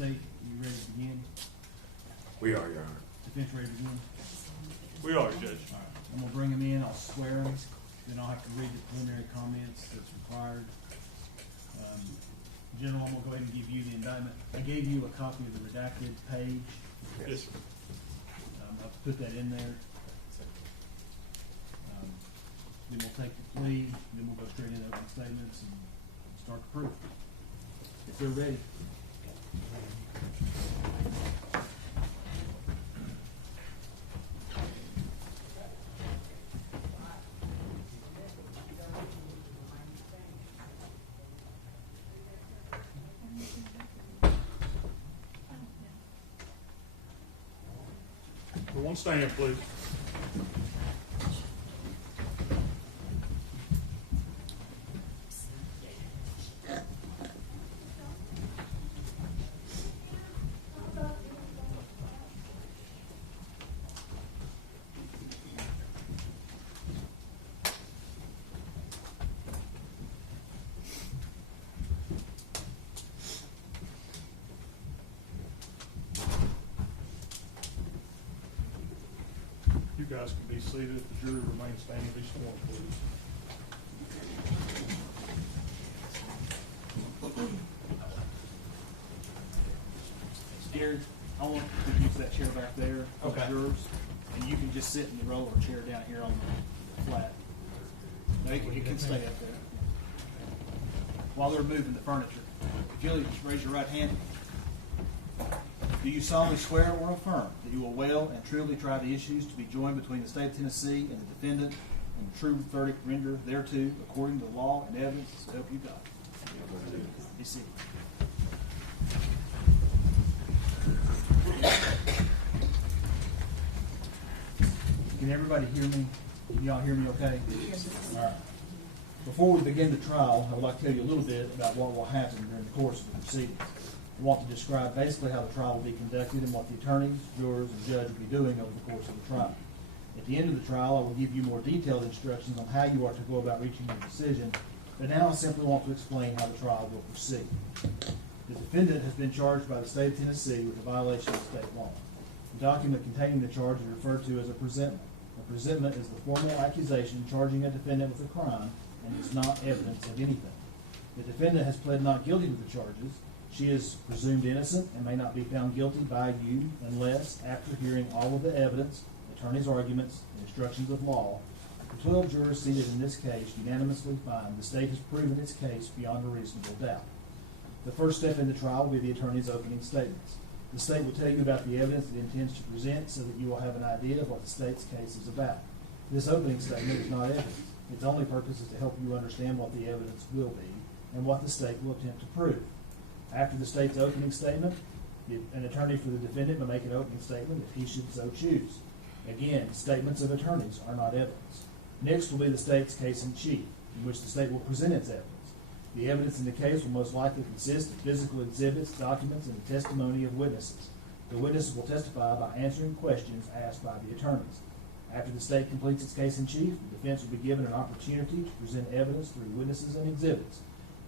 State, you ready to begin? We are, Your Honor. Defense ready to begin? We are, Judge. All right, I'm gonna bring them in, I'll swear them, then I'll have to read the preliminary comments that's required. General, I'm gonna go ahead and give you the indictment. I gave you a copy of the redacted page. Yes, sir. I've put that in there. Then we'll take the plea, then we'll go straight into open statements and start the proof. If they're ready. For one stand, please. You guys can be seated. If the jury remains standing, be sworn, please. Gary, I want to use that chair back there. Okay. It's yours, and you can just sit in the roller chair down here on the flat. No, you can stay up there. While they're moving the furniture. If you'll just raise your right hand. Do you solemnly swear or affirm that you will well and truly try the issues to be joined between the state of Tennessee and the defendant, and the true verdict render thereto according to the law and evidence, so help you God? Be seated. Can everybody hear me? Can y'all hear me okay? Yes. All right. Before we begin the trial, I would like to tell you a little bit about what will happen during the course of the proceedings. I want to describe basically how the trial will be conducted and what the attorneys, jurors, and judge will be doing over the course of the trial. At the end of the trial, I will give you more detailed instructions on how you are to go about reaching your decision, but now I simply want to explain how the trial will proceed. The defendant has been charged by the state of Tennessee with a violation of state law. The document containing the charge is referred to as a presentment. A presentment is the formal accusation charging a defendant with a crime and is not evidence of anything. The defendant has pled not guilty to the charges. She is presumed innocent and may not be found guilty by you unless, after hearing all of the evidence, attorney's arguments, and instructions of law, the 12 jurors seated in this case unanimously find the state has proven its case beyond a reasonable doubt. The first step in the trial will be the attorney's opening statements. The state will tell you about the evidence it intends to present so that you will have an idea of what the state's case is about. This opening statement is not evidence. Its only purpose is to help you understand what the evidence will be and what the state will attempt to prove. After the state's opening statement, an attorney for the defendant may make an opening statement if he should so choose. Again, statements of attorneys are not evidence. Next will be the state's case in chief, in which the state will present its evidence. The evidence in the case will most likely consist of physical exhibits, documents, and the testimony of witnesses. The witnesses will testify by answering questions asked by the attorneys. After the state completes its case in chief, the defense will be given an opportunity to present evidence through witnesses and exhibits.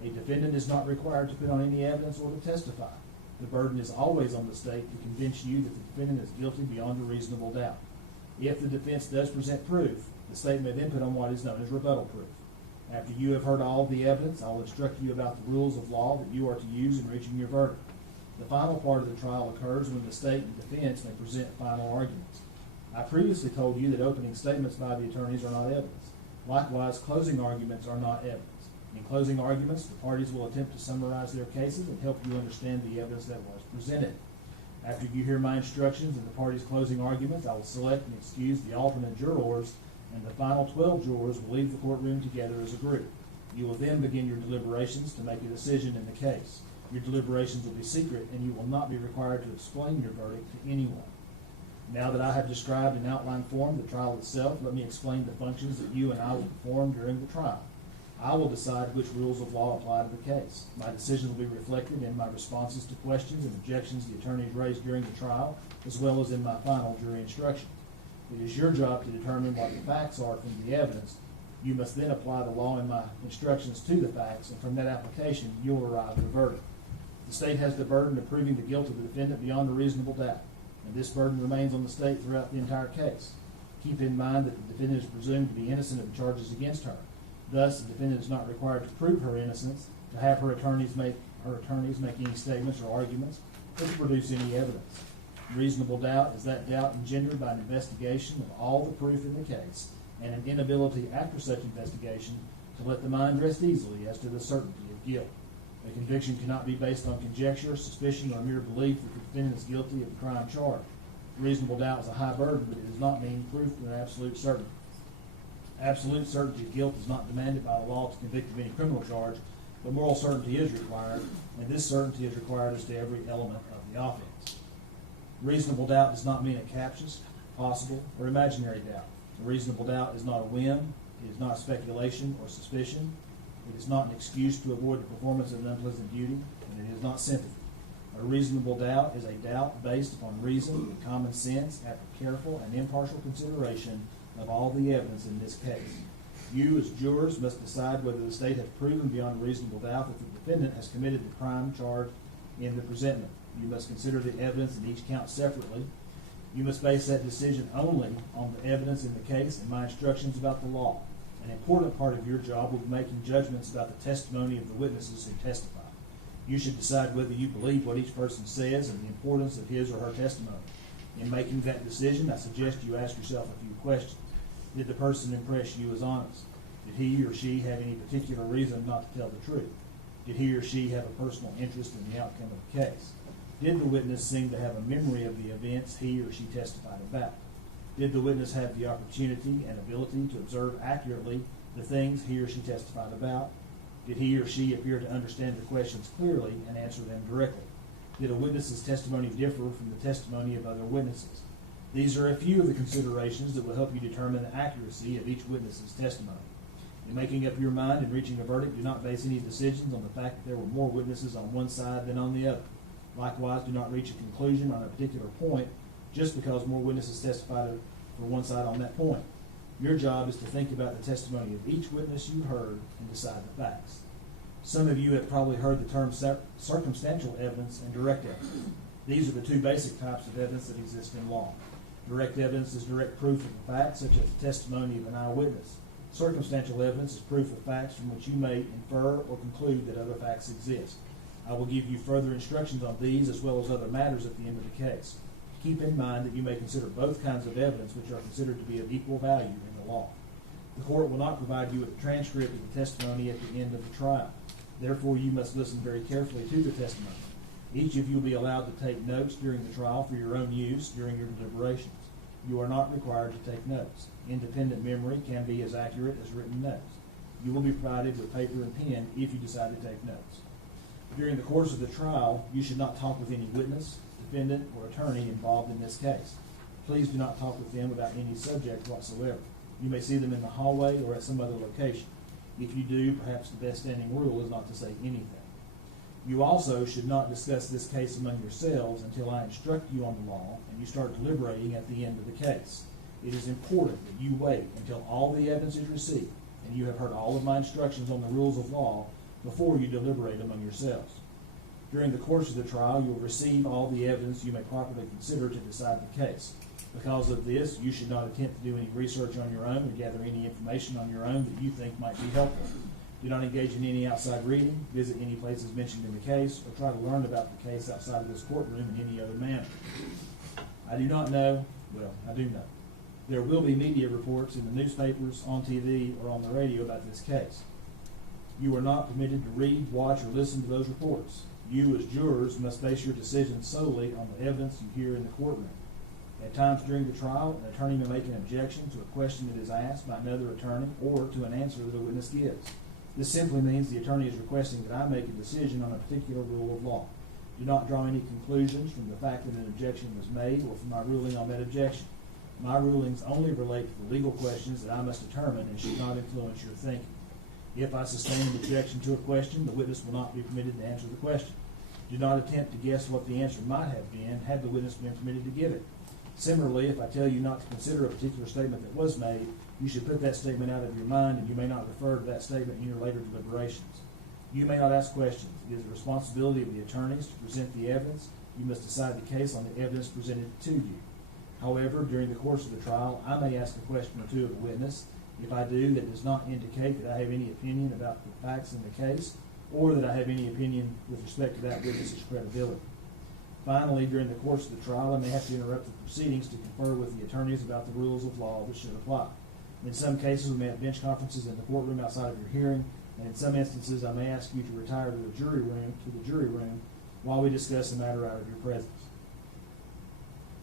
A defendant is not required to put on any evidence or to testify. The burden is always on the state to convince you that the defendant is guilty beyond a reasonable doubt. If the defense does present proof, the state may then put on what is known as rebuttal proof. After you have heard all of the evidence, I will instruct you about the rules of law that you are to use in reaching your verdict. The final part of the trial occurs when the state and defense may present final arguments. I previously told you that opening statements by the attorneys are not evidence. Likewise, closing arguments are not evidence. In closing arguments, the parties will attempt to summarize their cases and help you understand the evidence that was presented. After you hear my instructions and the parties' closing arguments, I will select and excuse the alternate jurors, and the final 12 jurors will leave the courtroom together as a group. You will then begin your deliberations to make a decision in the case. Your deliberations will be secret, and you will not be required to explain your verdict to anyone. Now that I have described in outline form the trial itself, let me explain the functions that you and I will perform during the trial. I will decide which rules of law apply to the case. My decision will be reflected in my responses to questions and objections the attorneys raised during the trial, as well as in my final jury instruction. It is your job to determine what the facts are from the evidence. You must then apply the law and my instructions to the facts, and from that application, you will arrive at a verdict. The The state has the burden of proving the guilt of the defendant beyond a reasonable doubt, and this burden remains on the state throughout the entire case. Keep in mind that the defendant is presumed to be innocent of the charges against her. Thus, the defendant is not required to prove her innocence, to have her attorneys make any statements or arguments, or to produce any evidence. Reasonable doubt is that doubt engendered by an investigation of all the proof in the case, and an inability after such investigation to let the mind rest easily as to the certainty of guilt. A conviction cannot be based on conjecture, suspicion, or mere belief that the defendant is guilty of the crime charged. Reasonable doubt is a high burden, but it does not mean proof with absolute certainty. Absolute certainty of guilt is not demanded by the law to convict of any criminal charge, but moral certainty is required, and this certainty is required as to every element of the offense. Reasonable doubt does not mean a captious, possible, or imaginary doubt. A reasonable doubt is not a whim, it is not speculation or suspicion, it is not an excuse to avoid the performance of an unpleasant duty, and it is not sympathy. A reasonable doubt is a doubt based upon reason and common sense after careful and impartial consideration of all the evidence in this case. You, as jurors, must decide whether the state has proven beyond a reasonable doubt that the defendant has committed the crime charged in the presentment. You must consider the evidence in each count separately. You must base that decision only on the evidence in the case and my instructions about the law. An important part of your job will be making judgments about the testimony of the witnesses who testify. You should decide whether you believe what each person says and the importance of his or her testimony. In making that decision, I suggest you ask yourself a few questions. Did the person impress you as honest? Did he or she have any particular reason not to tell the truth? Did he or she have a personal interest in the outcome of the case? Did the witness seem to have a memory of the events he or she testified about? Did the witness have the opportunity and ability to observe accurately the things he or she testified about? Did he or she appear to understand the questions clearly and answer them directly? Did a witness's testimony differ from the testimony of other witnesses? These are a few of the considerations that will help you determine the accuracy of each witness's testimony. In making up your mind and reaching a verdict, do not base any decisions on the fact that there were more witnesses on one side than on the other. Likewise, do not reach a conclusion on a particular point just because more witnesses testified for one side on that point. Your job is to think about the testimony of each witness you heard and decide the facts. Some of you have probably heard the term circumstantial evidence and direct evidence. These are the two basic types of evidence that exist in law. Direct evidence is direct proof of a fact, such as the testimony of an eyewitness. Circumstantial evidence is proof of facts from which you may infer or conclude that other facts exist. I will give you further instructions on these as well as other matters at the end of the case. Keep in mind that you may consider both kinds of evidence which are considered to be of equal value in the law. The court will not provide you with a transcript of the testimony at the end of the trial. Therefore, you must listen very carefully to the testimony. Each of you will be allowed to take notes during the trial for your own use during your deliberations. You are not required to take notes. Independent memory can be as accurate as written notes. You will be provided with paper and pen if you decide to take notes. During the course of the trial, you should not talk with any witness, defendant, or attorney involved in this case. Please do not talk with them about any subject whatsoever. You may see them in the hallway or at some other location. If you do, perhaps the best standing rule is not to say anything. You also should not discuss this case among yourselves until I instruct you on the law and you start deliberating at the end of the case. It is important that you wait until all the evidence is received and you have heard all of my instructions on the rules of law before you deliberate among yourselves. During the course of the trial, you will receive all the evidence you may properly consider to decide the case. Because of this, you should not attempt to do any research on your own or gather any information on your own that you think might be helpful. Do not engage in any outside reading, visit any places mentioned in the case, or try to learn about the case outside of this courtroom in any other manner. I do not know, well, I do know. There will be media reports in the newspapers, on TV, or on the radio about this case. You are not permitted to read, watch, or listen to those reports. You, as jurors, must base your decisions solely on the evidence you hear in the courtroom. At times during the trial, an attorney may make an objection to a question that is asked by another attorney or to an answer that a witness gives. This simply means the attorney is requesting that I make a decision on a particular rule of law. Do not draw any conclusions from the fact that an objection was made or from my ruling on that objection. My rulings only relate to the legal questions that I must determine and should not influence your thinking. If I sustain an objection to a question, the witness will not be permitted to answer the question. Do not attempt to guess what the answer might have been had the witness been permitted to give it. Similarly, if I tell you not to consider a particular statement that was made, you should put that statement out of your mind and you may not refer to that statement in your later deliberations. You may not ask questions. It is the responsibility of the attorneys to present the evidence. You must decide the case on the evidence presented to you. However, during the course of the trial, I may ask a question or two of the witness. If I do, that does not indicate that I have any opinion about the facts in the case or that I have any opinion with respect to that witness's credibility. Finally, during the course of the trial, I may have to interrupt the proceedings to confer with the attorneys about the rules of law that should apply. In some cases, we may have bench conferences in the courtroom outside of your hearing, and in some instances, I may ask you to retire to the jury room while we discuss the matter out of your presence.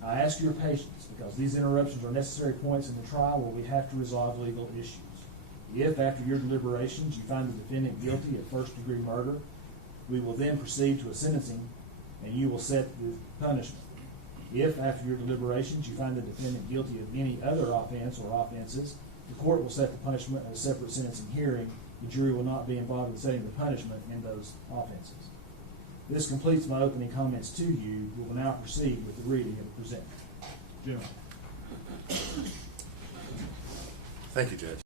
I ask your patience because these interruptions are necessary points in the trial where we have to resolve legal issues. If, after your deliberations, you find the defendant guilty of first-degree murder, we will then proceed to a sentencing, and you will set the punishment. If, after your deliberations, you find the defendant guilty of any other offense or offenses, the court will set the punishment at a separate sentencing hearing. The jury will not be involved in setting the punishment in those offenses. This completes my opening comments to you. We will now proceed with the reading of the presentment. Gentlemen. Thank you, Judge.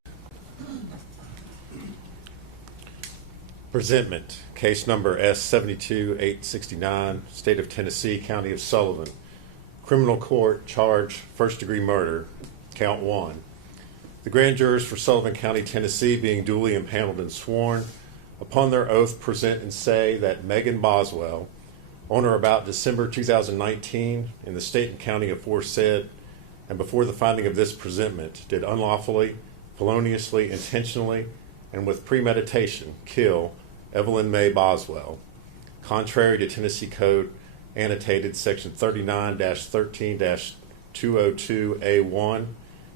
Presentment, case number S-72-869, State of Tennessee, County of Sullivan. Criminal court, charge, first-degree murder, count 1. The grand jurors for Sullivan County, Tennessee, being duly impaneled and sworn, upon their oath present and say that Megan Boswell, on or about December 2019, in the state and county aforesaid, and before the finding of this presentment, did unlawfully, feloniously, intentionally, and with premeditation kill Evelyn May Boswell, contrary to Tennessee Code annotated section 39-13-202A1,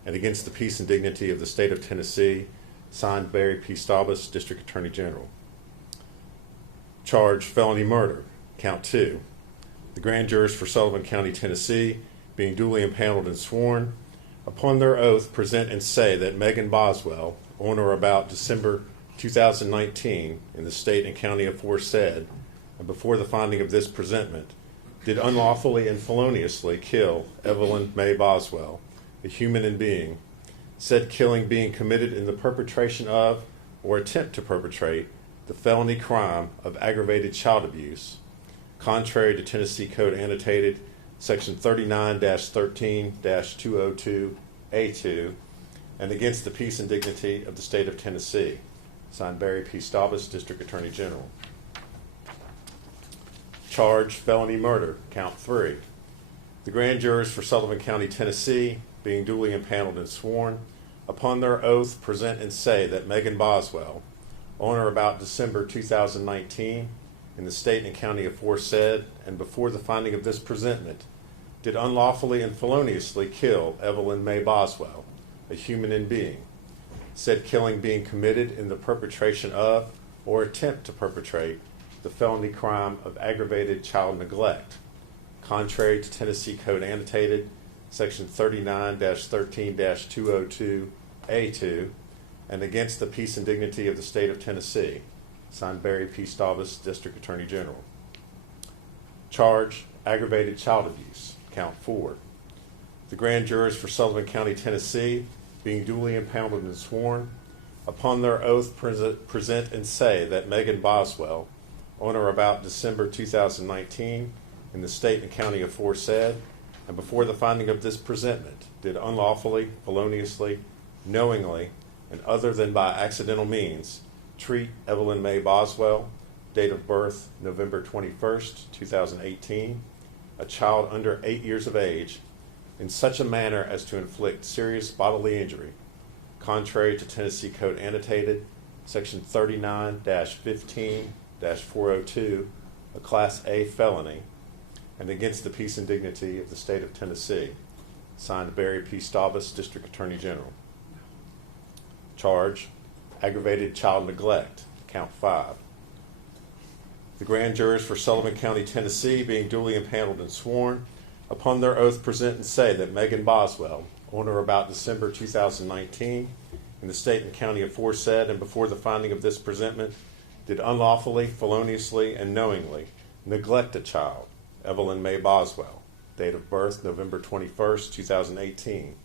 and against the peace and dignity of the state of Tennessee, signed Barry P. Staubus, District Attorney General. Charge, felony murder, count 2. The grand jurors for Sullivan County, Tennessee, being duly impaneled and sworn, upon their oath present and say that Megan Boswell, on or about December 2019, in the state and county aforesaid, and before the finding of this presentment, did unlawfully and feloniously kill Evelyn May Boswell, a human and being, said killing being committed in the perpetration of or attempt to perpetrate the felony crime of aggravated child abuse, contrary to Tennessee Code annotated section 39-13-202A2, and against the peace and dignity of the state of Tennessee, signed Barry P. Staubus, District Attorney General. Charge, felony murder, count 3. The grand jurors for Sullivan County, Tennessee, being duly impaneled and sworn, upon their oath present and say that Megan Boswell, on or about December 2019, in the state and county aforesaid, and before the finding of this presentment, did unlawfully and feloniously kill Evelyn May Boswell, a human and being, said killing being committed in the perpetration of or attempt to perpetrate the felony crime of aggravated child neglect, contrary to Tennessee Code annotated section 39-13-202A2, and against the peace and dignity of the state of Tennessee, signed Barry P. Staubus, District Attorney General. Charge, aggravated child abuse, count 4. The grand jurors for Sullivan County, Tennessee, being duly impaneled and sworn, upon their oath present and say that Megan Boswell, on or about December 2019, in the state and county aforesaid, and before the finding of this presentment, did unlawfully, feloniously, knowingly, and other than by accidental means, treat Evelyn May Boswell, date of birth November 21st, 2018, a child under 8 years of age, in such a manner as to inflict serious bodily injury, contrary to Tennessee Code annotated, section 39-15-402, a Class A felony, and against the peace and dignity of the state of Tennessee, signed Barry P. Staubus, District Attorney General. Charge, aggravated child neglect, count 5. The grand jurors for Sullivan County, Tennessee, being duly impaneled and sworn, upon their oath present and say that Megan Boswell, on or about December 2019, in the state and county aforesaid, and before the finding of this presentment, did unlawfully, feloniously, and knowingly neglect a child, Evelyn May Boswell, date of birth November 21st, 2018,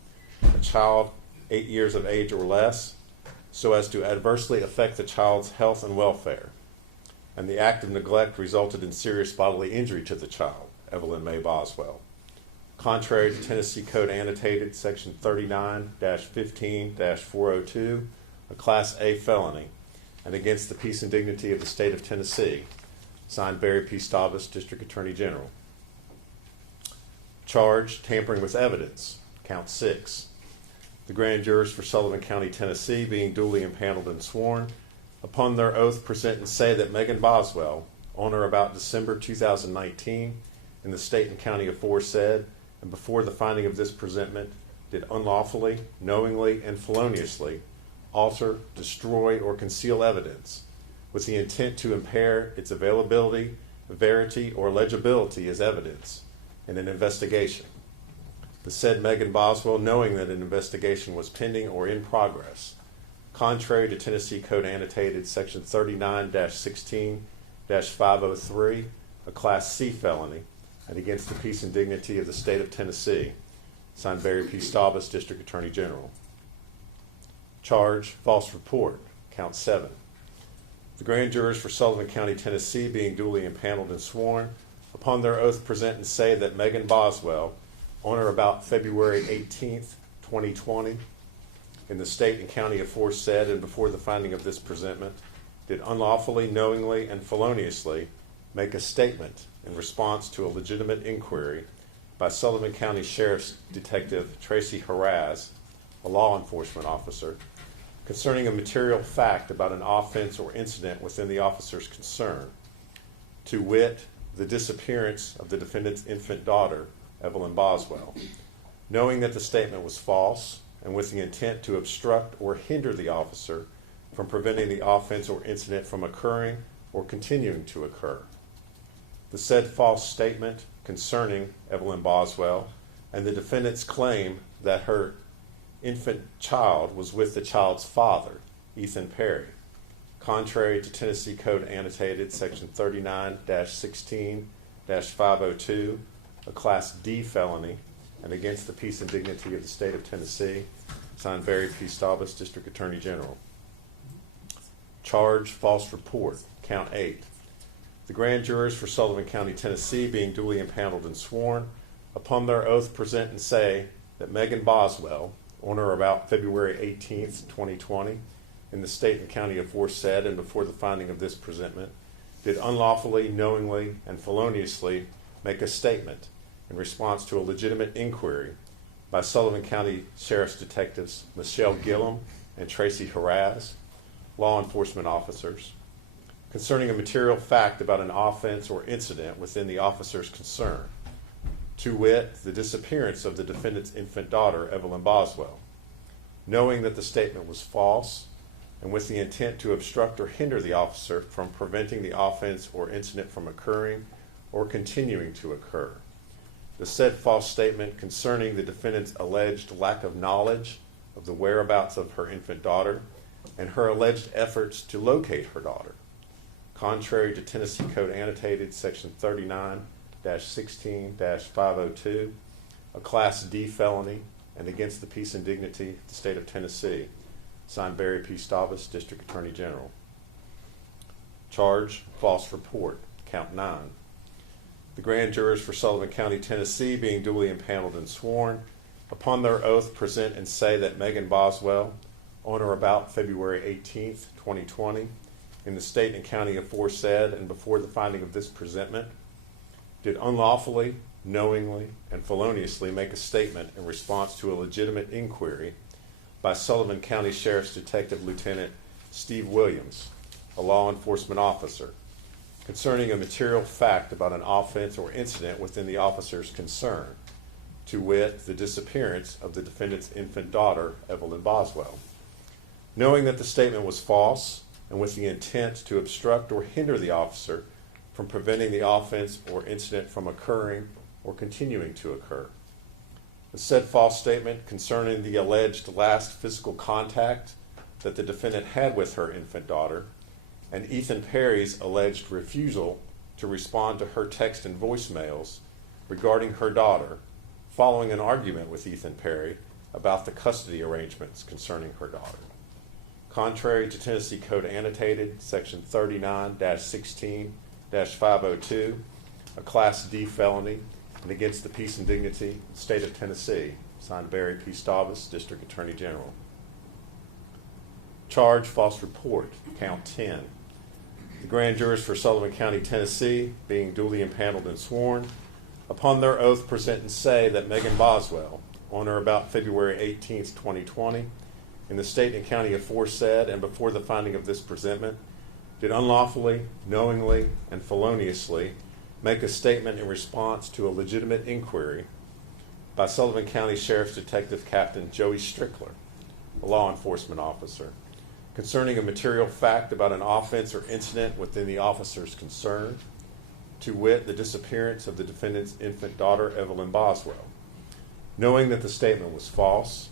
a child 8 years of age or less, so as to adversely affect the child's health and welfare, and the act of neglect resulted in serious bodily injury to the child, Evelyn May Boswell. Contrary to Tennessee Code Annotated, Section 39-15-402, a Class A felony, and against the peace and dignity of the state of Tennessee, signed Barry P. Staubus, District Attorney General. Charge, tampering with evidence, count 6. The grand jurors for Sullivan County, Tennessee, being duly impaneled and sworn, upon their oath present and say that Megan Boswell, on or about December 2019, in the state and county aforesaid, and before the finding of this presentment, did unlawfully, knowingly, and feloniously alter, destroy, or conceal evidence with the intent to impair its availability, verity, or legibility as evidence in an investigation. The said Megan Boswell, knowing that an investigation was pending or in progress, contrary to Tennessee Code Annotated Section 39-16-503, a Class C felony, and against the peace and dignity of the state of Tennessee, signed Barry P. Staubus, District Attorney General. Charge, false report, count 7. The grand jurors for Sullivan County, Tennessee, being duly impaneled and sworn, upon their oath present and say that Megan Boswell, on or about February 18th, 2020, in the state and county aforesaid and before the finding of this presentment, did unlawfully, knowingly, and feloniously make a statement in response to a legitimate inquiry by Sullivan County Sheriff's Detective Tracy Haraz, a law enforcement officer, concerning a material fact about an offense or incident within the officer's concern, to wit, the disappearance of the defendant's infant daughter, Evelyn Boswell, knowing that the statement was false and with the intent to obstruct or hinder the officer from preventing the offense or incident from occurring or continuing to occur. The said false statement concerning Evelyn Boswell and the defendant's claim that her infant child was with the child's father, Ethan Perry, contrary to Tennessee Code Annotated Section 39-16-502, a Class D felony, and against the peace and dignity of the state of Tennessee, signed Barry P. Staubus, District Attorney General. Charge, false report, count 8. The grand jurors for Sullivan County, Tennessee, being duly impaneled and sworn, upon their oath present and say that Megan Boswell, on or about February 18th, 2020, in the state and county aforesaid and before the finding of this presentment, did unlawfully, knowingly, and feloniously make a statement in response to a legitimate inquiry by Sullivan County Sheriff's Detectives Michelle Gillum and Tracy Haraz, law enforcement officers, concerning a material fact about an offense or incident within the officer's concern, to wit, the disappearance of the defendant's infant daughter, Evelyn Boswell, knowing that the statement was false and with the intent to obstruct or hinder the officer from preventing the offense or incident from occurring or continuing to occur. The said false statement concerning the defendant's alleged lack of knowledge of the whereabouts of her infant daughter and her alleged efforts to locate her daughter, contrary to Tennessee Code Annotated Section 39-16-502, a Class D felony, and against the peace and dignity of the state of Tennessee, signed Barry P. Staubus, District Attorney General. Charge, false report, count 9. The grand jurors for Sullivan County, Tennessee, being duly impaneled and sworn, upon their oath present and say that Megan Boswell, on or about February 18th, 2020, in the state and county aforesaid and before the finding of this presentment, did unlawfully, knowingly, and feloniously make a statement in response to a legitimate inquiry by Sullivan County Sheriff's Detective Lieutenant Steve Williams, a law enforcement officer, concerning a material fact about an offense or incident within the officer's concern, to wit, the disappearance of the defendant's infant daughter, Evelyn Boswell, knowing that the statement was false and with the intent to obstruct or hinder the officer from preventing the offense or incident from occurring or continuing to occur. The said false statement concerning the alleged last physical contact that the defendant had with her infant daughter and Ethan Perry's alleged refusal to respond to her text and voicemails regarding her daughter following an argument with Ethan Perry about the custody arrangements concerning her daughter. contrary to Tennessee Code Annotated, Section 39-16-502, a Class D felony, and against the peace and dignity of the state of Tennessee, signed Barry P. Stavas, District Attorney General. Charge, false report, count 10. The grand jurors for Sullivan County, Tennessee, being duly impaneled and sworn, upon their oath present and say that Megan Boswell, on or about February 18, 2020, in the state and county aforesaid and before the finding of this presentment, did unlawfully, knowingly, and feloniously make a statement in response to a legitimate inquiry by Sullivan County Sheriff's Detective Captain Joey Strickler, a law enforcement officer, concerning a material fact about an offense or incident within the officer's concern, to wit, the disappearance of the defendant's infant daughter, Evelyn Boswell, knowing that the statement was false,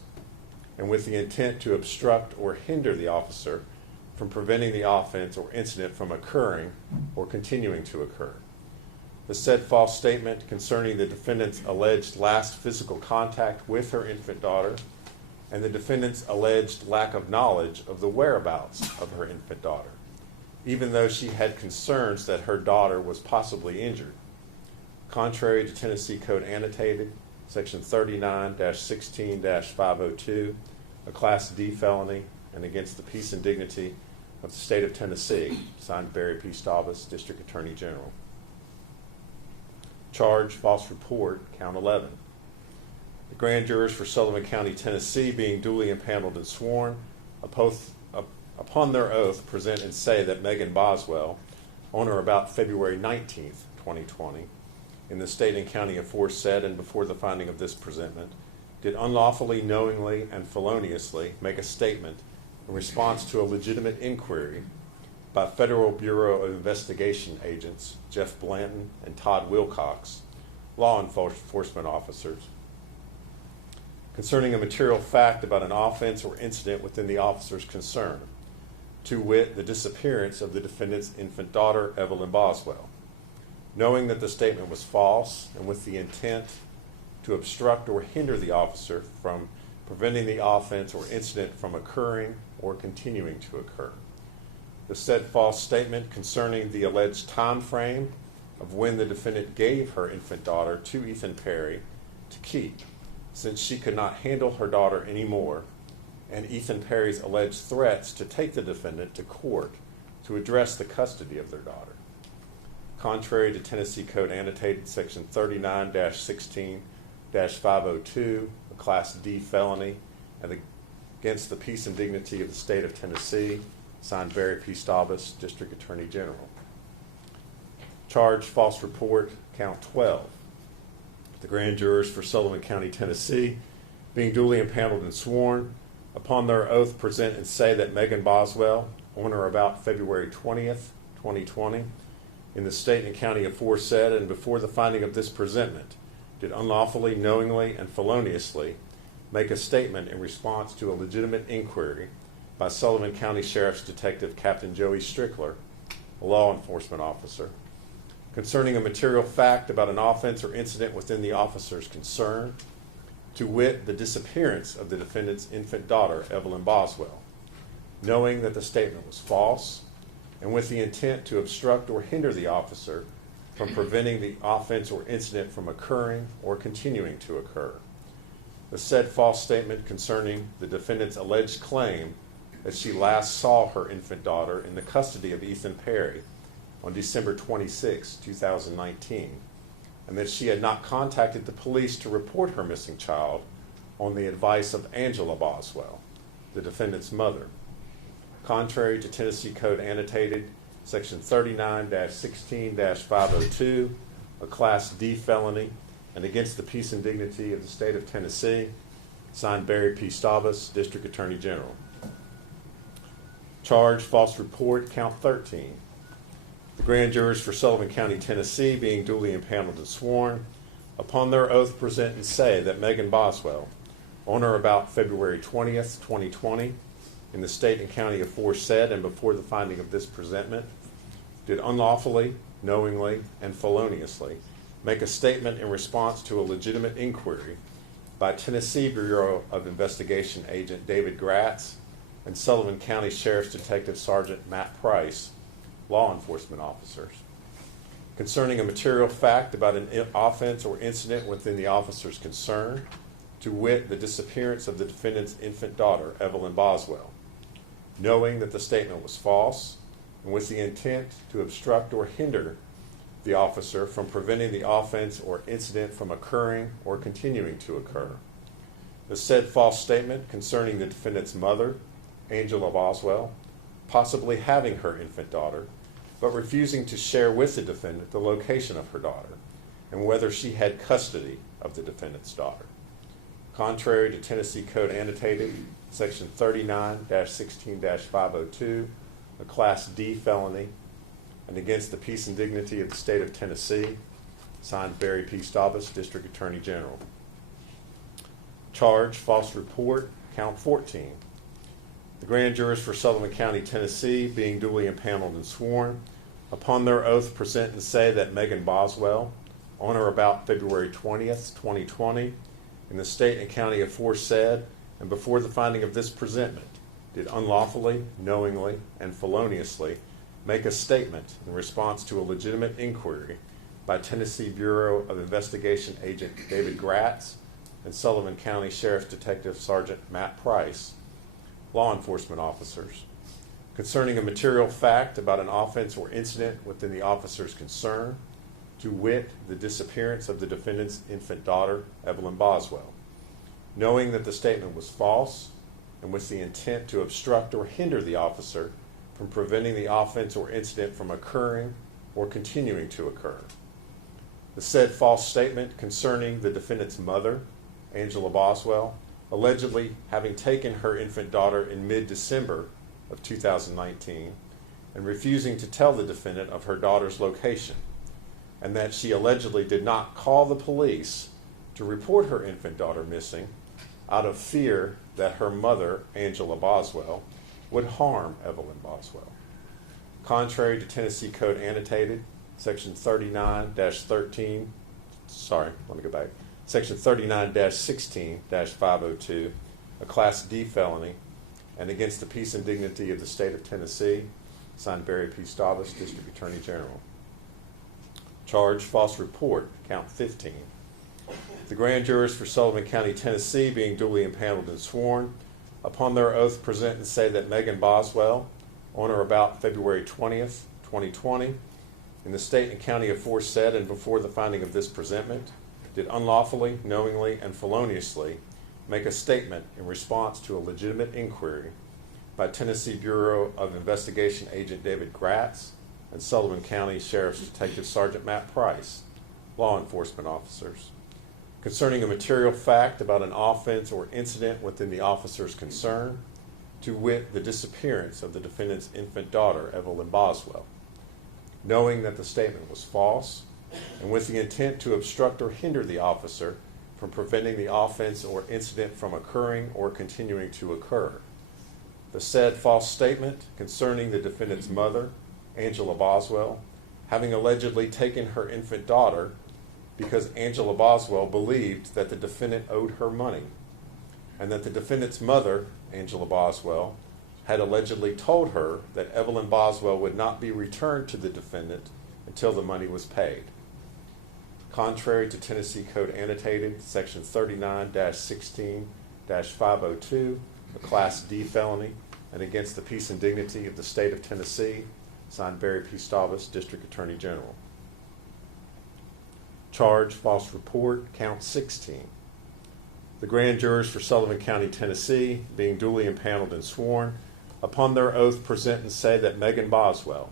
and with the intent to obstruct or hinder the officer from preventing the offense or incident from occurring or continuing to occur. The said false statement concerning the defendant's alleged last physical contact with her infant daughter and the defendant's alleged lack of knowledge of the whereabouts of her infant daughter, even though she had concerns that her daughter was possibly injured, contrary to Tennessee Code Annotated, Section 39-16-502, a Class D felony, and against the peace and dignity of the state of Tennessee, signed Barry P. Stavas, District Attorney General. Charge, false report, count 11. The grand jurors for Sullivan County, Tennessee, being duly impaneled and sworn, upon their oath, present and say that Megan Boswell, on or about February 19, 2020, in the state and county aforesaid and before the finding of this presentment, did unlawfully, knowingly, and feloniously make a statement in response to a legitimate inquiry by Federal Bureau of Investigation agents Jeff Blanton and Todd Wilcox, law enforcement officers, concerning a material fact about an offense or incident within the officer's concern, to wit, the disappearance of the defendant's infant daughter, Evelyn Boswell, knowing that the statement was false and with the intent to obstruct or hinder the officer from preventing the offense or incident from occurring or continuing to occur. The said false statement concerning the alleged time frame of when the defendant gave her infant daughter to Ethan Perry to keep, since she could not handle her daughter anymore, and Ethan Perry's alleged threats to take the defendant to court to address the custody of their daughter. Contrary to Tennessee Code Annotated, Section 39-16-502, a Class D felony, and against the peace and dignity of the state of Tennessee, signed Barry P. Stavas, District Attorney General. Charge, false report, count 12. The grand jurors for Sullivan County, Tennessee, being duly impaneled and sworn, upon their oath present and say that Megan Boswell, on or about February 20th, 2020, in the state and county aforesaid and before the finding of this presentment, did unlawfully, knowingly, and feloniously make a statement in response to a legitimate inquiry by Sullivan County Sheriff's Detective Captain Joey Strickler, a law enforcement officer, concerning a material fact about an offense or incident within the officer's concern, to wit, the disappearance of the defendant's infant daughter, Evelyn Boswell, knowing that the statement was false, and with the intent to obstruct or hinder the officer from preventing the offense or incident from occurring or continuing to occur. The said false statement concerning the defendant's alleged claim that she last saw her infant daughter in the custody of Ethan Perry on December 26, 2019, and that she had not contacted the police to report her missing child on the advice of Angela Boswell, the defendant's mother. Contrary to Tennessee Code Annotated, Section 39-16-502, a Class D felony, and against the peace and dignity of the state of Tennessee, signed Barry P. Stavas, District Attorney General. Charge, false report, count 13. The grand jurors for Sullivan County, Tennessee, being duly impaneled and sworn, upon their oath present and say that Megan Boswell, on or about February 20th, 2020, in the state and county aforesaid and before the finding of this presentment, did unlawfully, knowingly, and feloniously make a statement in response to a legitimate inquiry by Tennessee Bureau of Investigation agent David Gratz and Sullivan County Sheriff's Detective Sergeant Matt Price, law enforcement officers, concerning a material fact about an offense or incident within the officer's concern, to wit, the disappearance of the defendant's infant daughter, Evelyn Boswell, knowing that the statement was false and with the intent to obstruct or hinder the officer from preventing the offense or incident from occurring or continuing to occur. The said false statement concerning the defendant's mother, Angela Boswell, possibly having her infant daughter, but refusing to share with the defendant the location of her daughter and whether she had custody of the defendant's daughter. Contrary to Tennessee Code Annotated, Section 39-16-502, a Class D felony, and against the peace and dignity of the state of Tennessee, signed Barry P. Staubus, District Attorney General. Charge, false report, count 14. The grand jurors for Sullivan County, Tennessee, being duly impaneled and sworn, upon their oath present and say that Megan Boswell, on or about February 20th, 2020, in the state and county aforesaid, and before the finding of this presentment, did unlawfully, knowingly, and feloniously make a statement in response to a legitimate inquiry by Tennessee Bureau of Investigation Agent David Gratz and Sullivan County Sheriff's Detective Sergeant Matt Price, law enforcement officers, concerning a material fact about an offense or incident within the officer's concern, to wit, the disappearance of the defendant's infant daughter, Evelyn Boswell, knowing that the statement was false and with the intent to obstruct or hinder the officer from preventing the offense or incident from occurring or continuing to occur. The said false statement concerning the defendant's mother, Angela Boswell, allegedly having taken her infant daughter in mid-December of 2019 and refusing to tell the defendant of her daughter's location, and that she allegedly did not call the police to report her infant daughter missing out of fear that her mother, Angela Boswell, would harm Evelyn Boswell. Contrary to Tennessee Code Annotated, Section 39-16-502, a Class D felony, and against the peace and dignity of the state of Tennessee, signed Barry P. Staubus, District Attorney General. Charge, false report, count 15. The grand jurors for Sullivan County, Tennessee, being duly impaneled and sworn, upon their oath present and say that Megan Boswell, on or about February 20th, 2020, in the state and county aforesaid and before the finding of this presentment, did unlawfully, knowingly, and feloniously make a statement in response to a legitimate inquiry by Tennessee Bureau of Investigation Agent David Gratz and Sullivan County Sheriff's Detective Sergeant Matt Price, law enforcement officers, concerning a material fact about an offense or incident within the officer's concern, to wit, the disappearance of the defendant's infant daughter, Evelyn Boswell, knowing that the statement was false and with the intent to obstruct or hinder the officer from preventing the offense or incident from occurring or continuing to occur. The said false statement concerning the defendant's mother, Angela Boswell, having allegedly taken her infant daughter because Angela Boswell believed that the defendant owed her money, and that the defendant's mother, Angela Boswell, had allegedly told her that Evelyn Boswell would not be returned to the defendant until the money was paid. Contrary to Tennessee Code Annotated, Section 39-16-502, a Class D felony, and against the peace and dignity of the state of Tennessee, signed Barry P. Staubus, District Attorney General. Charge, false report, count 16. The grand jurors for Sullivan County, Tennessee, being duly impaneled and sworn, upon their oath present and say that Megan Boswell,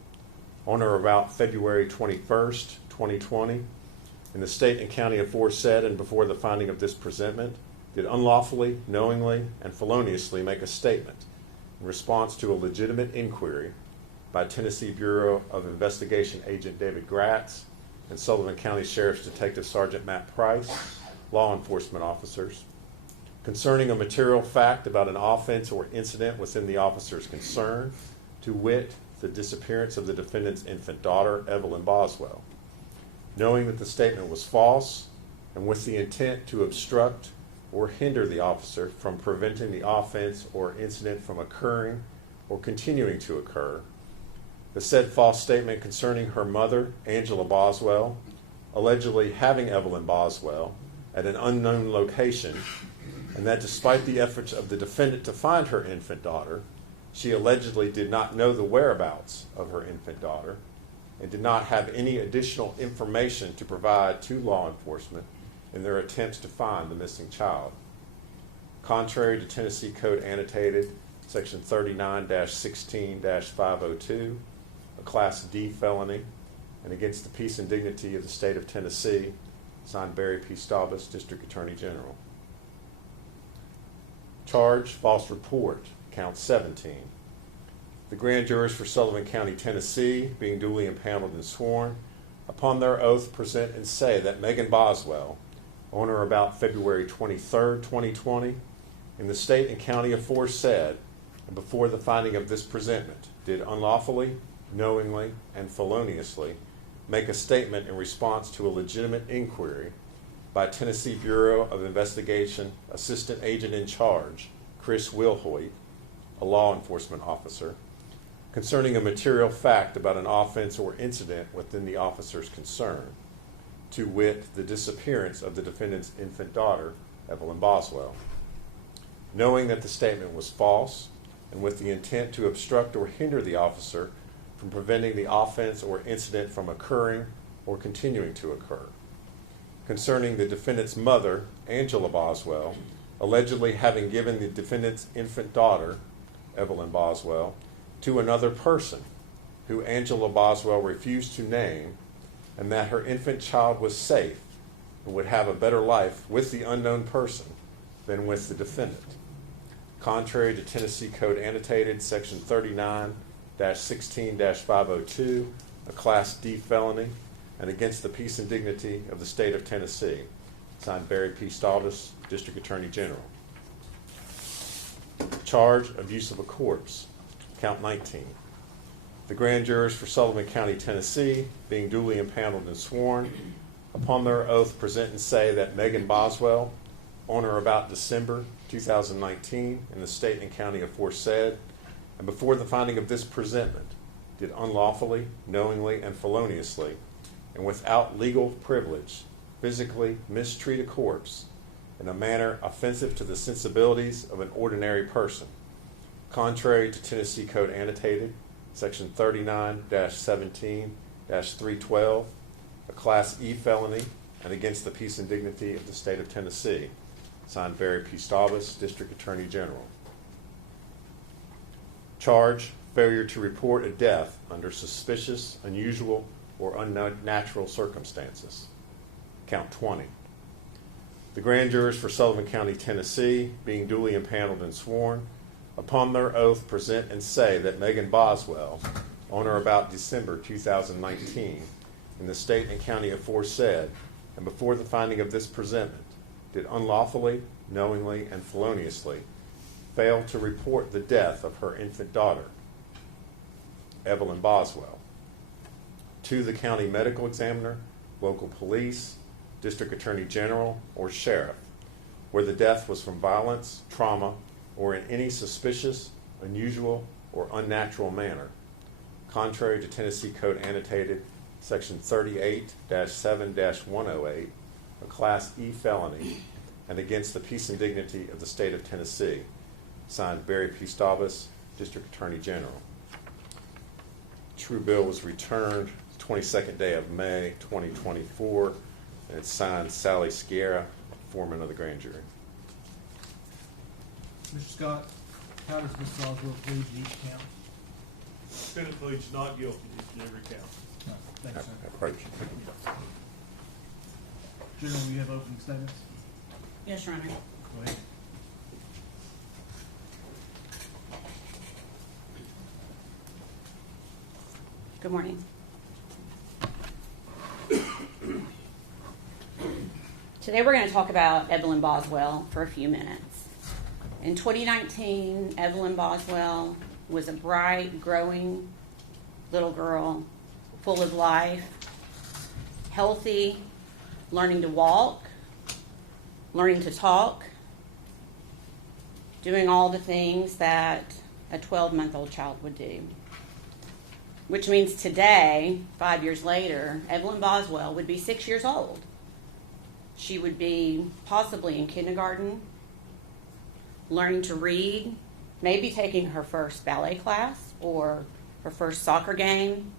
on or about February 21st, 2020, in the state and county aforesaid and before the finding of this presentment, did unlawfully, knowingly, and feloniously make a statement in response to a legitimate inquiry by Tennessee Bureau of Investigation Agent David Gratz and Sullivan County Sheriff's Detective Sergeant Matt Price, law enforcement officers, concerning a material fact about an offense or incident within the officer's concern, to wit, the disappearance of the defendant's infant daughter, Evelyn Boswell, knowing that the statement was false and with the intent to obstruct or hinder the officer from preventing the offense or incident from occurring or continuing to occur. The said false statement concerning her mother, Angela Boswell, allegedly having Evelyn Boswell at an unknown location, and that despite the efforts of the defendant to find her infant daughter, she allegedly did not know the whereabouts of her infant daughter and did not have any additional information to provide to law enforcement in their attempts to find the missing child. Contrary to Tennessee Code Annotated, Section 39-16-502, a Class D felony, and against the peace and dignity of the state of Tennessee, signed Barry P. Staubus, District Attorney General. Charge, false report, count 17. The grand jurors for Sullivan County, Tennessee, being duly impaneled and sworn, upon their oath present and say that Megan Boswell, on or about February 23, 2020, in the state and county aforesaid, and before the finding of this presentment, did unlawfully, knowingly, and feloniously make a statement in response to a legitimate inquiry by Tennessee Bureau of Investigation Assistant Agent in Charge, Chris Wilhoit, a law enforcement officer, concerning a material fact about an offense or incident within the officer's concern, to wit, the disappearance of the defendant's infant daughter, Evelyn Boswell. Knowing that the statement was false, and with the intent to obstruct or hinder the officer from preventing the offense or incident from occurring or continuing to occur. Concerning the defendant's mother, Angela Boswell, allegedly having given the defendant's infant daughter, Evelyn Boswell, to another person who Angela Boswell refused to name, and that her infant child was safe and would have a better life with the unknown person than with the defendant. Contrary to Tennessee Code Annotated, Section 39-16-502, a Class D felony, and against the peace and dignity of the state of Tennessee, signed Barry P. Staubus, District Attorney General. Charge, abuse of a corpse, count 19. The grand jurors for Sullivan County, Tennessee, being duly impaneled and sworn, upon their oath present and say that Megan Boswell, on or about December 2019, in the state and county aforesaid, and before the finding of this presentment, did unlawfully, knowingly, and feloniously, and without legal privilege, physically mistreat a corpse in a manner offensive to the sensibilities of an ordinary person, contrary to Tennessee Code Annotated, Section 39-17-312, a Class E felony, and against the peace and dignity of the state of Tennessee, signed Barry P. Staubus, District Attorney General. Charge, failure to report a death under suspicious, unusual, or unnatural circumstances, count 20. The grand jurors for Sullivan County, Tennessee, being duly impaneled and sworn, upon their oath present and say that Megan Boswell, on or about December 2019, in the state and county aforesaid, and before the finding of this presentment, did unlawfully, knowingly, and feloniously fail to report the death of her infant daughter, Evelyn Boswell, to the county medical examiner, local police, district attorney general, or sheriff, where the death was from violence, trauma, or in any suspicious, unusual, or unnatural manner, contrary to Tennessee Code Annotated, Section 38-7-108, a Class E felony, and against the peace and dignity of the state of Tennessee, signed Barry P. Staubus, District Attorney General. True bill was returned the 22nd day of May 2024, and it's signed Sally Sierra, foreman of the grand jury. Mr. Scott, how does Ms. Boswell plead to each count? Defendant pleads not guilty to each and every count. No, thank you, sir. Approach. General, you have opening statements? Yes, Your Honor. Go ahead. Good morning. Today we're going to talk about Evelyn Boswell for a few minutes. In 2019, Evelyn Boswell was a bright, growing little girl, full of life, healthy, learning to walk, learning to talk, doing all the things that a 12-month-old child would do. Which means today, 5 years later, Evelyn Boswell would be 6 years old. She would be possibly in kindergarten, learning to read, maybe taking her first ballet class or her first soccer game,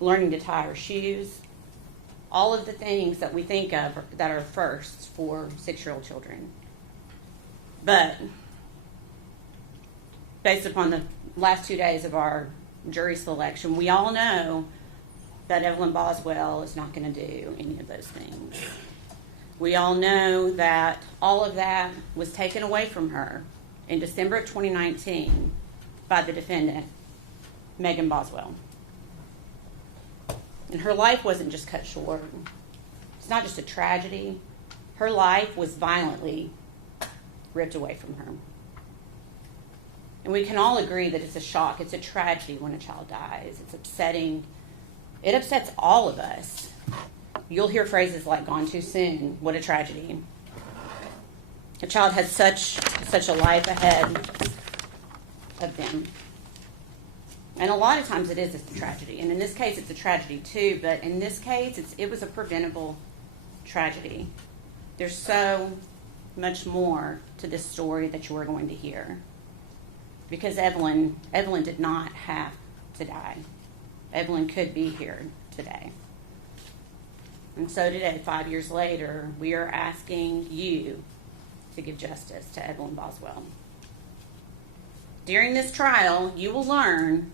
learning to tie her shoes, all of the things that we think of that are firsts for 6-year-old children. But based upon the last 2 days of our jury selection, we all know that Evelyn Boswell is not going to do any of those things. We all know that all of that was taken away from her in December of 2019 by the defendant, Megan Boswell. And her life wasn't just cut short. It's not just a tragedy. Her life was violently ripped away from her. And we can all agree that it's a shock. It's a tragedy when a child dies. It's upsetting. It upsets all of us. You'll hear phrases like "gone too soon," "what a tragedy." A child has such a life ahead of them. And a lot of times it is a tragedy. And in this case, it's a tragedy too. But in this case, it was a preventable tragedy. There's so much more to this story that you are going to hear. Because Evelyn did not have to die. Evelyn could be here today. And so today, 5 years later, we are asking you to give justice to Evelyn Boswell. During this trial, you will learn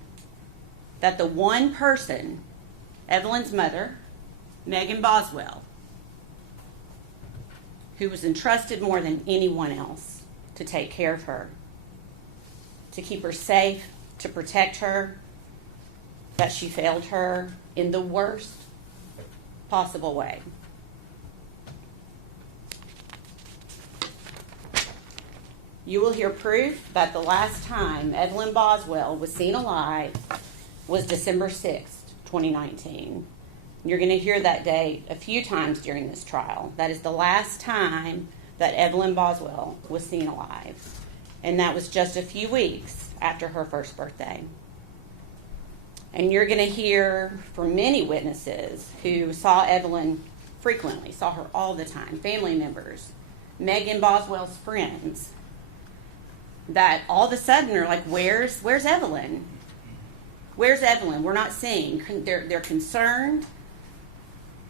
that the one person, Evelyn's mother, Megan Boswell, who was entrusted more than anyone else to take care of her, to keep her safe, to protect her, that she failed her in the worst possible way. You will hear proof that the last time Evelyn Boswell was seen alive was December 6th, 2019. You're going to hear that date a few times during this trial. That is the last time that Evelyn Boswell was seen alive. And that was just a few weeks after her first birthday. And you're going to hear from many witnesses who saw Evelyn frequently, saw her all the time, family members, Megan Boswell's friends, that all of a sudden are like, where's Evelyn? Where's Evelyn? We're not seeing. They're concerned.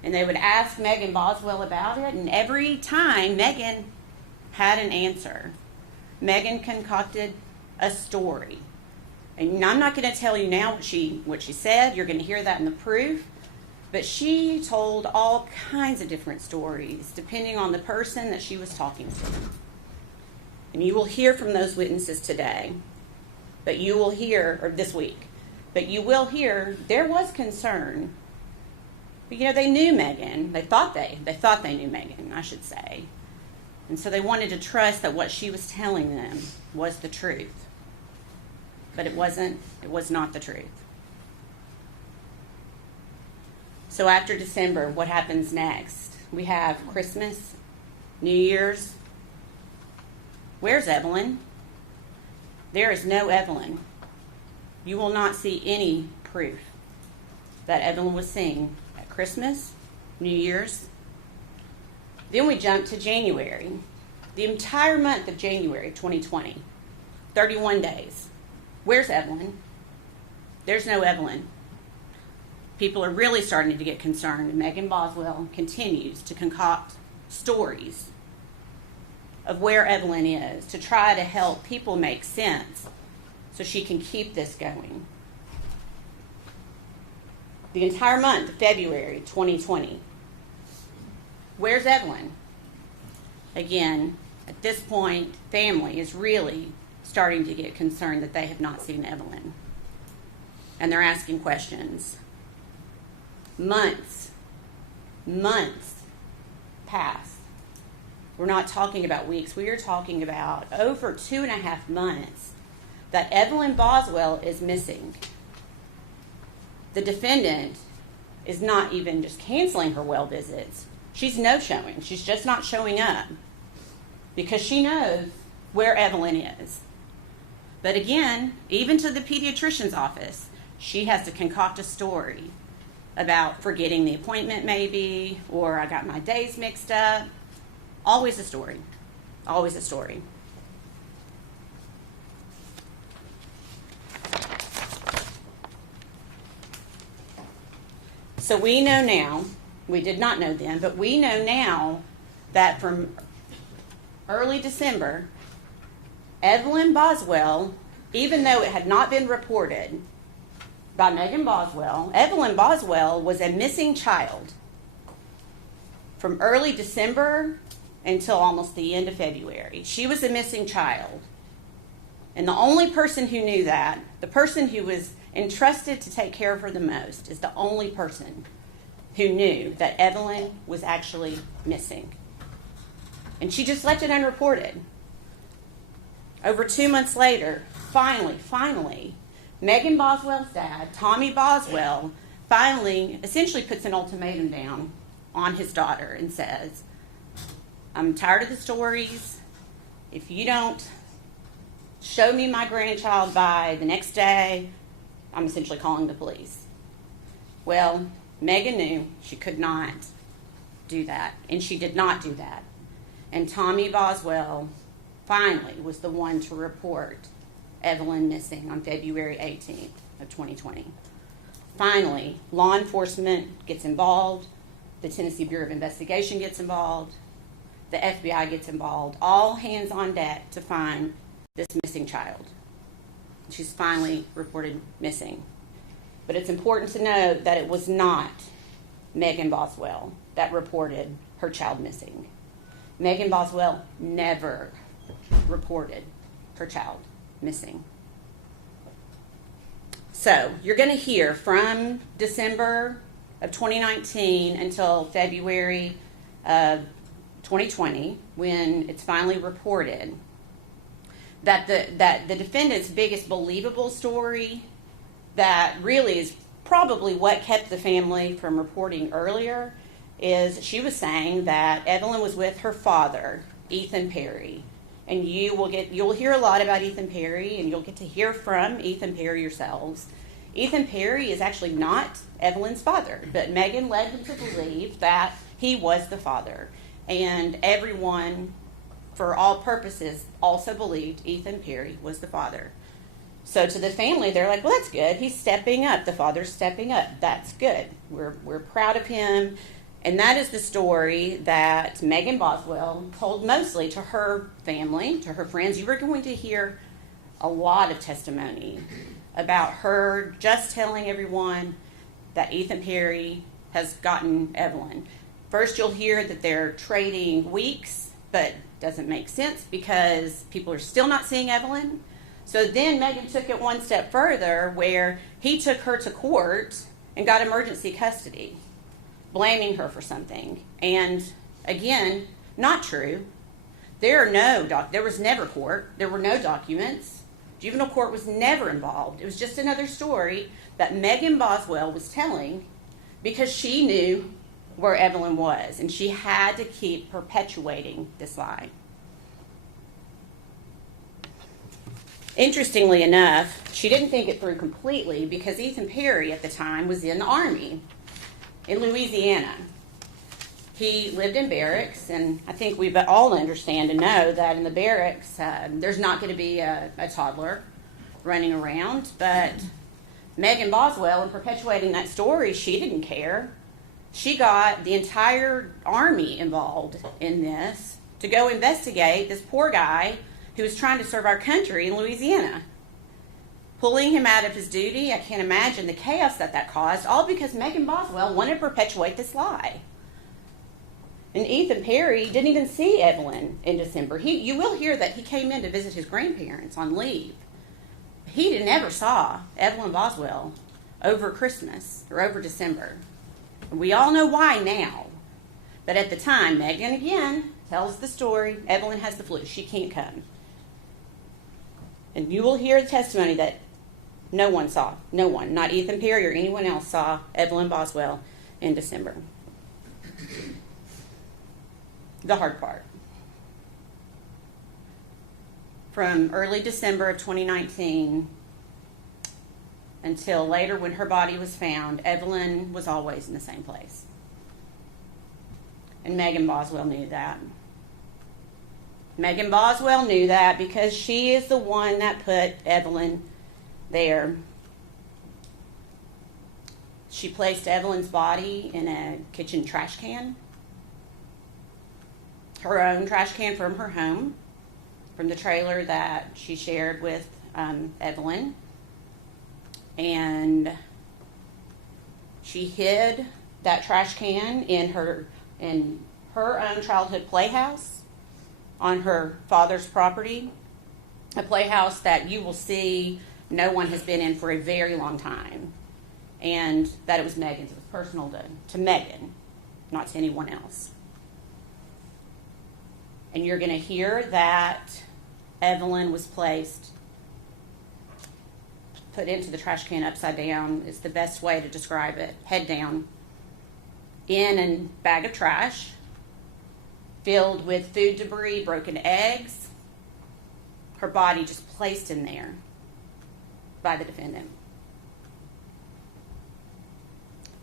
And they would ask Megan Boswell about it. And every time, Megan had an answer. Megan concocted a story. And I'm not going to tell you now what she said. You're going to hear that in the proof. But she told all kinds of different stories, depending on the person that she was talking to. And you will hear from those witnesses today. But you will hear, or this week, but you will hear there was concern. But they knew Megan. They thought they knew Megan, I should say. And so they wanted to trust that what she was telling them was the truth. But it was not the truth. So after December, what happens next? We have Christmas, New Year's. Where's Evelyn? There is no Evelyn. You will not see any proof that Evelyn was seen at Christmas, New Year's. Then we jump to January. The entire month of January 2020, 31 days. Where's Evelyn? There's no Evelyn. People are really starting to get concerned, and Megan Boswell continues to concoct stories of where Evelyn is to try to help people make sense so she can keep this going. The entire month of February 2020. Where's Evelyn? Again, at this point, family is really starting to get concerned that they have not seen Evelyn. And they're asking questions. Months pass. We're not talking about weeks. We are talking about over 2.5 months that Evelyn Boswell is missing. The defendant is not even just canceling her well visits. She's no-showing. She's just not showing up because she knows where Evelyn is. But again, even to the pediatrician's office, she has to concoct a story about forgetting the appointment maybe, or I got my days mixed up. Always a story. Always a story. So we know now, we did not know then, but we know now that from early December, Evelyn Boswell, even though it had not been reported by Megan Boswell, Evelyn Boswell was a missing child from early December until almost the end of February. She was a missing child. And the only person who knew that, the person who was entrusted to take care of her the most, is the only person who knew that Evelyn was actually missing. And she just left it unreported. Over 2 months later, finally, Megan Boswell's dad, Tommy Boswell, finally essentially puts an ultimatum down on his daughter and says, I'm tired of the stories. If you don't show me my grandchild by the next day, I'm essentially calling the police. Well, Megan knew she could not do that, and she did not do that. And Tommy Boswell finally was the one to report Evelyn missing on February 18th of 2020. Finally, law enforcement gets involved, the Tennessee Bureau of Investigation gets involved, the FBI gets involved, all hands on deck to find this missing child. She's finally reported missing. But it's important to note that it was not Megan Boswell that reported her child missing. Megan Boswell never reported her child missing. So you're going to hear from December of 2019 until February of 2020, when it's finally reported, that the defendant's biggest believable story, that really is probably what kept the family from reporting earlier, is she was saying that Evelyn was with her father, Ethan Perry. And you'll hear a lot about Ethan Perry, and you'll get to hear from Ethan Perry yourselves. Ethan Perry is actually not Evelyn's father, but Megan led them to believe that he was the father. And everyone, for all purposes, also believed Ethan Perry was the father. So to the family, they're like, well, that's good. He's stepping up. The father's stepping up. That's good. We're proud of him. And that is the story that Megan Boswell told mostly to her family, to her friends. You were going to hear a lot of testimony about her just telling everyone that Ethan Perry has gotten Evelyn. First, you'll hear that they're trading weeks, but doesn't make sense because people are still not seeing Evelyn. So then Megan took it one step further, where he took her to court and got emergency custody, blaming her for something. And again, not true. There was never court. There were no documents. Juvenile court was never involved. It was just another story that Megan Boswell was telling because she knew where Evelyn was, and she had to keep perpetuating this lie. Interestingly enough, she didn't think it through completely because Ethan Perry at the time was in the Army in Louisiana. He lived in barracks, and I think we all understand and know that in the barracks there's not going to be a toddler running around. But Megan Boswell, in perpetuating that story, she didn't care. She got the entire Army involved in this to go investigate this poor guy who was trying to serve our country in Louisiana. Pulling him out of his duty, I can't imagine the chaos that caused, all because Megan Boswell wanted to perpetuate this lie. And Ethan Perry didn't even see Evelyn in December. You will hear that he came in to visit his grandparents on leave. He never saw Evelyn Boswell over Christmas or over December. And we all know why now. But at the time, Megan again tells the story, Evelyn has the flu, she can't come. And you will hear the testimony that no one, not Ethan Perry or anyone else, saw Evelyn Boswell in December. The hard part. from early December of 2019 until later when her body was found, Evelyn was always in the same place. And Megan Boswell knew that. Megan Boswell knew that because she is the one that put Evelyn there. She placed Evelyn's body in a kitchen trash can, her own trash can from her home, from the trailer that she shared with Evelyn. And she hid that trash can in her own childhood playhouse on her father's property, a playhouse that you will see no one has been in for a very long time, and that it was Megan's. It was personal to Megan, not to anyone else. And you're going to hear that Evelyn was put into the trash can upside down is the best way to describe it, head down, in a bag of trash, filled with food debris, broken eggs, her body just placed in there by the defendant.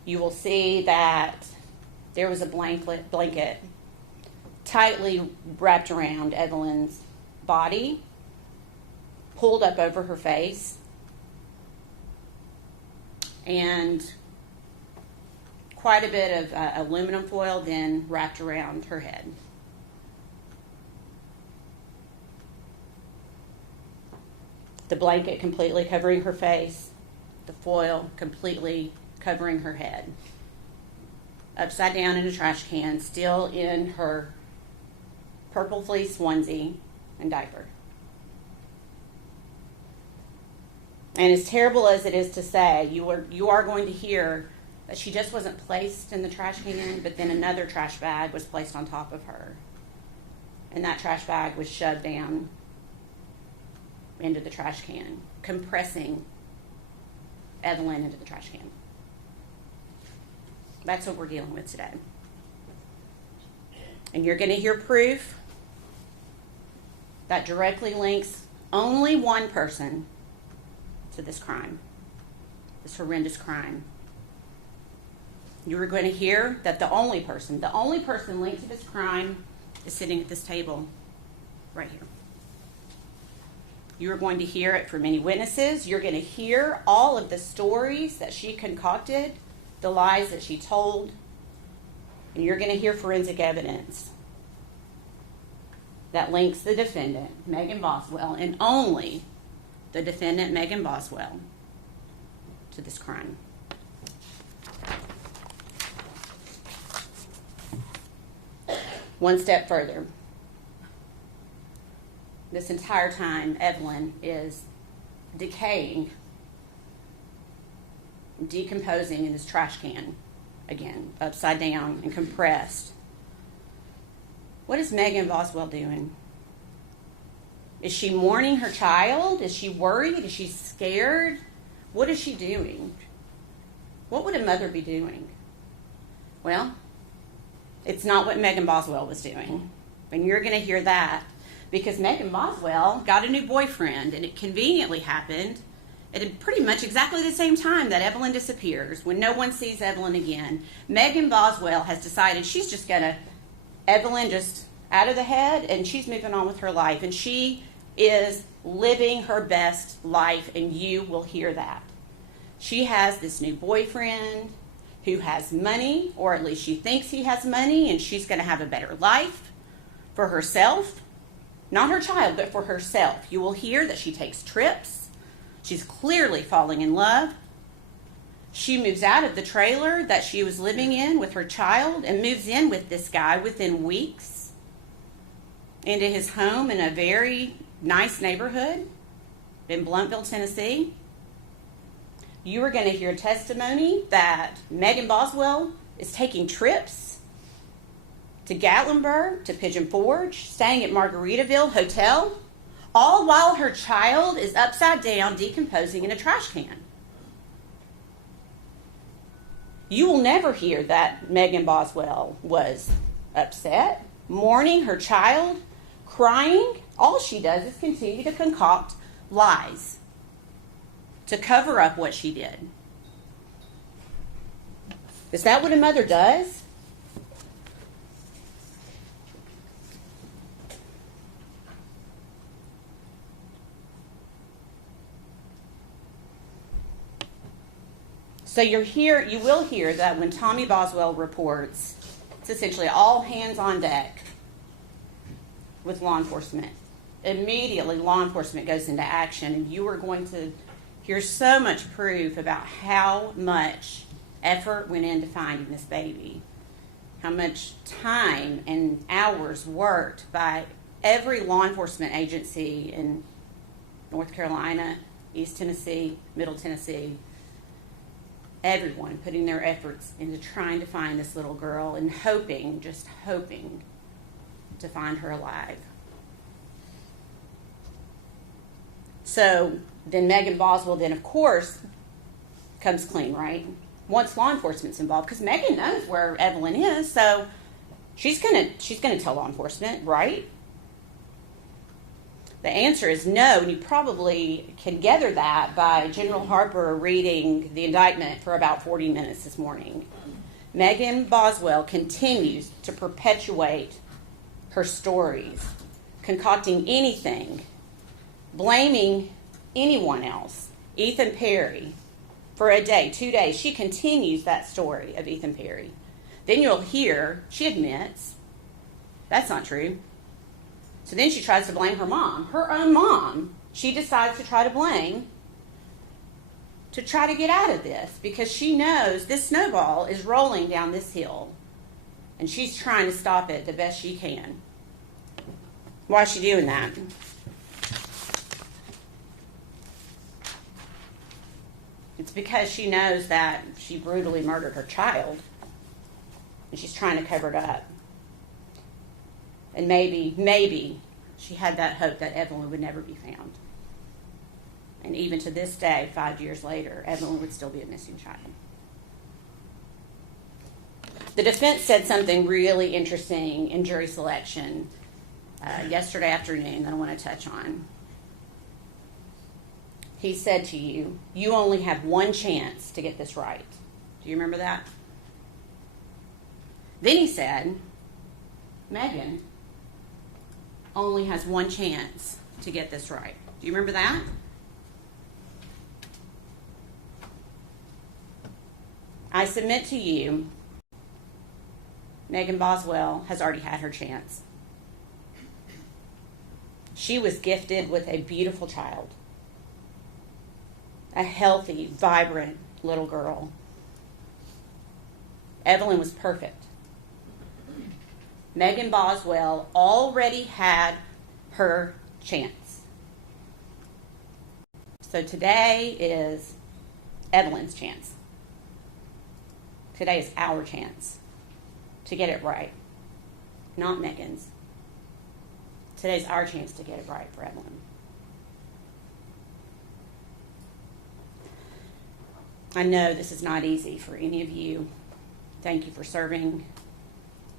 You will see that there was a blanket tightly wrapped around Evelyn's body, pulled up over her face, and quite a bit of aluminum foil then wrapped around her head. The blanket completely covering her face, the foil completely covering her head. Upside down in a trash can, still in her purple fleece onesie and diaper. And as terrible as it is to say, you are going to hear that she just wasn't placed in the trash can, but then another trash bag was placed on top of her. And that trash bag was shoved down into the trash can, compressing Evelyn into the trash can. That's what we're dealing with today. And you're going to hear proof that directly links only one person to this crime, this horrendous crime. You are going to hear that the only person linked to this crime is sitting at this table right here. You are going to hear it from many witnesses. You're going to hear all of the stories that she concocted, the lies that she told, and you're going to hear forensic evidence that links the defendant, Megan Boswell, and only the defendant, Megan Boswell, to this crime. One step further. This entire time, Evelyn is decaying, decomposing in this trash can, again, upside down and compressed. What is Megan Boswell doing? Is she mourning her child? Is she worried? Is she scared? What is she doing? What would a mother be doing? Well, it's not what Megan Boswell was doing. And you're going to hear that because Megan Boswell got a new boyfriend, and it conveniently happened at pretty much exactly the same time that Evelyn disappears, when no one sees Evelyn again. Megan Boswell has decided she's just going to, Evelyn just out of the head, and she's moving on with her life. And she is living her best life, and you will hear that. She has this new boyfriend who has money, or at least she thinks he has money, and she's going to have a better life for herself. Not her child, but for herself. You will hear that she takes trips. She's clearly falling in love. She moves out of the trailer that she was living in with her child and moves in with this guy within weeks into his home in a very nice neighborhood in Bluntville, Tennessee. You are going to hear testimony that Megan Boswell is taking trips to Gatlinburg, to Pigeon Forge, staying at Margaritaville Hotel, all while her child is upside down, decomposing in a trash can. You will never hear that Megan Boswell was upset, mourning her child, crying, All she does is continue to concoct lies to cover up what she did. Is that what a mother does? So you will hear that when Tommy Boswell reports, it's essentially all hands on deck with law enforcement. Immediately, law enforcement goes into action, and you are going to hear so much proof about how much effort went into finding this baby, how much time and hours worked by every law enforcement agency in North Carolina, East Tennessee, Middle Tennessee. Everyone putting their efforts into trying to find this little girl and hoping, just hoping, to find her alive. So then Megan Boswell then, of course, comes clean, right? Once law enforcement's involved, because Megan knows where Evelyn is, so she's gonna tell law enforcement, right? The answer is no, and you probably can gather that by General Harper reading the indictment for about 40 minutes this morning. Megan Boswell continues to perpetuate her stories, concocting anything, blaming anyone else, Ethan Perry, for a day, 2 days. She continues that story of Ethan Perry. Then you'll hear she admits that's not true. So then she tries to blame her mom, her own mom. She decides to try to blame to try to get out of this because she knows this snowball is rolling down this hill and she's trying to stop it the best she can. Why is she doing that? It's because she knows that she brutally murdered her child and she's trying to cover it up. And maybe she had that hope that Evelyn would never be found. And even to this day, 5 years later, Evelyn would still be a missing child. The defense said something really interesting in jury selection yesterday afternoon that I want to touch on. He said to you, you only have one chance to get this right. Do you remember that? Then he said, Megan only has one chance to get this right. Do you remember that? I submit to you, Megan Boswell has already had her chance. She was gifted with a beautiful child, a healthy, vibrant little girl. Evelyn was perfect. Megan Boswell already had her chance. So today is Evelyn's chance. Today is our chance to get it right, not Megan's. Today's our chance to get it right for Evelyn. I know this is not easy for any of you. Thank you for serving.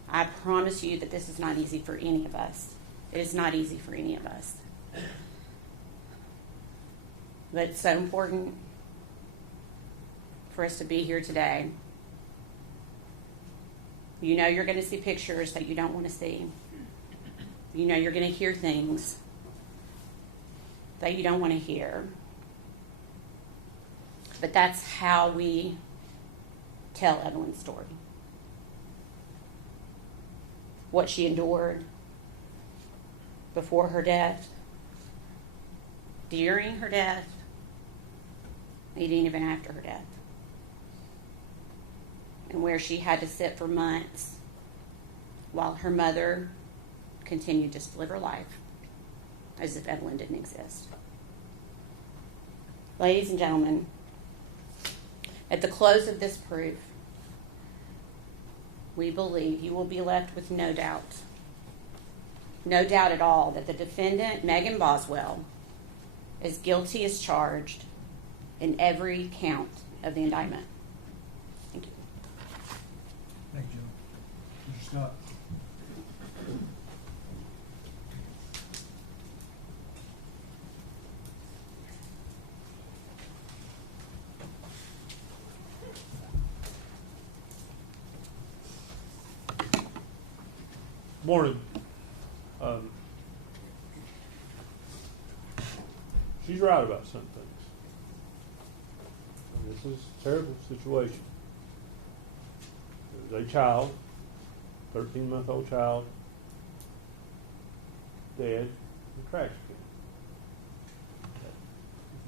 I promise you that this is not easy for any of us. It is not easy for any of us. But it's so important for us to be here today. You know you're going to see pictures that you don't want to see. You know you're going to hear things that you don't want to hear. But that's how we tell Evelyn's story. What she endured before her death, during her death, and even after her death. And where she had to sit for months while her mother continued to live her life as if Evelyn didn't exist. Ladies and gentlemen, at the close of this proof, we believe you will be left with no doubt at all, that the defendant, Megan Boswell, is guilty as charged in every count of the indictment. Thank you. Thank you, Joe. Mr. Scott. Morning. She's right about some things. And this is a terrible situation. There's a child, 13-month-old child, dead in the trash can.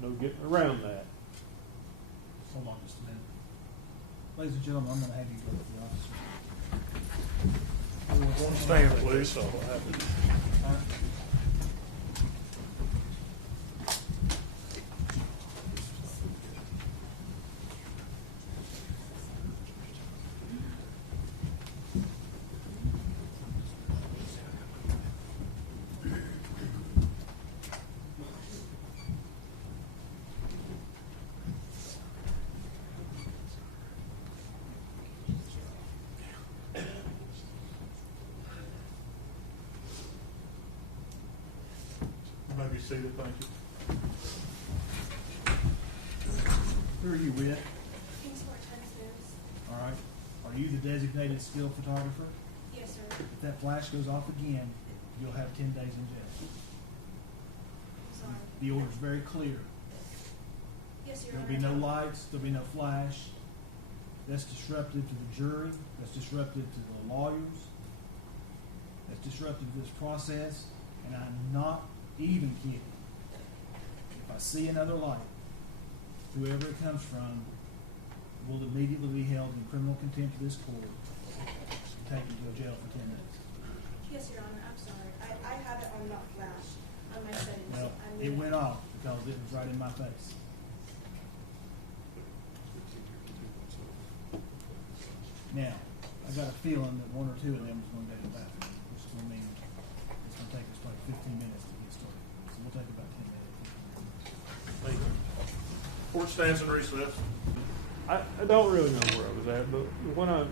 There's no getting around that. Hold on just a minute. Ladies and gentlemen, I'm gonna have you go to the officer. Stand, please. All right. You may be seated, thank you. Who are you with? Kingsport Times News. All right. Are you the designated still photographer? Yes, sir. If that flash goes off again, you'll have 10 days in jail. I'm sorry. The order's very clear. Yes, Your There'll Honor. be no lights, there'll be no flash. That's disruptive to the jury, that's disruptive to the lawyers, that's disruptive to this process, and I'm not even kidding. If I see another light, whoever it comes from will immediately be held in criminal contempt of this court and taken to a jail for 10 days. Yes, Your Honor, I'm sorry. I have it on not flash on my settings. Well, I it need- went off because it was right in my face. Now, I got a feeling that one or two of them is going to go to the bathroom, which is going to mean it's going to take us like 15 minutes to get started. So we'll take about 10 minutes. Thank you. Court stands in recess. I don't really know where I was at, but when I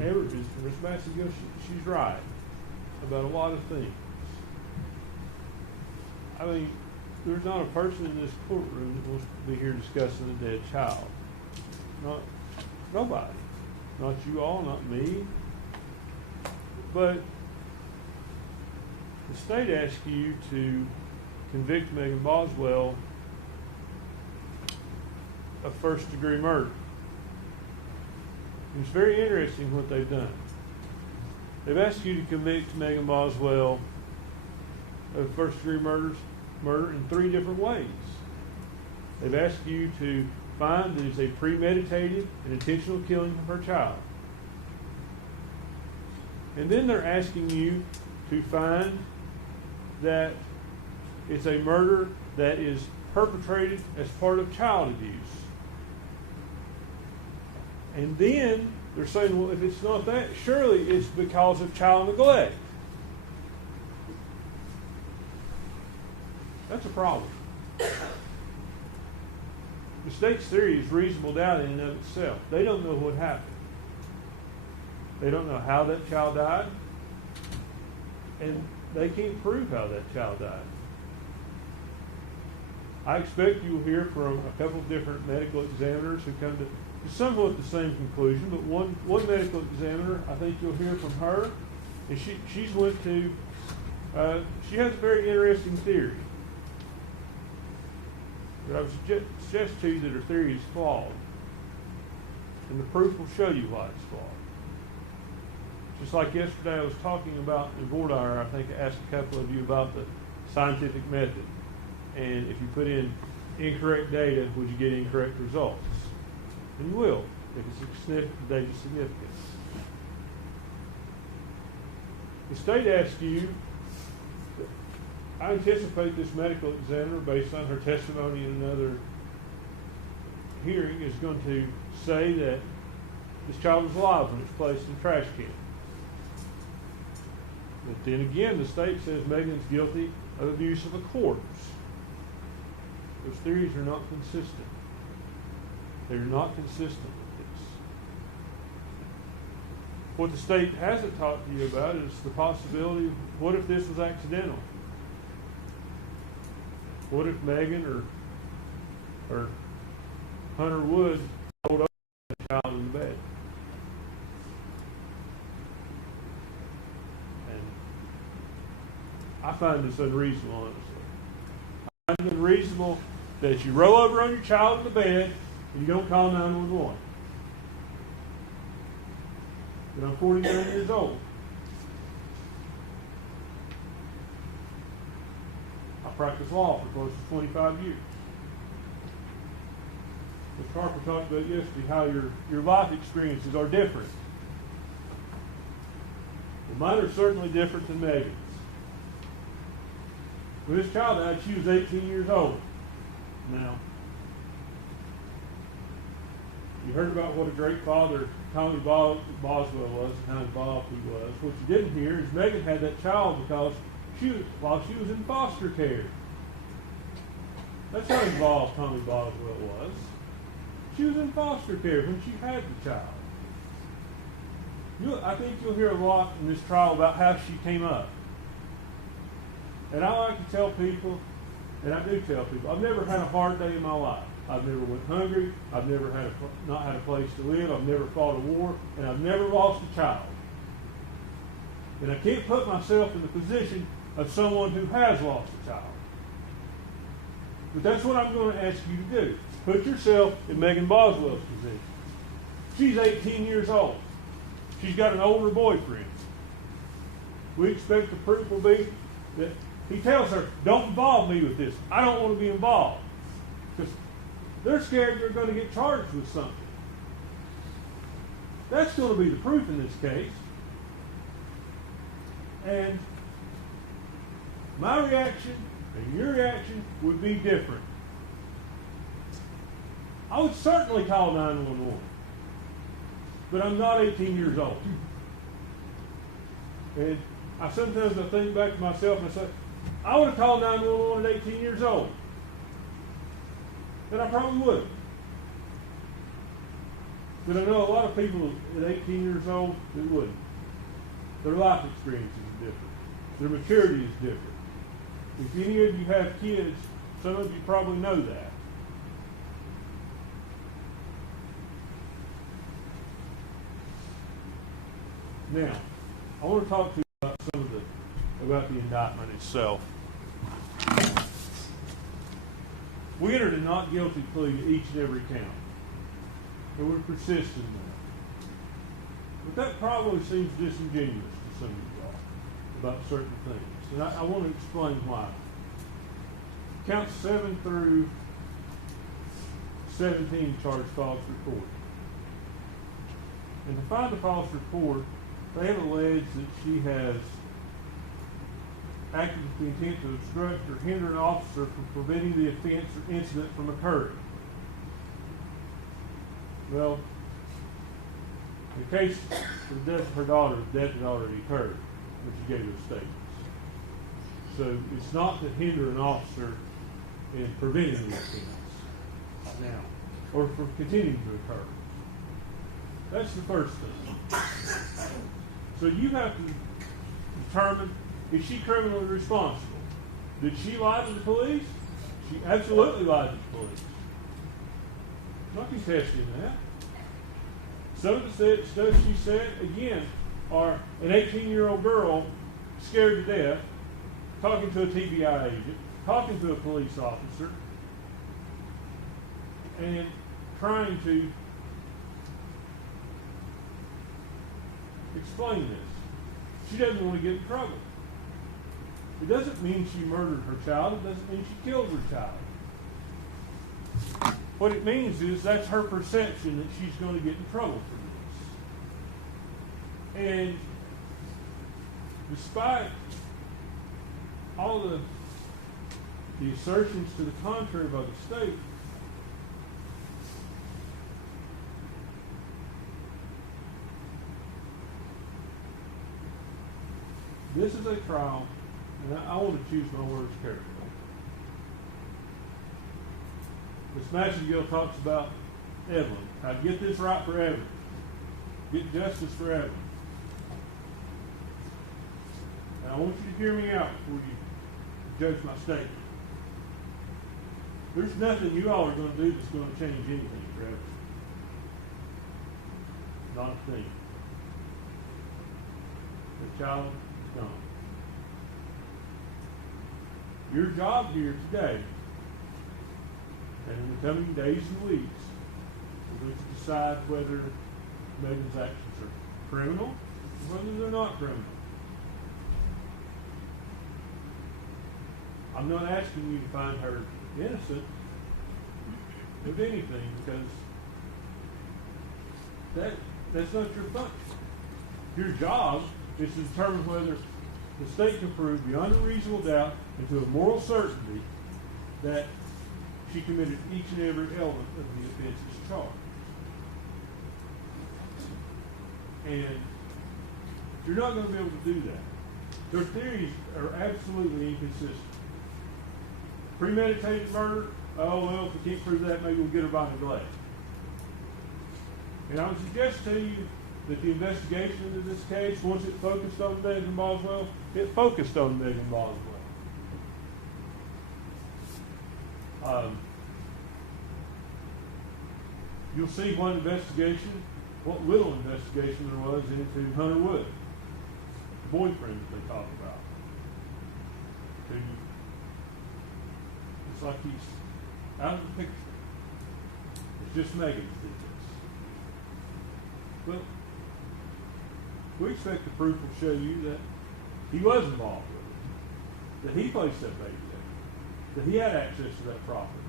averages Ms. Massey goes, she's right about a lot of things. I mean, there's not a person in this courtroom that wants to be here discussing a dead child. Nobody. Not you all, not me. But the state asks you to convict Megan Boswell of first-degree murder. It's very interesting what they've done. They've asked you to convict Megan Boswell of first-degree murder in 3 different ways. They've asked you to find that it's a premeditated and intentional killing of her child. And then they're asking you to find that it's a murder that is perpetrated as part of child abuse. And then they're saying, well, if it's not that, surely it's because of child neglect. That's a problem. The state's theory is reasonable doubt in and of itself. They don't know what happened. They don't know how that child died, and they can't prove how that child died. I expect you'll hear from a couple of different medical examiners who come to somewhat the same conclusion, but one medical examiner, I think you'll hear from her, and she has a very interesting theory. But I would suggest to you that her theory is flawed. And the proof will show you why it's flawed. Just like yesterday I was talking about in voir dire, I think I asked a couple of you about the scientific method. And if you put in incorrect data, would you get incorrect results? And you will, if it's significant, data significance. The state asks you, I anticipate this medical examiner, based on her testimony in another hearing, is going to say that this child was alive when it was placed in the trash can. But then again, the state says Megan's guilty of abuse of a corpse. Those theories are not consistent. They're not consistent with this. What the state hasn't talked to you about is the possibility of what if this was accidental? What if Megan or Hunter Wood rolled over the child in the bed? I find this unreasonable, honestly. I find it unreasonable that you roll over on your child in the bed and you don't call 911. But I'm 49 years old. I practiced law for close to 25 years. Ms. Harper talked about yesterday how your life experiences are different. Well, mine are certainly different than Megan's. When this child died, she was 18 years old. Now, you heard about what a great father Tommy Boswell was and how involved he was. What you didn't hear is Megan had that child because while she was in foster care. That's how involved Tommy Boswell was. She was in foster care when she had the child. I think you'll hear a lot in this trial about how she came up. And I like to tell people, and I do tell people, I've never had a hard day in my life. I've never went hungry. I've never not had a place to live. I've never fought a war, and I've never lost a child. And I can't put myself in the position of someone who has lost a child. But that's what I'm going to ask you to do. Put yourself in Megan Boswell's position. She's 18 years old. She's got an older boyfriend. We expect the proof will be that he tells her, don't involve me with this. I don't want to be involved. Because they're scared they're going to get charged with something. That's going to be the proof in this case. And my reaction and your reaction would be different. I would certainly call 911. But I'm not 18 years old. And sometimes I think back to myself and I say, I would have called 911 at 18 years old. And I probably would. But I know a lot of people at 18 years old that wouldn't. Their life experience is different. Their maturity is different. If any of you have kids, some of you probably know that. Now, I want to talk to you about the indictment itself. We entered a not guilty plea to each and every count. And we're persistent in that. But that probably seems disingenuous to some of you all about certain things. And I want to explain why. Counts 7 through 17 charge false report. And to find a false report, they have alleged that she has acted with the intent to obstruct or hinder an officer from preventing the offense or incident from occurring. Well, in the case of the death of her daughter, the death had already occurred when she gave those statements. So it's not to hinder an officer in preventing the offense now, or from continuing to occur. That's the first thing. So you have to determine, is she criminally responsible? Did she lie to the police? She absolutely lied to the police. I'm not contesting that. Some of the stuff she said, again, are an 18-year-old girl scared to death, talking to a TBI agent, talking to a police officer, and trying to explain this. She doesn't want to get in trouble. It doesn't mean she murdered her child. It doesn't mean she killed her child. What it means is that's her perception that she's going to get in trouble for this. And despite all the assertions to the contrary by the state, this is a trial, and I want to choose my words carefully. Ms. Massengill talks about Evelyn. How to get this right for Evelyn. Get justice for Evelyn. And I want you to hear me out before you judge my statement. There's nothing you all are going to do that's going to change anything for Evelyn. Not a thing. The child is gone. Your job here today, and in the coming days and weeks, will be to decide whether Megan's actions are criminal or whether they're not criminal. I'm not asking you to find her innocent of anything, because that's not your function. Your job is to determine whether the state can prove beyond a reasonable doubt and to a moral certainty that she committed each and every element of the offenses charged. And you're not going to be able to do that. Their theories are absolutely inconsistent. Premeditated murder, oh well, if we can't prove that, maybe we'll get her by neglect. And I would suggest to you that the investigation into this case, once it focused on Megan Boswell, it focused on Megan Boswell. You'll see what little investigation there was into Hunter Wood, the boyfriend that they talk about. It's like he's out of the picture. It's just Megan that did this. But we expect the proof will show you that he was involved with it, that he placed that baby there, that he had access to that property,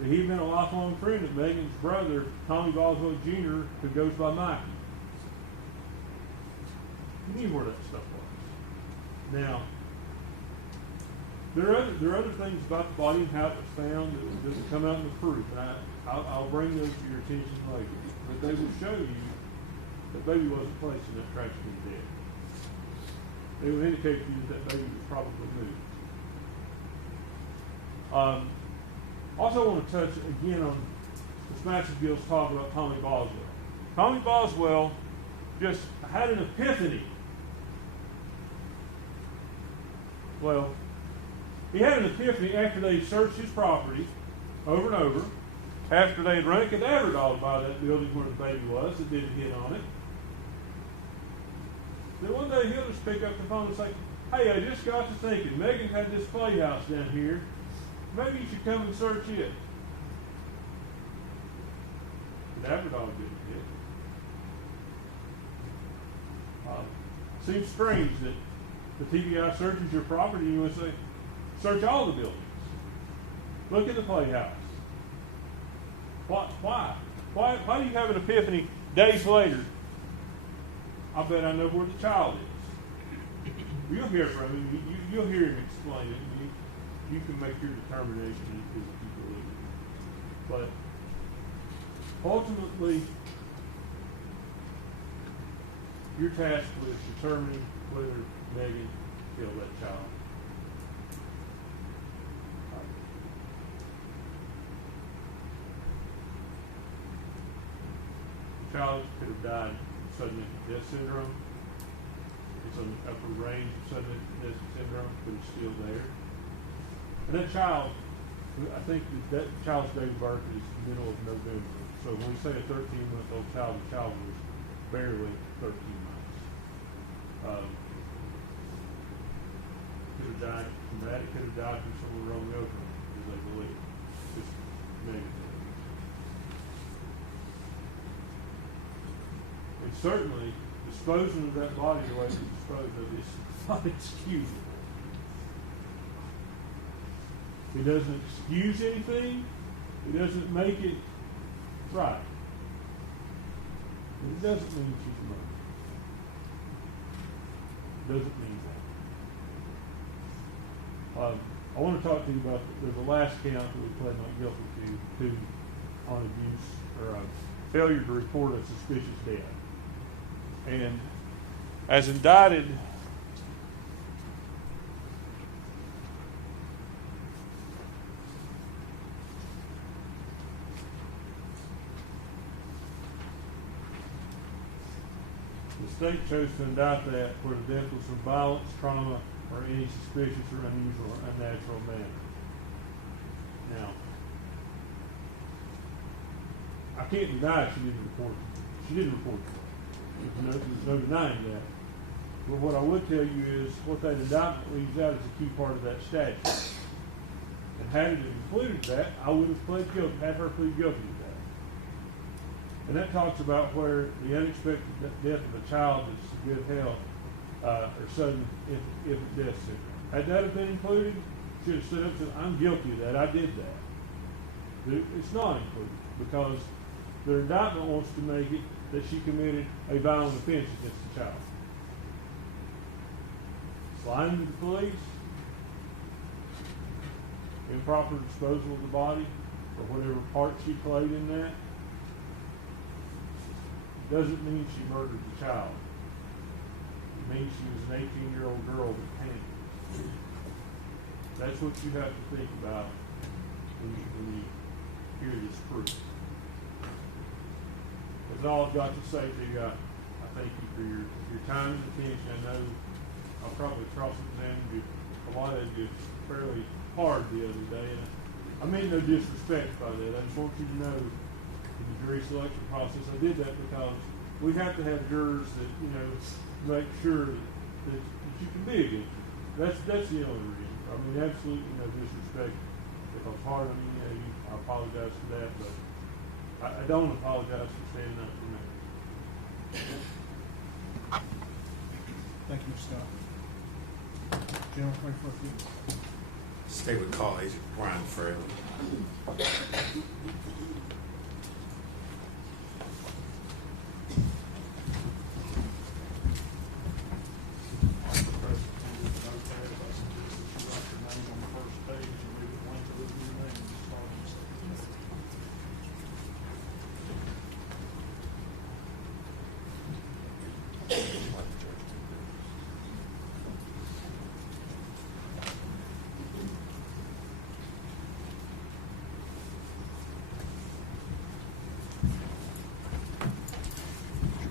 that he'd been a lifelong friend of Megan's brother, Tommy Boswell Jr., who goes by Mikey. He knew where that stuff was. Now, there are other things about the body and how it was found that doesn't come out in the proof, and I'll bring those to your attention later. But they will show you that baby wasn't placed in that trash bin dead. They will indicate to you that baby was probably moved. Also, I want to touch again on this massive Bill's talk about Tommy Boswell. Tommy Boswell just had an epiphany. Well, he had an epiphany after they searched his property over and over, after they had run a cadaver dog by that building where the baby was that didn't get on it. Then one day he'll just pick up the phone and say, hey, I just got to thinking, Megan had this playhouse down here. Maybe you should come and search it. The cadaver dog didn't get. Seems strange that the TBI searches your property and you would say, search all the buildings. Look at the playhouse. Why? Why do you have an epiphany days later? I bet I know where the child is. You'll hear from him. You'll hear him explain it. You can make your determination if you believe it. But ultimately, you're tasked with determining whether Megan killed that child. The child could have died of sudden death syndrome. It's on the upper range of sudden death syndrome, but it's still there. And that child, I think that child's date of birth is the middle of November. So when we say a 13-month-old child, the child was barely 13 months. Could have died from that. It could have died from someone rolling over him, as they believe. Just negative. And certainly, disposing of that body the way it was disposed of is not excusable. It doesn't excuse anything. It doesn't make it right. It doesn't mean she's murdered. It doesn't mean that. I want to talk to you about the last count that we pled not guilty to on abuse or failure to report a suspicious death. And as indicted, the state chose to indict that where the death was from violence, trauma, or any suspicious or unusual or unnatural manner. Now, I can't deny she didn't report it. She didn't report it. There's no denying that. But what I would tell you is what that indictment leaves out is a key part of that statute. And had it included that, I would have pled guilty, had her plead guilty to that. And that talks about where the unexpected death of a child is severe health, or sudden if death sentence. Had that have been included, should have stood up and said, I'm guilty of that, I did that. But it's not included because the indictment wants to make it that she committed a violent offense against the child. Lying to the police, improper disposal of the body, or whatever part she played in that, doesn't mean she murdered the child. It means she was an 18-year-old girl that panicked. That's what you have to think about when you hear this proof. That's all I've got to say to you. I thank you for your time and attention. I know I probably cross-examined you a lot of you fairly hard the other day, and I mean no disrespect by that. I just want you to know in the jury selection process, I did that because we have to have jurors that, make sure that you can be a good juror. That's the only reason. I mean, absolutely no disrespect. If I was hard on you, I apologize for that, but I don't apologize for standing up for me. Thank you, Mr. Scott. General 21st witness. State would call Agent Brian Fraley.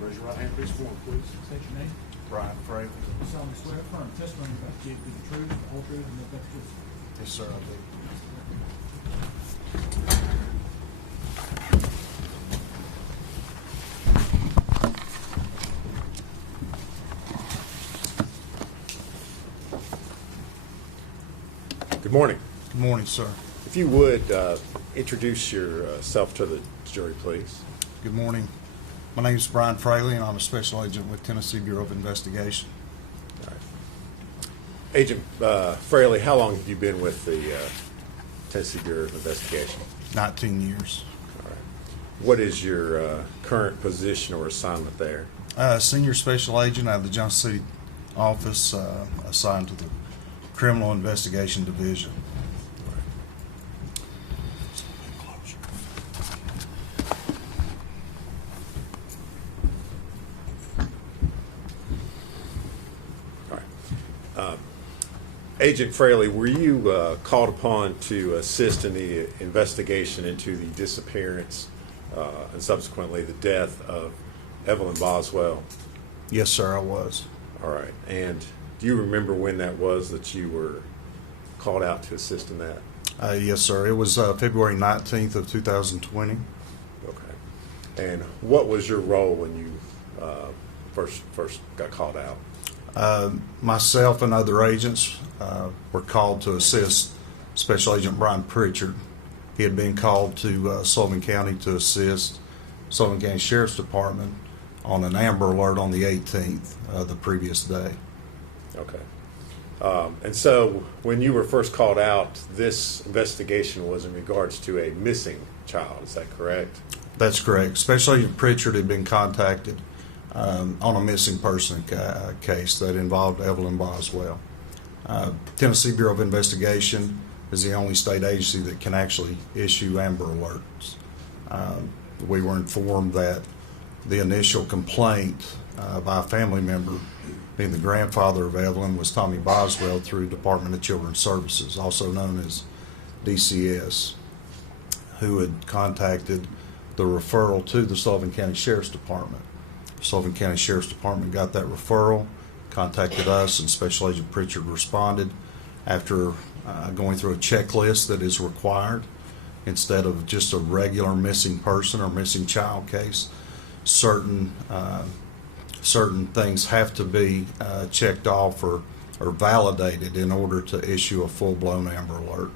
Raise your right hand, please, forward, please. State your name. Brian Fraley. You solemnly swear affirm testimony about to give you the truth, the whole truth, and nothing but the truth. Yes, sir, I do. Good morning. Good morning, sir. If you would introduce yourself to the jury, please. Good morning. My name is Brian Fraley, and I'm a special agent with Tennessee Bureau of Investigation. All right. Agent Fraley, how long have you been with the Tennessee Bureau of Investigation? 19 years. All right. What is your current position or assignment there? Senior special agent out of the Johnson City office, assigned to the Criminal Investigation Division. Agent Fraley, were you called upon to assist in the investigation into the disappearance and subsequently the death of Evelyn Boswell? Yes, sir, I was. All right. And do you remember when that was that you were called out to assist in that? Yes, sir. It was February 19th of 2020. Okay. And what was your role when you first got called out? Myself and other agents were called to assist Special Agent Brian Pritchard. He had been called to Sullivan County to assist Sullivan County Sheriff's Department on an Amber Alert on the 18th the previous day. Okay. And so when you were first called out, this investigation was in regards to a missing child. Is that correct? That's correct. Special Agent Pritchard had been contacted on a missing person case that involved Evelyn Boswell. Tennessee Bureau of Investigation is the only state agency that can actually issue Amber Alerts. We were informed that the initial complaint by a family member, being the grandfather of Evelyn, was Tommy Boswell through Department of Children's Services, also known as DCS, who had contacted the referral to the Sullivan County Sheriff's Department. Sullivan County Sheriff's Department got that referral, contacted us, and Special Agent Pritchard responded after going through a checklist that is required. Instead of just a regular missing person or missing child case, certain certain things have to be checked off or validated in order to issue a full-blown Amber Alert.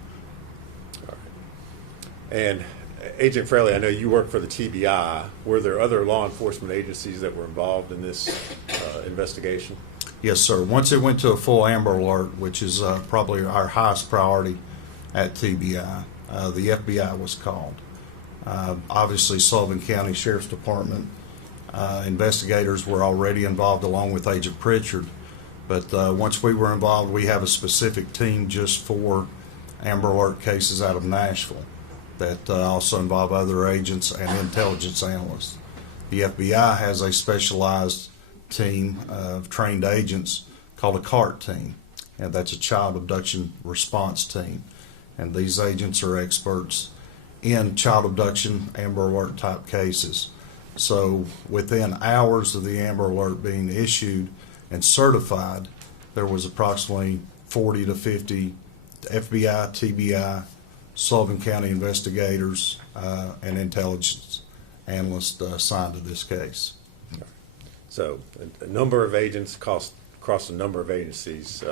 And Agent Fraley, I know you work for the TBI. Were there other law enforcement agencies that were involved in this investigation? Yes, sir. Once it went to a full Amber Alert, which is probably our highest priority at TBI, the FBI was called. Obviously, Sullivan County Sheriff's Department investigators were already involved along with Agent Pritchard. But once we were involved, we have a specific team just for Amber Alert cases out of Nashville that also involve other agents and intelligence analysts. The FBI has a specialized team of trained agents called a CART team, and that's a child abduction response team. And these agents are experts in child abduction, Amber Alert type cases. So within hours of the Amber Alert being issued and certified, there was approximately 40 to 50 FBI, TBI, Sullivan County investigators and intelligence analysts assigned to this case. So a number of agents across a number of agencies,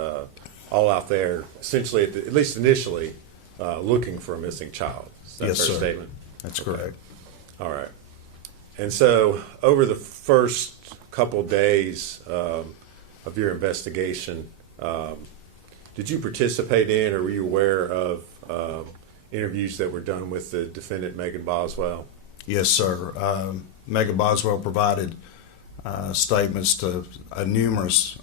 all out there, essentially, at least initially, looking for a missing child. Is that a Yes, fair sir. statement? That's Okay. correct. All right. And so over the first couple days of your investigation, did you participate in or were you aware of interviews that were done with the defendant, Megan Boswell? Yes, sir. Megan Boswell provided statements to a numerous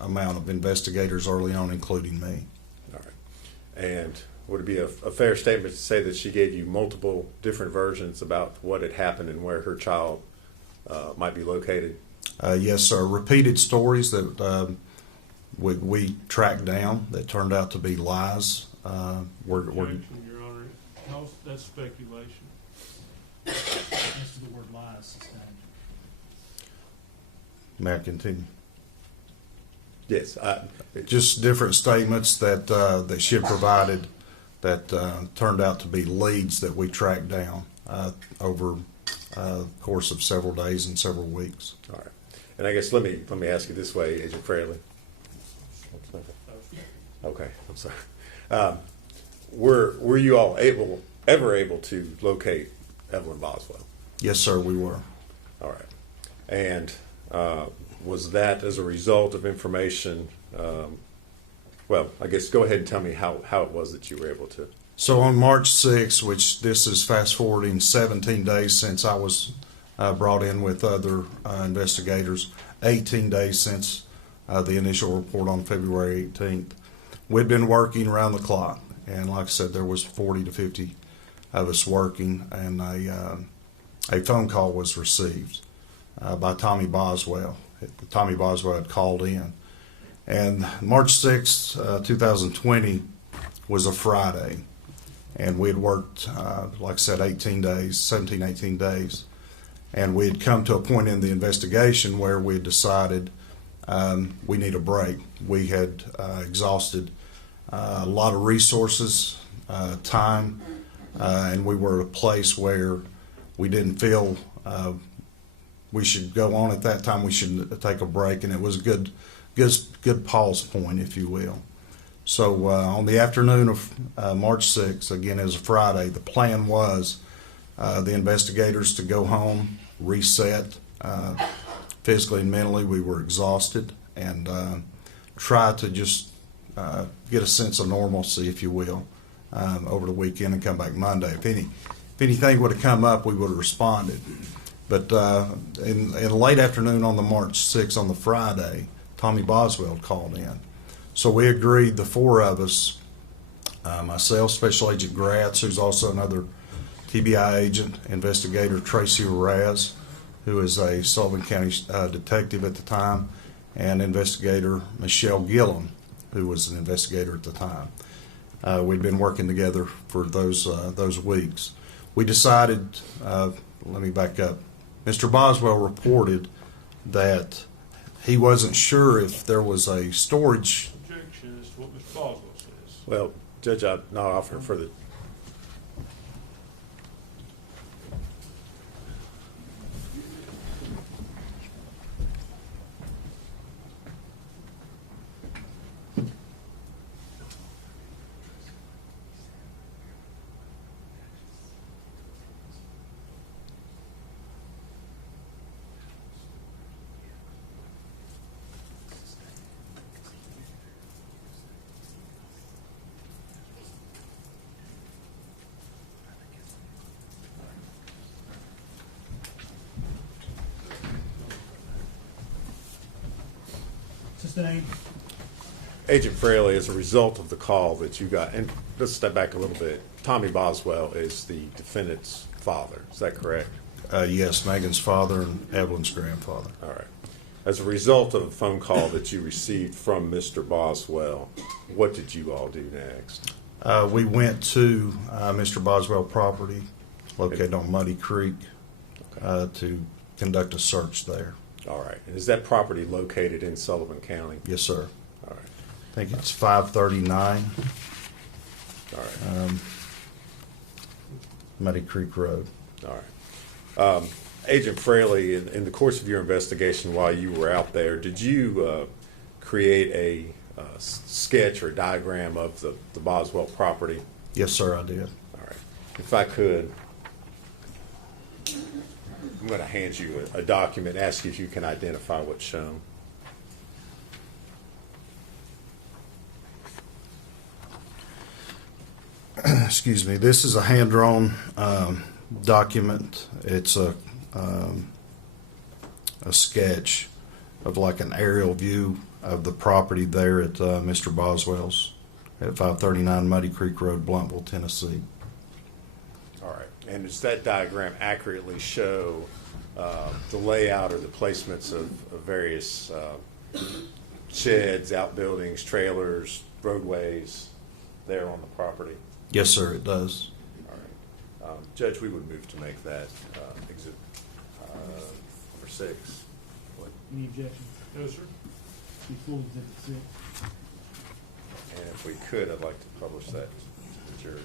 amount of investigators early on, including me. All right. And would it be a fair statement to say that she gave you multiple different versions about what had happened and where her child might be located? Yes, sir. Repeated stories that we tracked down that turned out to be lies. Were Objection, Your Honor. That's speculation. This is the word lies sustained. may I continue? Yes. Just different statements that that she had provided that turned out to be leads that we tracked down over the course of several days and several weeks. All right. And I guess let me ask you this way, Agent Fraley. Okay, I'm sorry. Were you all ever able to locate Evelyn Boswell? Yes, sir, we were. All right. And was that as a result of information? Well, I guess go ahead and tell me how it was that you were able to. So on March 6th, which this is fast forwarding 17 days since I was brought in with other investigators, 18 days since the initial report on February 18th. We'd been working around the clock, and like I said, there was 40 to 50 of us working, and a phone call was received by Tommy Boswell. Tommy Boswell had called in. And March 6th, 2020 was a Friday, and we had worked, like I said, 18 days, and we had come to a point in the investigation where we had decided we need a break. We had exhausted a lot of resources, time, and we were at a place where we didn't feel we should go on at that time. We should take a break, and it was a good pause point, if you will. So on the afternoon of March 6th, again as a Friday, the plan was the investigators to go home, reset physically and mentally. We were exhausted, and try to just get a sense of normalcy, if you will, over the weekend and come back Monday. If anything would have come up, we would have responded. But in late afternoon on the March 6th, on the Friday, Tommy Boswell called in. So we agreed, the four of us, myself, Special Agent Gratz, who's also another TBI agent, investigator Tracy Raz, who is a Sullivan County detective at the time, and investigator Michelle Gillum, who was an investigator at the time. We'd been working together for those weeks. We decided, let me back up. Mr. Boswell reported that he wasn't sure if there was a storage. Objection is what Mr. Boswell says. Well, Judge, I'm not offering further. Sustained. Agent Fraley, as a result of the call that you got, and let's step back a little bit, Tommy Boswell is the defendant's father, is that correct? Yes, Megan's father and Evelyn's grandfather. All right. As a result of a phone call that you received from Mr. Boswell, what did you all do next? We went to Mr. Boswell property located on Muddy Creek to conduct a search there. All right. And is that property located in Sullivan County? Yes, sir. All right. I think it's 539 All right. Muddy Creek Road. All right. Agent Fraley, in the course of your investigation while you were out there, did you create a sketch or diagram of the Boswell property? Yes, sir, I did. All right. If I could, I'm going to hand you a document, ask you if you can identify what's shown. Excuse me. This is a hand-drawn document. It's a sketch of like an aerial view of the property there at Mr. Boswell's at 539 Muddy Creek Road, Bluntville, Tennessee. All right. And does that diagram accurately show the layout or the placements of various sheds, outbuildings, trailers, roadways there on the property? Yes, sir, it does. All right. Judge, we would move to make that exhibit number 6. What- Any objection? No, sir. Be full exhibit 6. And if we could, I'd like to publish that to the jury.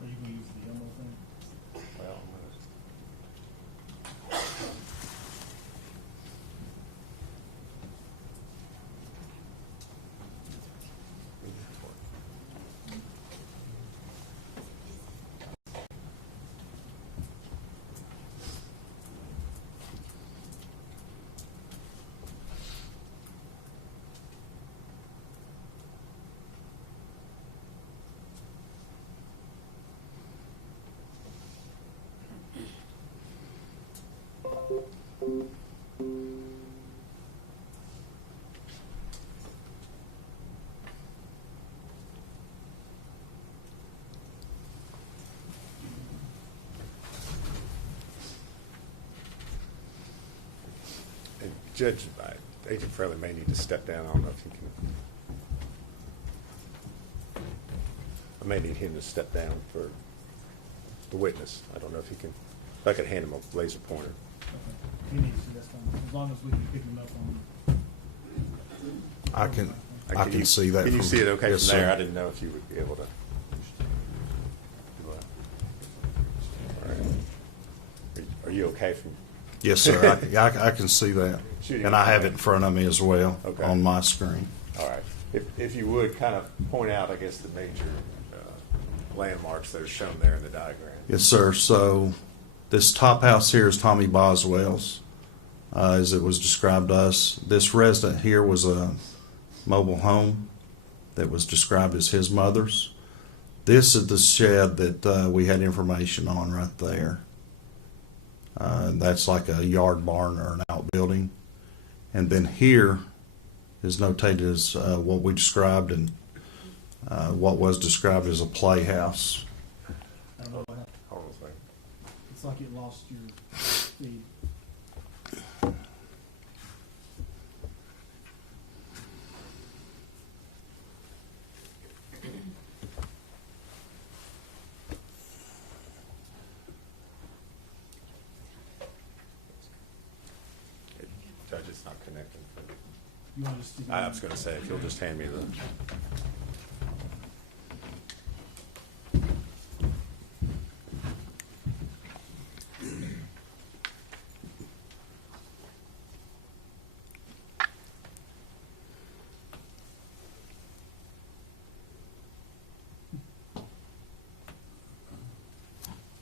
Are you gonna use the Elmo thing? Well, and Judge, Agent Fraley may need to step down. I don't know if he can. I may need him to step down for the witness. I don't know if he can. If I could hand him a laser pointer. Okay. He needs to, that's fine, as long as we can pick him up on. I can see that. Can you from- see it okay yes, from there? sir. I didn't know if you would be able to. All right. Are you okay from? Yes, sir. I can see that. Shooting And I have okay. it in front of me as well Okay. on my screen. All right. If you would kind of point out, I guess, the major landmarks that are shown there in the diagram. Yes, sir. So this top house here is Tommy Boswell's, as it was described to us. This resident here was a mobile home that was described as his mother's. This is the shed that we had information on right there. That's like a yard barn or an outbuilding. And then here is notated as what we described and what was described as a playhouse. I don't know what happened. Hold on a second. It's like it lost your feed. Judge, it's not connecting. You want to just? I was going to say, if you'll just hand me the.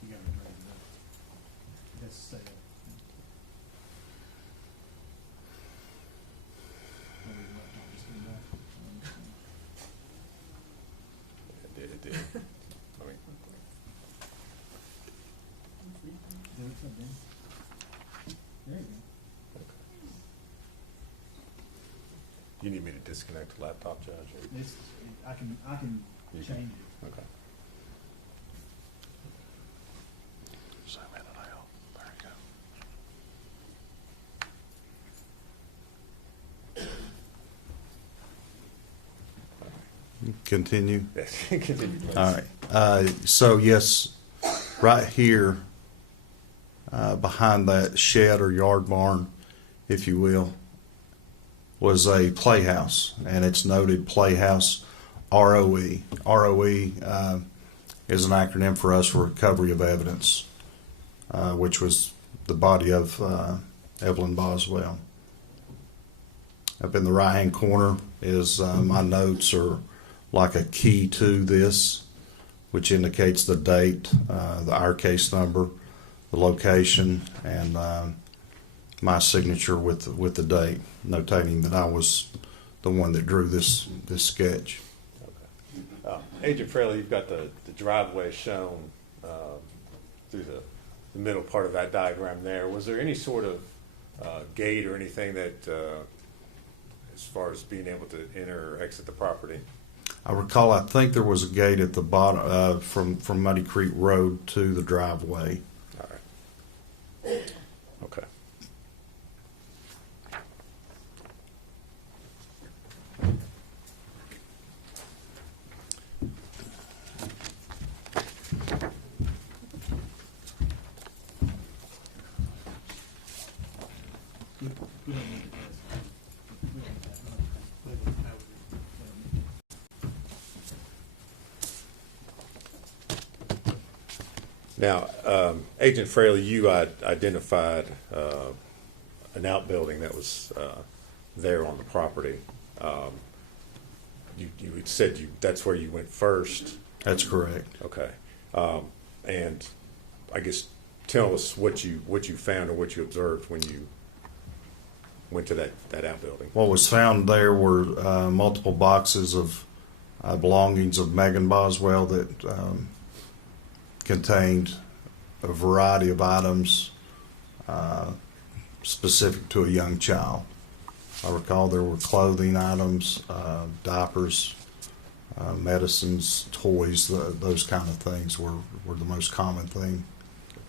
You gotta drag it up. That's the state. Maybe the laptop just came back. You need me to disconnect the laptop, Judge? or- It's, I can You change can. it. Okay. Zoom in and out. There you go. Continue. Yes, continue, please. All right. So yes, right here, behind that shed or yard barn, if you will, was a playhouse, and it's noted Playhouse ROE. ROE is an acronym for us for Recovery of Evidence, which was the body of Evelyn Boswell. Up in the right-hand corner is my notes are like a key to this, which indicates the date, our case number, the location, and my signature with the date, notating that I was the one that drew this sketch. Okay. Agent Fraley, you've got the driveway shown through the middle part of that diagram there. Was there any sort of gate or anything that, as far as being able to enter or exit the property? I recall, I think there was a gate at the bottom from Muddy Creek Road to the driveway. All right. Okay. We don't need it. We don't need that. Now, Agent Fraley, you identified an outbuilding that was there on the property. You had said that's where you went first. That's correct. Okay. And I guess tell us what you found or what you observed when you went to that outbuilding. What was found there were multiple boxes of belongings of Megan Boswell that contained a variety of items specific to a young child. I recall there were clothing items, diapers, medicines, toys, those kind of things were the most common thing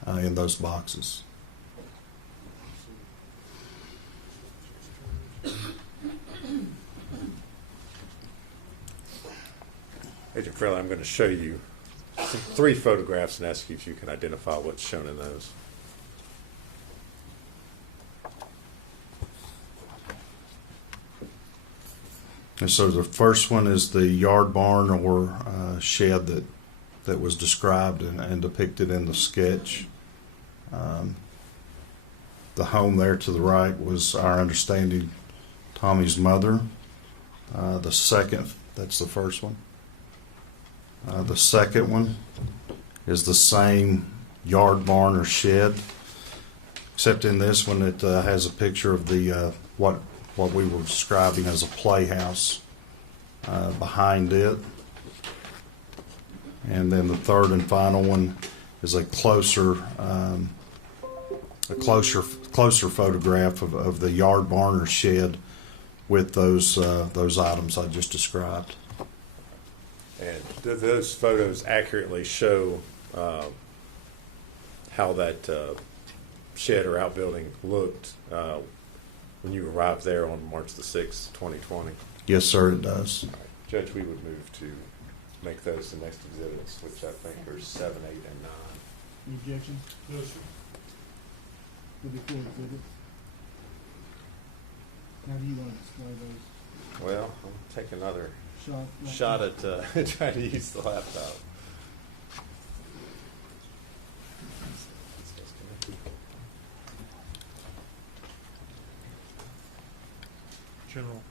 in those boxes. Agent Fraley, I'm going to show you 3 photographs and ask you if you can identify what's shown in those. And so the first one is the yard barn or shed that was described and depicted in the sketch. The home there to the right was, our understanding, Tommy's mother. The second, that's the first one. The second one is the same yard barn or shed, except in this one it has a picture of the what we were describing as a playhouse behind it. And then the third and final one is a closer photograph of the yard barn or shed with those items I just described. And do those photos accurately show how that shed or outbuilding looked when you arrived there on March the 6th, 2020? Yes, sir, it does. All right. Judge, we would move to make those the next exhibits, which I think are 7, 8, and 9. Any objections? No, sir. With the full exhibits? How do you want to display those? Well, I'll take another Shot? shot at trying to use the laptop. General,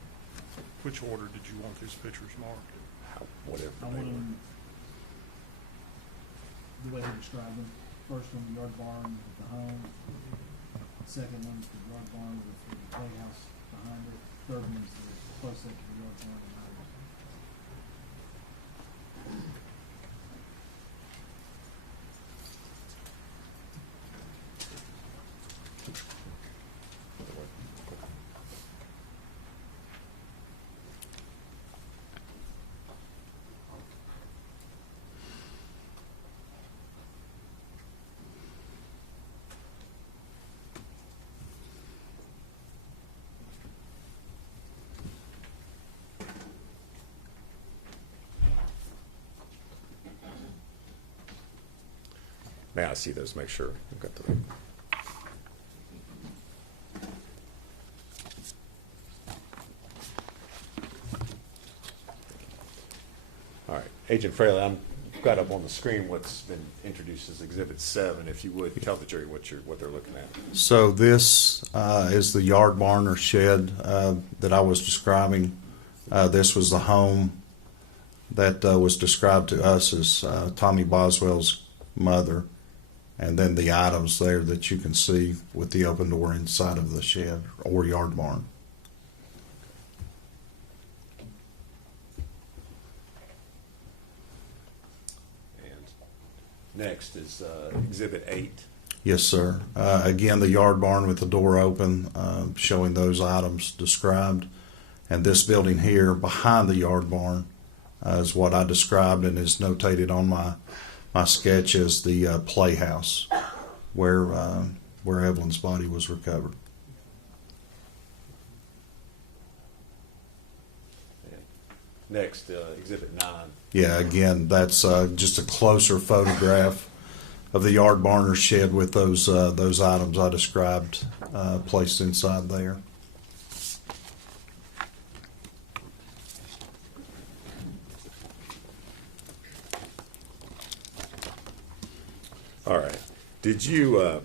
which order did you want these pictures marked? Whatever. I want them the way he described them. First one, the yard barn with the home. Second one, the yard barn with the playhouse behind it. Third one is the close up to the yard barn behind it. Now I see those. Make sure I've got the. All right, Agent Fraley, I've got up on the screen what's been introduced as Exhibit 7. If you would tell the jury what they're looking at. So this is the yard barn or shed that I was describing. This was the home that was described to us as Tommy Boswell's mother, and then the items there that you can see with the open door inside of the shed or yard barn. Next is Exhibit 8. Yes, sir. Again, the yard barn with the door open, showing those items described. And this building here behind the yard barn is what I described and is notated on my sketch as the playhouse where Evelyn's body was recovered. Next, Exhibit 9. Yeah, again, that's just a closer photograph of the yard barn or shed with those items I described placed inside there. All right. Did you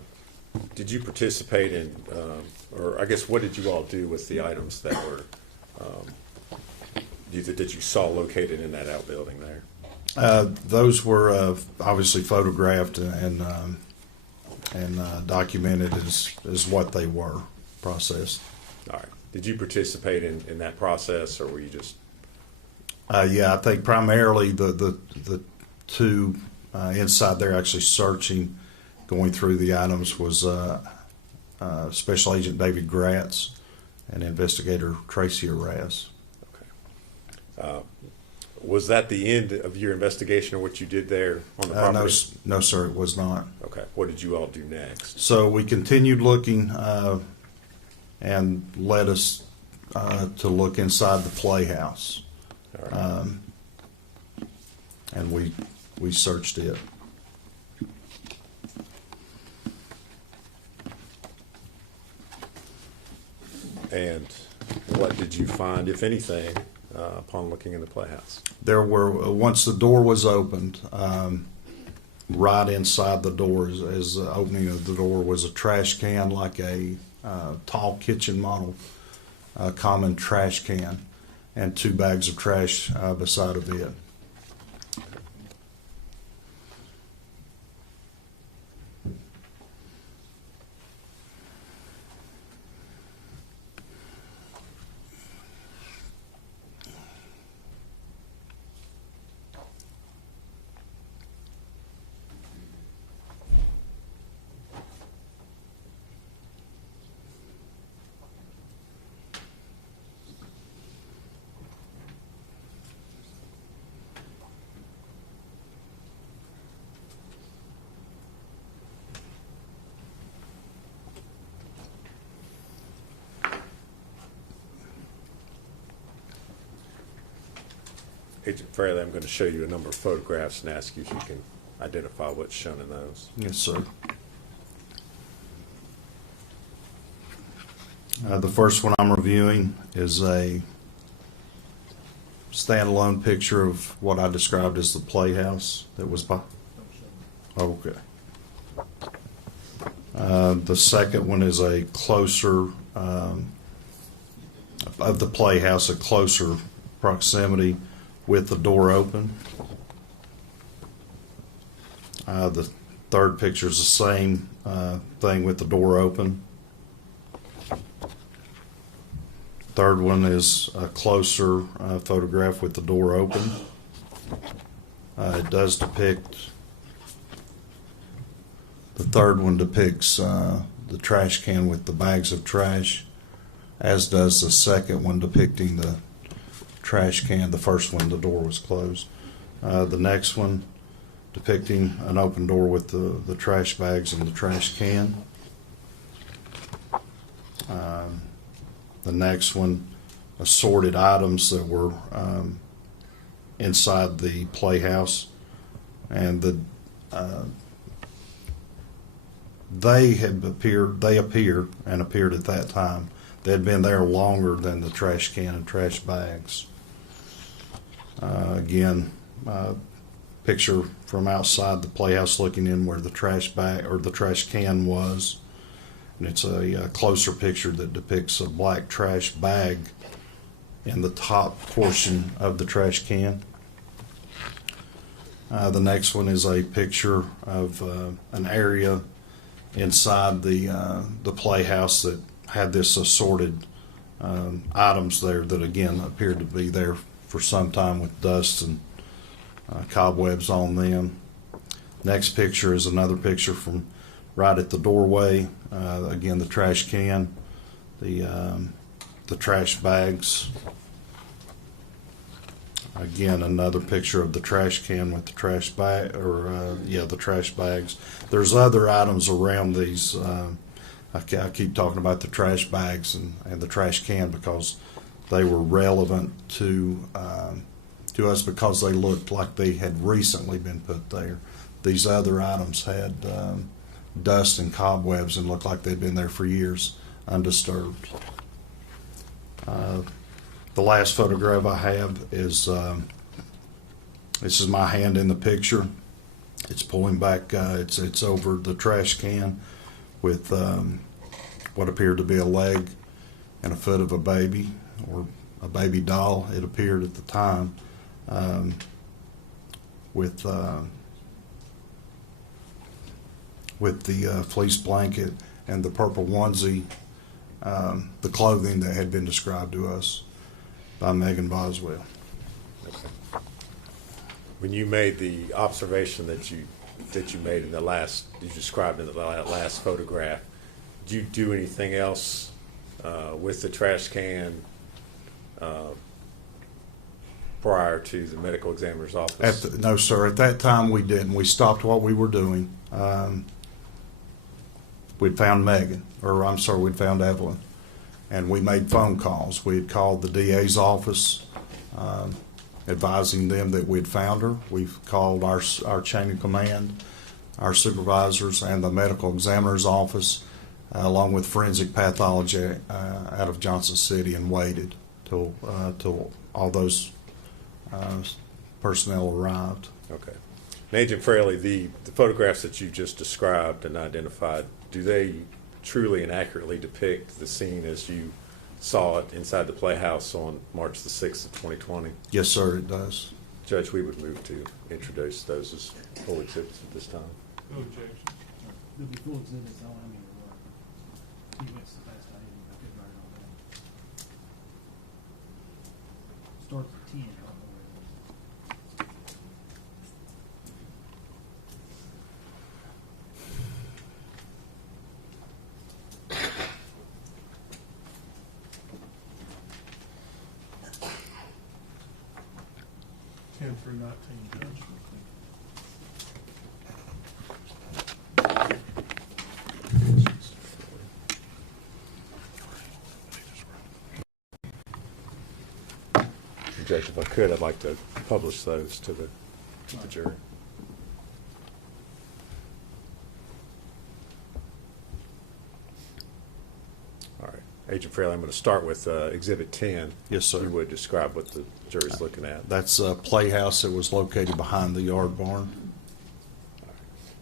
participate in, or I guess what did you all do with the items that were that you saw located in that outbuilding there? Those were obviously photographed and documented as what they were, processed. All right. Did you participate in that process, or were you just? Yeah, I think primarily the two inside there actually searching, going through the items was Special Agent David Gratz and Investigator Tracy Arras. Was that the end of your investigation or what you did there on the property? No, sir, it was not. Okay. What did you all do next? So we continued looking and led us to look inside the playhouse. All right. And we searched it. And what did you find, if anything, upon looking in the playhouse? There were, once the door was opened, right inside the door, as the opening of the door, was a trash can, like a tall kitchen model, common trash can, and 2 bags of trash beside of it. Agent Fraley, I'm going to show you a number of photographs and ask you if you can identify what's shown in those. Yes, sir. The first one I'm reviewing is a standalone picture of what I described as the playhouse that was by. Okay. The second one is a closer of the playhouse, a closer proximity with the door open. The third picture is the same thing with the door open. Third one is a closer photograph with the door open. It does depict, the third one depicts the trash can with the bags of trash, as does the second one depicting the trash can. The first one, the door was closed. The next one depicting an open door with the trash bags and the trash can. The next one, assorted items that were inside the playhouse, and they appear and appeared at that time. They had been there longer than the trash can and trash bags. Again, picture from outside the playhouse looking in where the trash bag or the trash can was. And it's a closer picture that depicts a black trash bag in the top portion of the trash can. The next one is a picture of an area inside the playhouse that had this assorted items there that again appeared to be there for some time with dust and cobwebs on them. Next picture is another picture from right at the doorway. Again, the trash can, the trash bags. Again, another picture of the trash can with the trash bag, the trash bags. There's other items around these. I keep talking about the trash bags and the trash can because they were relevant to us because they looked like they had recently been put there. These other items had dust and cobwebs and looked like they'd been there for years undisturbed. The last photograph I have is this is my hand in the picture. It's pulling back. It's over the trash can with what appeared to be a leg and a foot of a baby or a baby doll. It appeared at the time with the fleece blanket and the purple onesie, the clothing that had been described to us by Megan Boswell. Okay. When you made the observation that you made in the last, you described in the last photograph, did you do anything else with the trash can prior to the medical examiner's office? No, sir. At that time, we didn't. We stopped what we were doing. We'd found we'd found Evelyn, and we made phone calls. We had called the DA's office, advising them that we'd found her. We've called our chain of command, our supervisors, and the medical examiner's office, along with forensic pathology out of Johnson City, and waited till all those personnel arrived. Okay. And Agent Fraley, the photographs that you just described and identified, do they truly and accurately depict the scene as you saw it inside the Playhouse on March the 6th of 2020? Yes, sir, it does. Judge, we would move to introduce those as full exhibits at this time. No objection. There'll be full exhibits on, he went so fast I couldn't write it all down. Starts at 10, I don't know where it is. Ten through 19, Judge. Judge, if I could, I'd like to publish those to the jury. All right. Agent Fraley, I'm going to start with Exhibit 10. Yes, sir. If you would describe what the jury's looking at. That's a playhouse that was located behind the yard barn.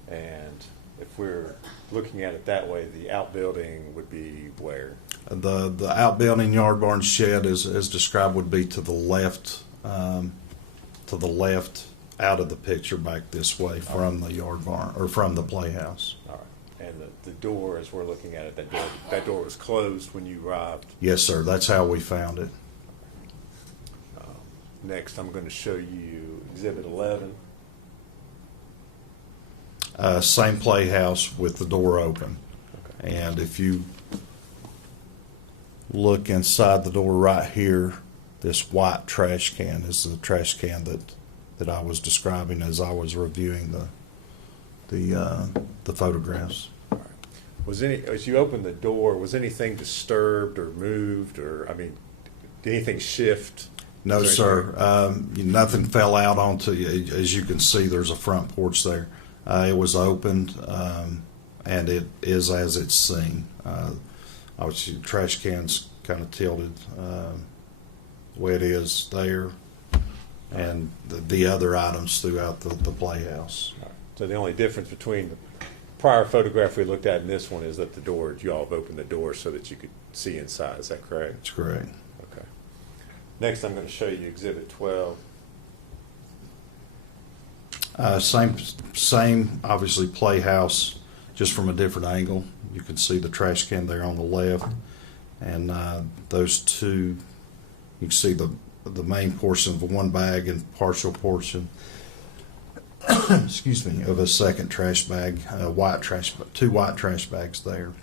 And if we're looking at it that way, the outbuilding would be where? The outbuilding yard barn shed, as described, would be to the left out of the picture back this way from the yard barn or from the playhouse. All right. And the door, as we're looking at it, that door was closed when you arrived? Yes, sir. That's how we found it. Next, I'm going to show you Exhibit 11. Same playhouse with the door open. Okay. And if you look inside the door right here, this white trash can is the trash can that I was describing as I was reviewing the photographs. All right. As you opened the door, was anything disturbed or moved, or did anything shift? No, sir. Nothing fell out onto. As you can see, there's a front porch there. It was opened, and it is as it's seen. Obviously, the trash can's kind of tilted the way it is there, and the other items throughout the playhouse. So the only difference between the prior photograph we looked at and this one is that the door, you all have opened the door so that you could see inside. Is that correct? That's correct. Okay. Next, I'm going to show you Exhibit 12. Same, obviously, playhouse, just from a different angle. You can see the trash can there on the left, and those two, you can see the main portion of one bag and partial portion, excuse me, of a second trash bag, two white trash bags there.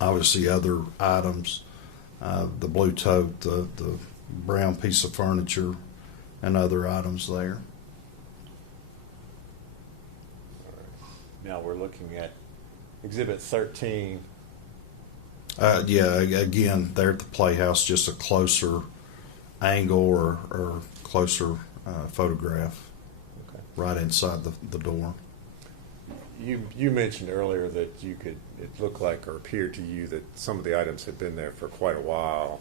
Obviously, other items, the blue tote, the brown piece of furniture, and other items there. Now we're looking at Exhibit 13. Yeah, again, there at the playhouse, just a closer angle or closer photograph Okay. right inside the door. You mentioned earlier that it looked like or appeared to you that some of the items had been there for quite a while,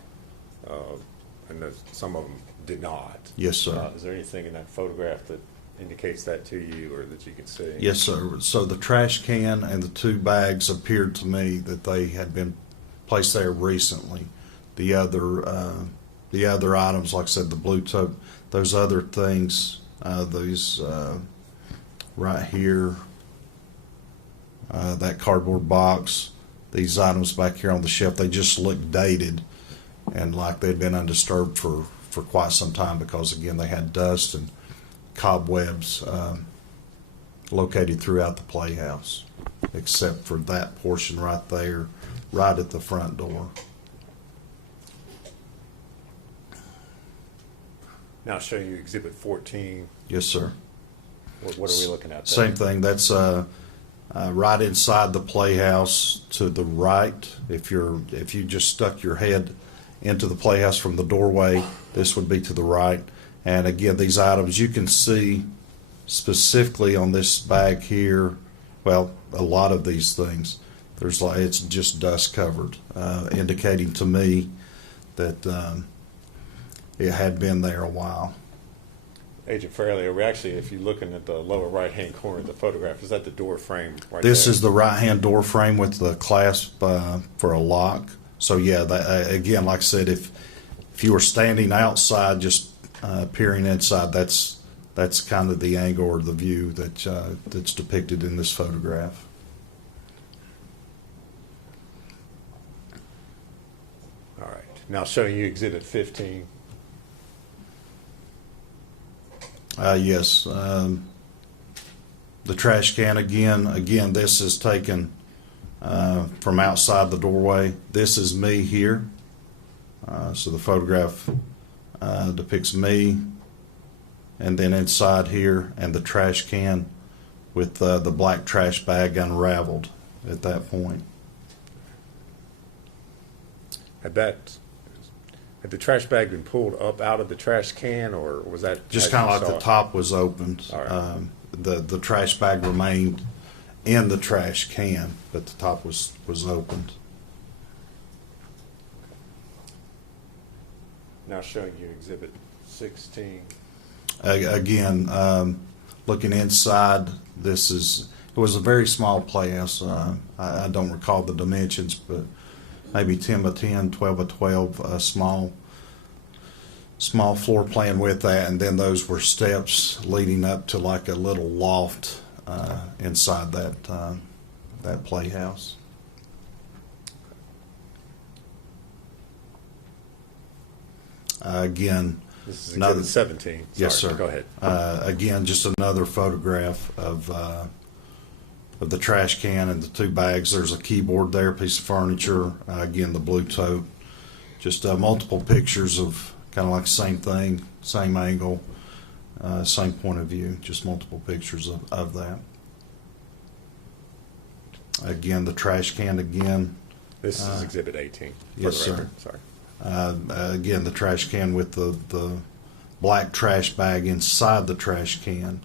and that some of them did not. Yes, sir. Is there anything in that photograph that indicates that to you or that you can see? Yes, sir. So the trash can and the two bags appeared to me that they had been placed there recently. The other items, like I said, the blue tote, those other things, these right here, that cardboard box, these items back here on the shelf, they just look dated and like they'd been undisturbed for quite some time because, again, they had dust and cobwebs located throughout the playhouse, except for that portion right there, right at the front door. Now I'll show you Exhibit 14. Yes, sir. What are we looking at there? Same thing. That's right inside the playhouse to the right. If you just stuck your head into the playhouse from the doorway, this would be to the right. And again, these items you can see specifically on this bag here. Well, a lot of these things, it's just dust covered, indicating to me that it had been there a while. Agent Fairley, are we actually, if you're looking at the lower right-hand corner of the photograph, is that the door frame right there? This is the right-hand door frame with the clasp for a lock. So yeah, again, like I said, if you were standing outside, just peering inside, that's kind of the angle or the view that's depicted in this photograph. All right. Now showing you Exhibit 15. Yes. The trash can again, this is taken from outside the doorway. This is me here. So the photograph depicts me, and then inside here, and the trash can with the black trash bag unraveled at that point. Had the trash bag been pulled up out of the trash can, or was that Just as kind you of like saw the it? top was opened. All right. The trash bag remained in the trash can, but the top was opened. Now showing you Exhibit 16. Again, looking inside, it was a very small playhouse. I don't recall the dimensions, but maybe 10 by 10, 12 by 12, small floor plan with that, and then those were steps leading up to like a little loft inside that playhouse. Again, This is another- Exhibit 17. Yes, Sorry, sir. Go ahead. Again, just another photograph of the trash can and the two bags. There's a keyboard there, a piece of furniture. Again, the blue tote. Just multiple pictures of kind of like the same thing, same angle, same point of view. Just multiple pictures of that. Again, the trash can again. This is Exhibit 18. For yes, the sir. record. Sorry. Again, the trash can with the black trash bag inside the trash can,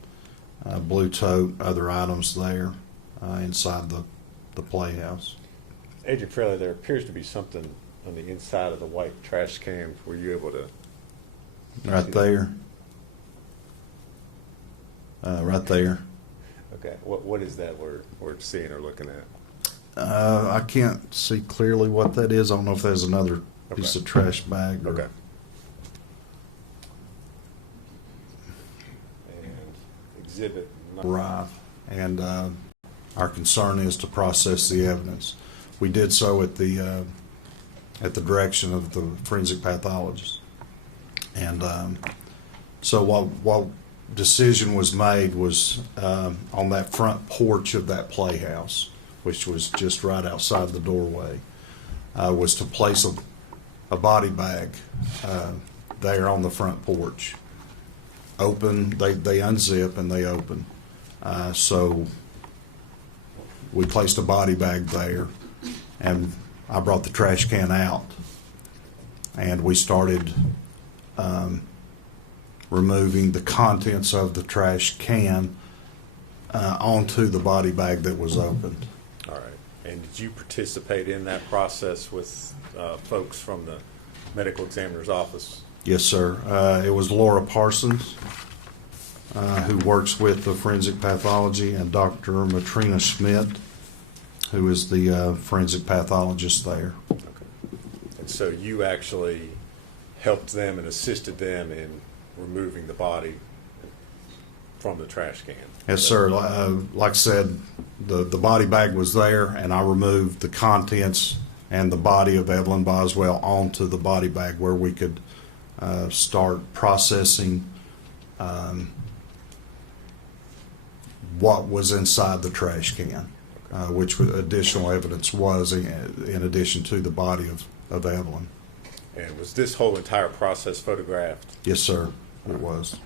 blue tote, other items there inside the the playhouse. Agent Fairley, there appears to be something on the inside of the white trash can. Were you able to? Right there. Right there. Okay. What is that we're seeing or looking at? I can't see clearly what that is. I don't know if there's another piece Okay. of trash bag. Or, Okay. And exhibit. Right. And our concern is to process the evidence. We did so at the direction of the forensic pathologist. And so what decision was made was on that front porch of that playhouse, which was just right outside the doorway, was to place a body bag there on the front porch. Open, they unzip and they open. So we placed a body bag there, and I brought the trash can out, and we started removing the contents of the trash can onto the body bag that was opened. All right. And did you participate in that process with folks from the medical examiner's office? Yes, sir. It was Laura Parsons, who works with the forensic pathology, and Dr. Matrina Schmidt, who is the forensic pathologist there. Okay. And so you actually helped them and assisted them in removing the body from the trash can? Yes, sir. Like I said, the body bag was there, and I removed the contents and the body of Evelyn Boswell onto the body bag where we could start processing what was inside the trash can, which additional evidence was in addition to the body of Evelyn. And was this whole entire process photographed? Yes, sir, it was.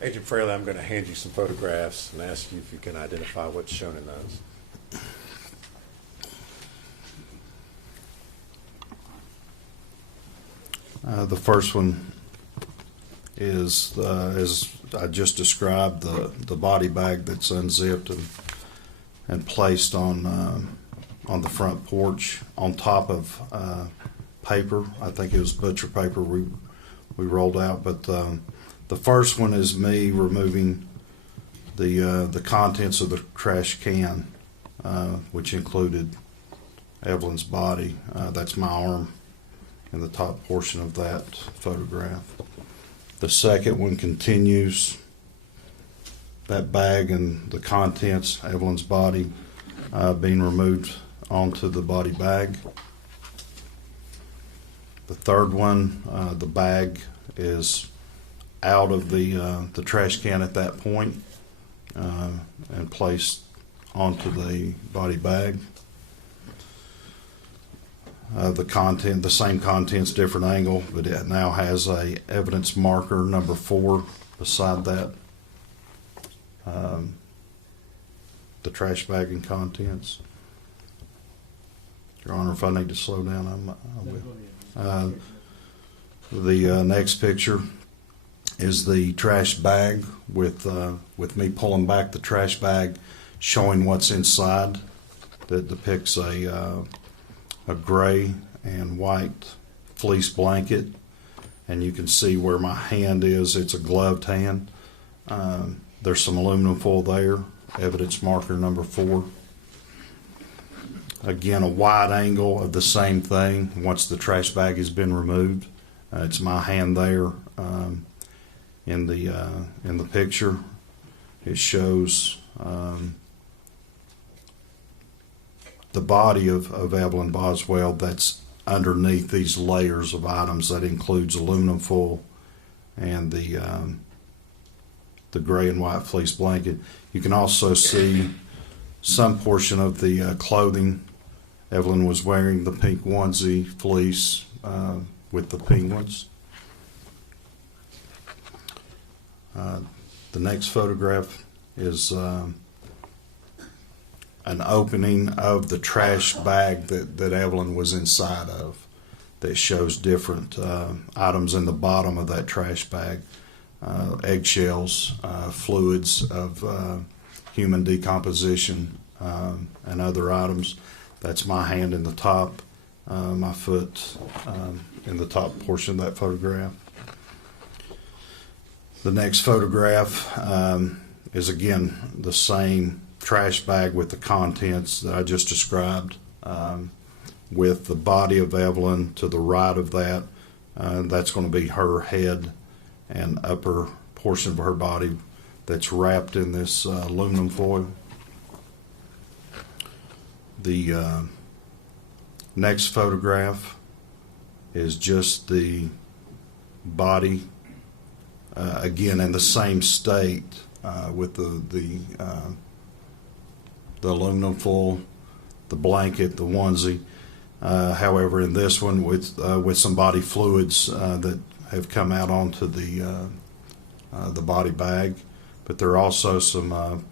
Agent Fraley, I'm going to hand you some photographs and ask you if you can identify what's shown in those. The first one is, as I just described, the body bag that's unzipped and placed on the front porch on top of paper. I think it was butcher paper we rolled out, but the first one is me removing the contents of the trash can, which included Evelyn's body. That's my arm in the top portion of that photograph. The second one continues that bag and the contents, Evelyn's body, being removed onto the body bag. The third one, the bag is out of the trash can at that point and placed onto the body bag. The same contents, different angle, but it now has a evidence marker number 4 beside that, the trash bag and contents. Your Honor, if I need to slow down, I will. The next picture is the trash bag with me pulling back the trash bag, showing what's inside. That depicts a gray and white fleece blanket, and you can see where my hand is. It's a gloved hand. There's some aluminum foil there, evidence marker number 4. Again, a wide angle of the same thing once the trash bag has been removed. It's my hand there in the picture. It shows the body of Evelyn Boswell that's underneath these layers of items. That includes aluminum foil and the gray and white fleece blanket. You can also see some portion of the clothing. Evelyn was wearing the pink onesie fleece with the penguins. The next photograph is an opening of the trash bag that Evelyn was inside of, that shows different items in the bottom of that trash bag. Eggshells, fluids of human decomposition, and other items. That's my hand in the top, my foot in the top portion of that photograph. The next photograph is again the same trash bag with the contents that I just described, with the body of Evelyn to the right of that. That's going to be her head and upper portion of her body that's wrapped in this aluminum foil. The next photograph is just the body, again in the same state, with the aluminum foil, the blanket, the onesie. However, in this one with some body fluids that have come out onto the body bag, but there are also some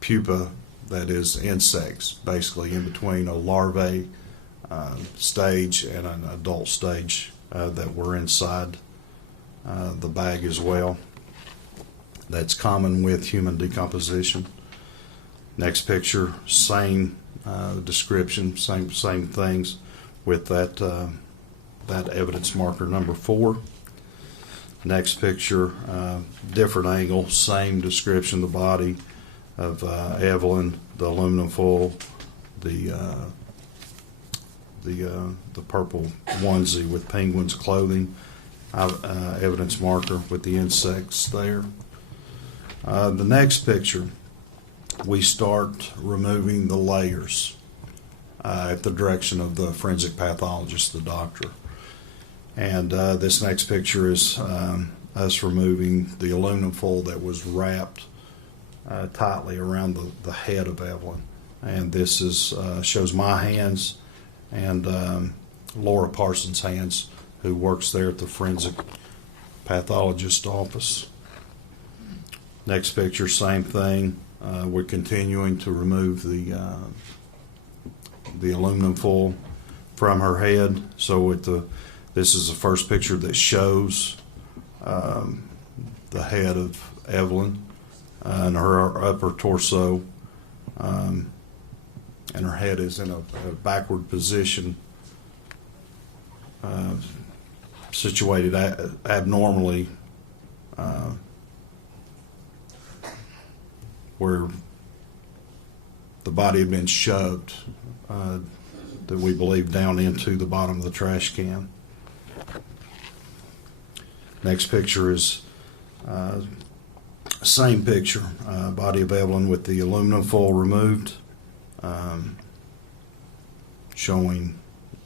pupa, that is insects, basically in between a larvae stage and an adult stage that were inside the bag as well. That's common with human decomposition. Next picture, same description, same things with that evidence marker number 4. Next picture, different angle, same description, the body of Evelyn, the aluminum foil, the purple onesie with penguins clothing, evidence marker with the insects there. The next picture, we start removing the layers at the direction of the forensic pathologist, the doctor. And this next picture is us removing the aluminum foil that was wrapped tightly around the head of Evelyn. And this is shows my hands and Laura Parsons' hands, who works there at the forensic pathologist office. Next picture, same thing. We're continuing to remove the aluminum foil from her head. So this is the first picture that shows the head of Evelyn and her upper torso, and her head is in a backward position, situated abnormally, where the body had been shoved, that we believe, down into the bottom of the trash can. Next picture is same picture, body of Evelyn with the aluminum foil removed, showing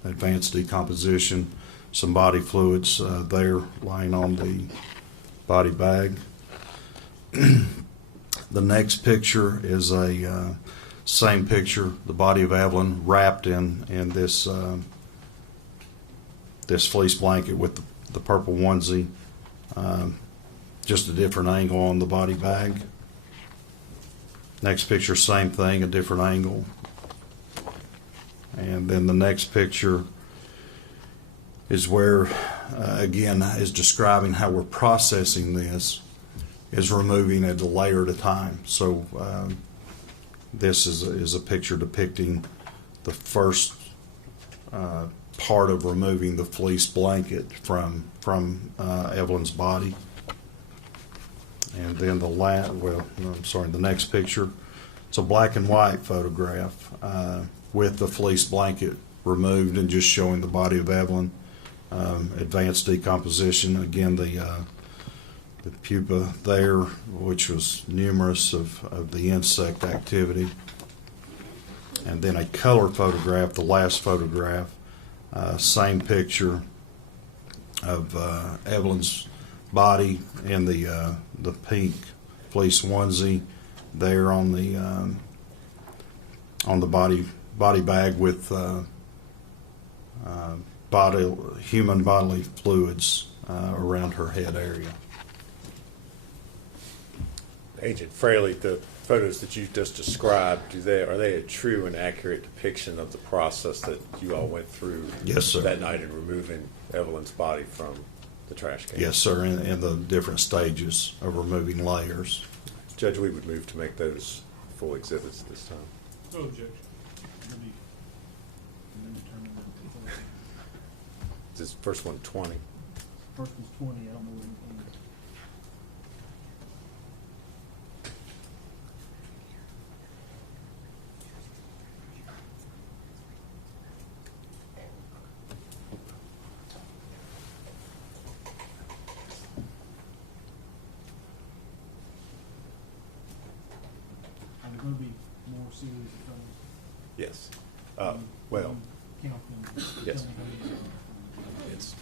advanced decomposition, some body fluids there lying on the body bag. The next picture is a same picture, the body of Evelyn wrapped in this this fleece blanket with the purple onesie, just a different angle on the body bag. Next picture, same thing, a different angle. And then the next picture is where again, is describing how we're processing this, is removing it a layer at a time. So this is a picture depicting the first part of removing the fleece blanket from Evelyn's body. And then the next picture, it's a black and white photograph with the fleece blanket removed and just showing the body of Evelyn. Advanced decomposition, again, the pupa there, which was numerous of the insect activity. And then a color photograph, the last photograph, same picture of Evelyn's body in the pink fleece onesie there on the body bag with human bodily fluids around her head area. Agent Fraley, the photos that you just described, are they a true and accurate depiction of the process that you all went through Yes, sir. that night in removing Evelyn's body from the trash can? Yes, sir, in the different stages of removing layers. Judge, we would move to make those full exhibits this time. No objection. This first one, 20. First one's 20, I don't know what it is. Are there going to be more series of those? Yes. Well, Count them. Yes. Tell me how many. it's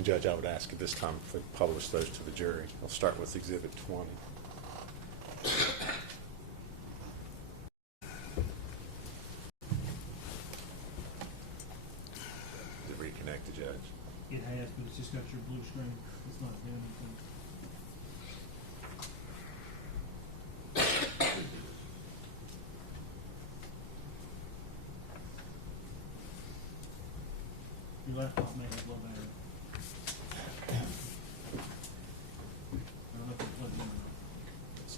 And Judge, I would ask at this time if we publish those to the jury. I'll start with Exhibit 20. Did it reconnect the judge? It has, but it's just got your blue screen. It's not doing anything. Your laptop may have low battery. I don't know if it plugs in or not. It's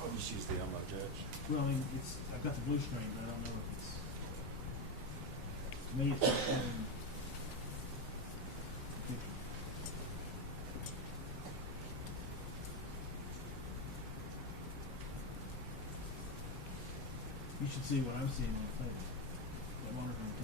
I'll just use the Elmo, Judge. Well, I mean, I've got the blue screen, but I don't know if it's, to me, it's not showing the picture. You should see what I'm seeing on the photo. That monitor.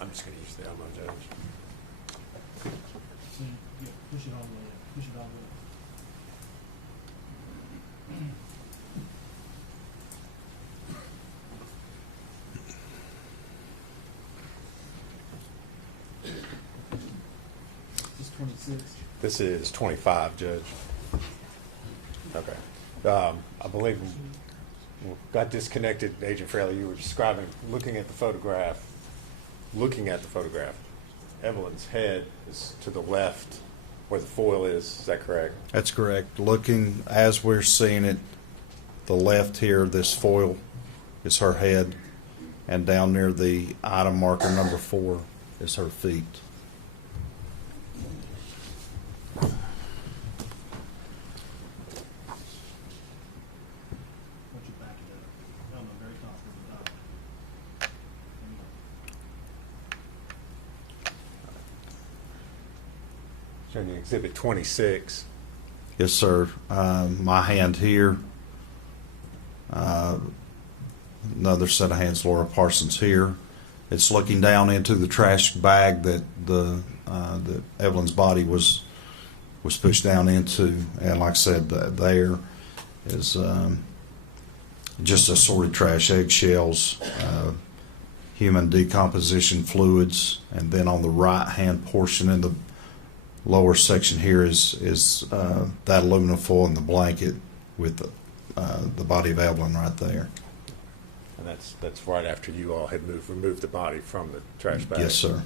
I'm just going to use the elbow, Judge. See, yeah, push it all the way up. Push it all the way up. This is 26. This is 25, Judge. Okay. I believe we got disconnected, Agent Fraley. You were describing, looking at the photograph. Evelyn's head is to the left where the foil is that correct? That's correct. Looking as we're seeing it, the left here, this foil is her head, and down near the item marker number 4 is her feet. Once you back it up, on the very top of the top. Showing you Exhibit 26. Yes, sir. My hand here. Another set of hands, Laura Parsons here. It's looking down into the trash bag that that Evelyn's body was pushed down into, and like I said, there is just assorted trash, eggshells, human decomposition fluids, and then on the right hand portion in the lower section here is that aluminum foil and the blanket with the body of Evelyn right there. And that's right after you all had removed the body from the trash bag. Yes, sir.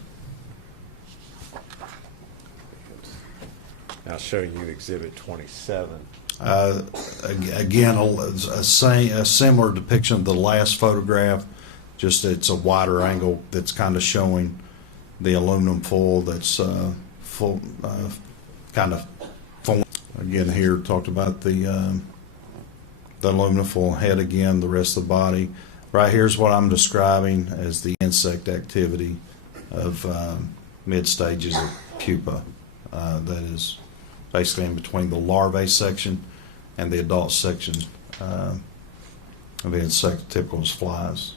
Now showing you Exhibit 27. Again, a similar depiction of the last photograph, just it's a wider angle that's kind of showing the aluminum foil that's full, kind of formed. Again, here talked about the aluminum foil head again, the rest of the body. Right here's what I'm describing as the insect activity of mid stages of pupa. That is basically in between the larvae section and the adult section of the insect typical as flies.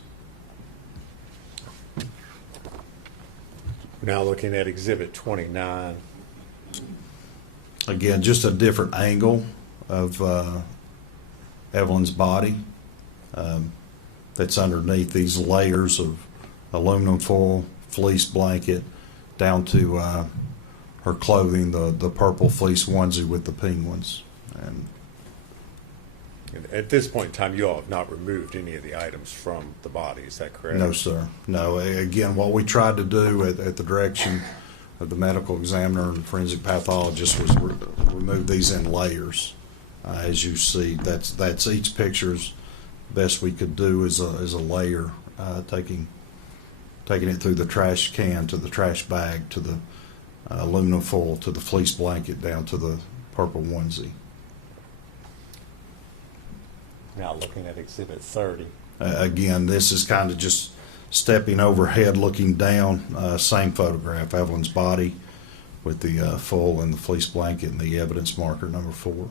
Now looking at Exhibit 29. Again, just a different angle of Evelyn's body that's underneath these layers of aluminum foil, fleece blanket, down to her clothing, the purple fleece onesie with the penguins. And At this point in time, you all have not removed any of the items from the body, is that correct? no, sir. No. Again, what we tried to do at the direction of the medical examiner and forensic pathologist was remove these in layers. As you see, that's each picture's best we could do is a layer, taking it through the trash can to the trash bag to the aluminum foil to the fleece blanket down to the purple onesie. Now looking at Exhibit 30. Again, this is kind of just stepping overhead, looking down. Same photograph, Evelyn's body with the foil and the fleece blanket and the evidence marker number 4.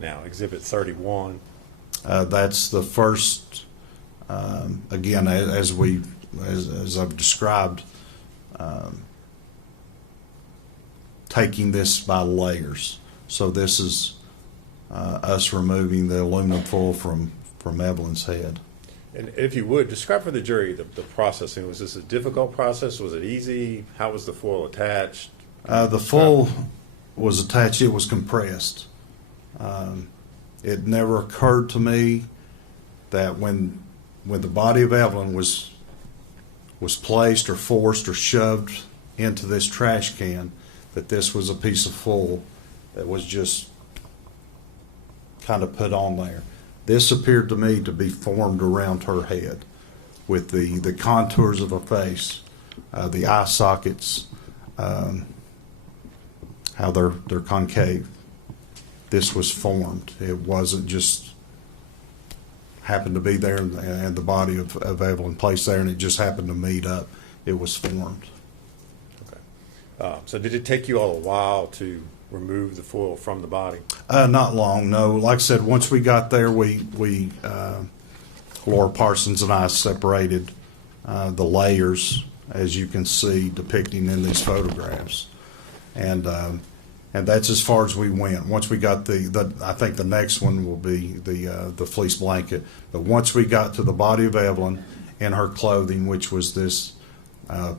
Now Exhibit 31. That's the first. Again, as I've described, taking this by layers. So this is us removing the aluminum foil from Evelyn's head. And if you would, describe for the jury the processing. Was this a difficult process? Was it easy? How was the foil attached? The foil was attached. It was compressed. It never occurred to me that when the body of Evelyn was placed or forced or shoved into this trash can, that this was a piece of foil that was just kind of put on there. This appeared to me to be formed around her head with the contours of her face, the eye sockets, how they're concave. This was formed. It wasn't just happened to be there and the body of Evelyn placed there and it just happened to meet up. It was formed. Okay. So did it take you all a while to remove the foil from the body? Not long, no. Like I said, once we got there, Laura Parsons and I separated the layers, as you can see depicting in these photographs, and that's as far as we went. Once we got I think the next one will be the fleece blanket. But once we got to the body of Evelyn in her clothing, which was this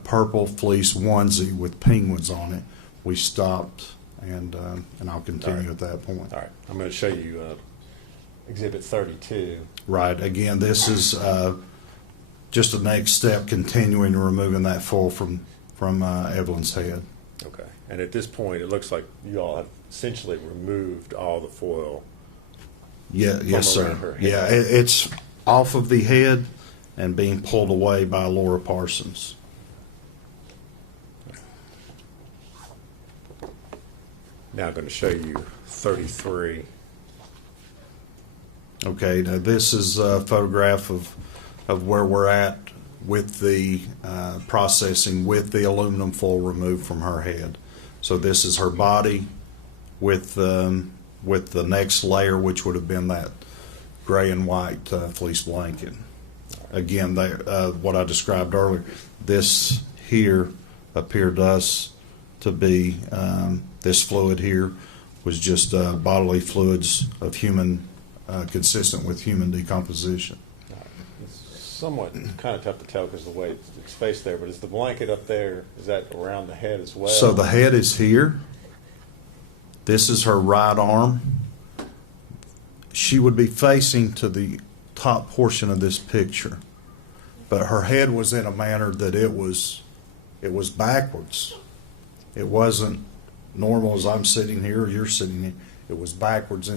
purple fleece onesie with penguins on it, we stopped, and I'll continue at that point. All right, I'm going to show you Exhibit 32. Right. Again, this is just the next step, continuing removing that foil from Evelyn's head. Okay. And at this point, it looks like you all have essentially removed all the foil. Yeah. Yes, around sir. her head. Yeah, it's off of the head and being pulled away by Laura Parsons. Now I'm going to show you 33. Okay. Now this is a photograph of where we're at with the processing with the aluminum foil removed from her head. So this is her body with the next layer, which would have been that gray and white fleece blanket. Again, what I described earlier, this here appeared to us to be, this fluid here was just bodily fluids of human, consistent with human decomposition. It's somewhat kind of tough to tell because of the way it's spaced there, but is the blanket up there, is that around the head as well? So the head is here. This is her right arm. She would be facing to the top portion of this picture, but her head was in a manner that it was backwards. It wasn't normal as I'm sitting here or you're sitting here. It was backwards,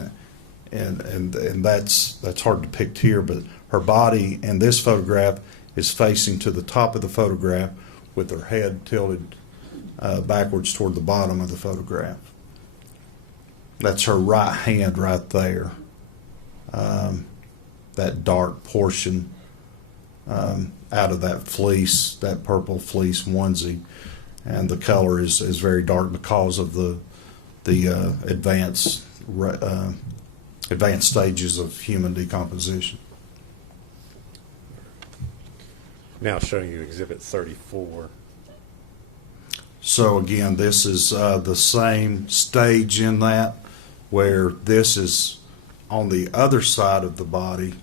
and that's hard to depict here. But her body in this photograph is facing to the top of the photograph, with her head tilted backwards toward the bottom of the photograph. That's her right hand right there. That dark portion out of that fleece, that purple fleece onesie, and the color is very dark because of the advanced stages of human decomposition. Now showing you Exhibit 34. So again, this is the same stage in that, where this is on the other side of the body,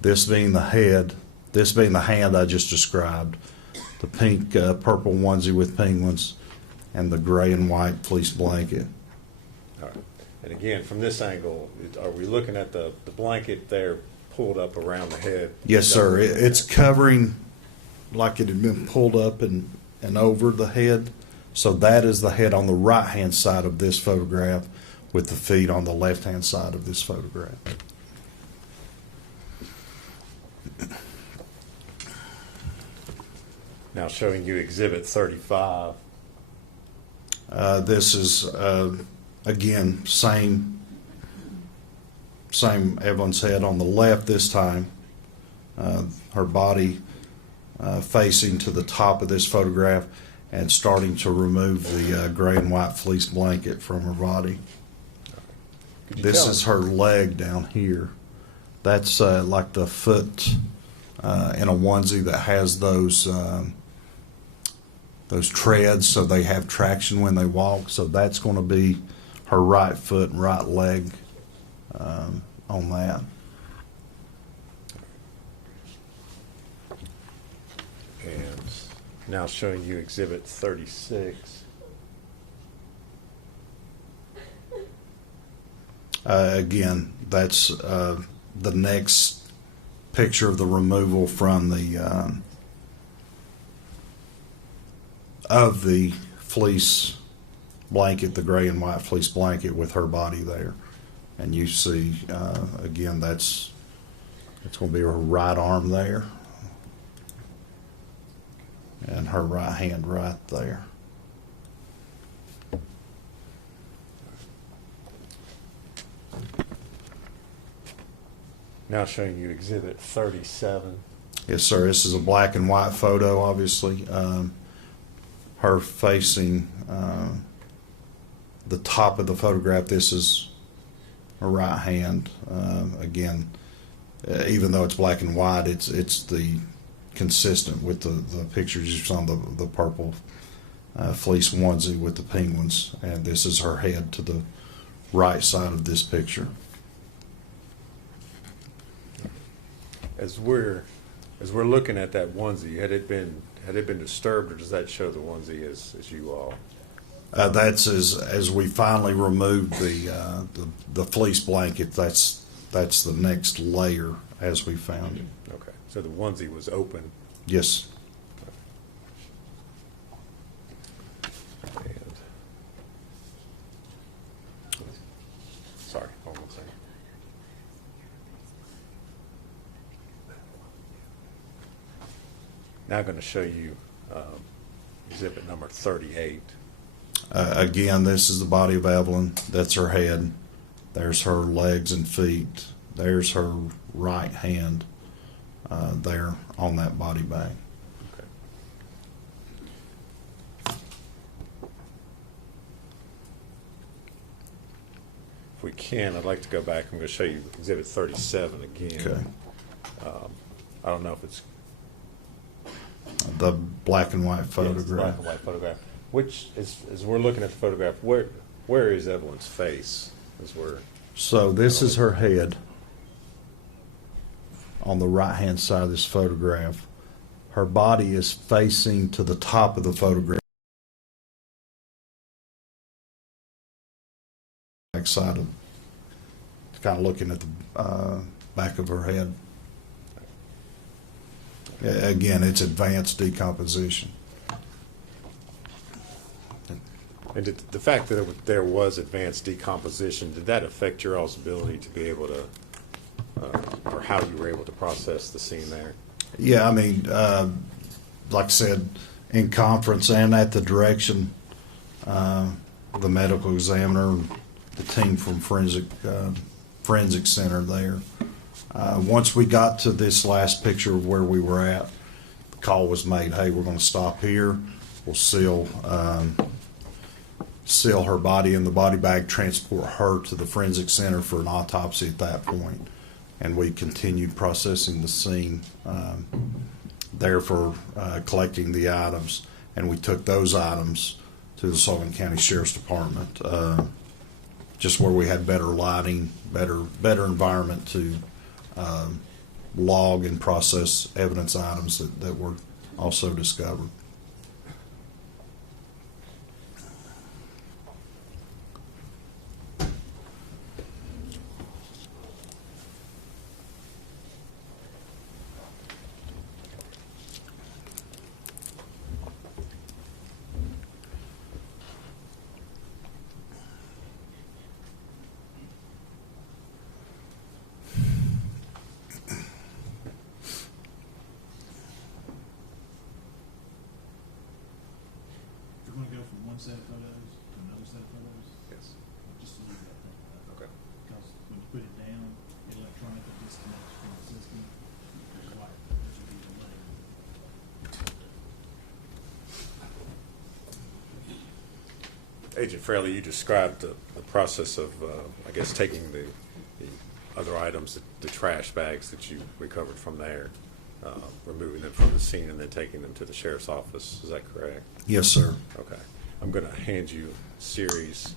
this being the head, this being the hand I just described, the pink, purple onesie with penguins, and the gray and white fleece blanket. All right. And again, from this angle, are we looking at the blanket there pulled up around the head? Yes, sir. It's covering like it had been pulled up and over the head. So that is the head on the right-hand side of this photograph, with the feet on the left-hand side of this photograph. Now showing you Exhibit 35. This is, again, same Evelyn's head on the left this time. Her body facing to the top of this photograph and starting to remove the gray and white fleece blanket from her body. This is her leg down here. That's like the foot in a onesie that has those treads, so they have traction when they walk. So that's going to be her right foot and right leg on that. And now showing you Exhibit 36. Again, that's the next picture of the removal from of the fleece blanket, the gray and white fleece blanket with her body there. And you see, again, that's going to be her right arm there and her right hand right there. Now showing you Exhibit 37. Yes, sir. This is a black and white photo, obviously. her facing the top of the photograph. This is her right hand. Again, even though it's black and white, it's the consistent with the pictures you saw on the purple fleece onesie with the penguins, and this is her head to the right side of this picture. As we're looking at that onesie, had it been disturbed, or does that show the onesie as you all? That's as we finally removed the fleece blanket. That's the next layer as we found it. Okay, so the onesie was open. Yes. And, sorry, hold on a second. Now I'm going to show you exhibit number 38. Again, this is the body of Evelyn. That's her head. There's her legs and feet. There's her right hand there on that body bag. Okay. If we can, I'd like to go back. I'm going to show you exhibit 37 again. Okay. I don't know if it's The black and white yeah, it's the photograph. black and white photograph. Which, as we're looking at the photograph, where is Evelyn's face? So this is her head on the right hand side of this photograph. Her body is facing to the top of the photograph. Back side of, kind of looking at the back of her head. Again, it's advanced decomposition. And the fact that there was advanced decomposition, did that affect your all's ability to be able to, or how you were able to process the scene there? Yeah, I mean, like I said, in conference and at the direction of the medical examiner, the team from forensic center there. Once we got to this last picture of where we were at, the call was made, hey, we're going to stop here. We'll seal her body in the body bag, transport her to the forensic center for an autopsy at that point. And we continued processing the scene there for collecting the items. And we took those items to the Sullivan County Sheriff's Department, just where we had better lighting, better environment to log and process evidence items that were also discovered. You're going to go from one set of photos to another set of photos, Yes. just to leave that thing. Okay. Because when you put it down, it electronically disconnects from the system. There's like, there should be a delay. Agent Fraley, you described the process of, I guess, taking the other items, the trash bags that you recovered from there, removing them from the scene and then taking them to the sheriff's office. Is that correct? Yes, sir. Okay. I'm going to hand you a series,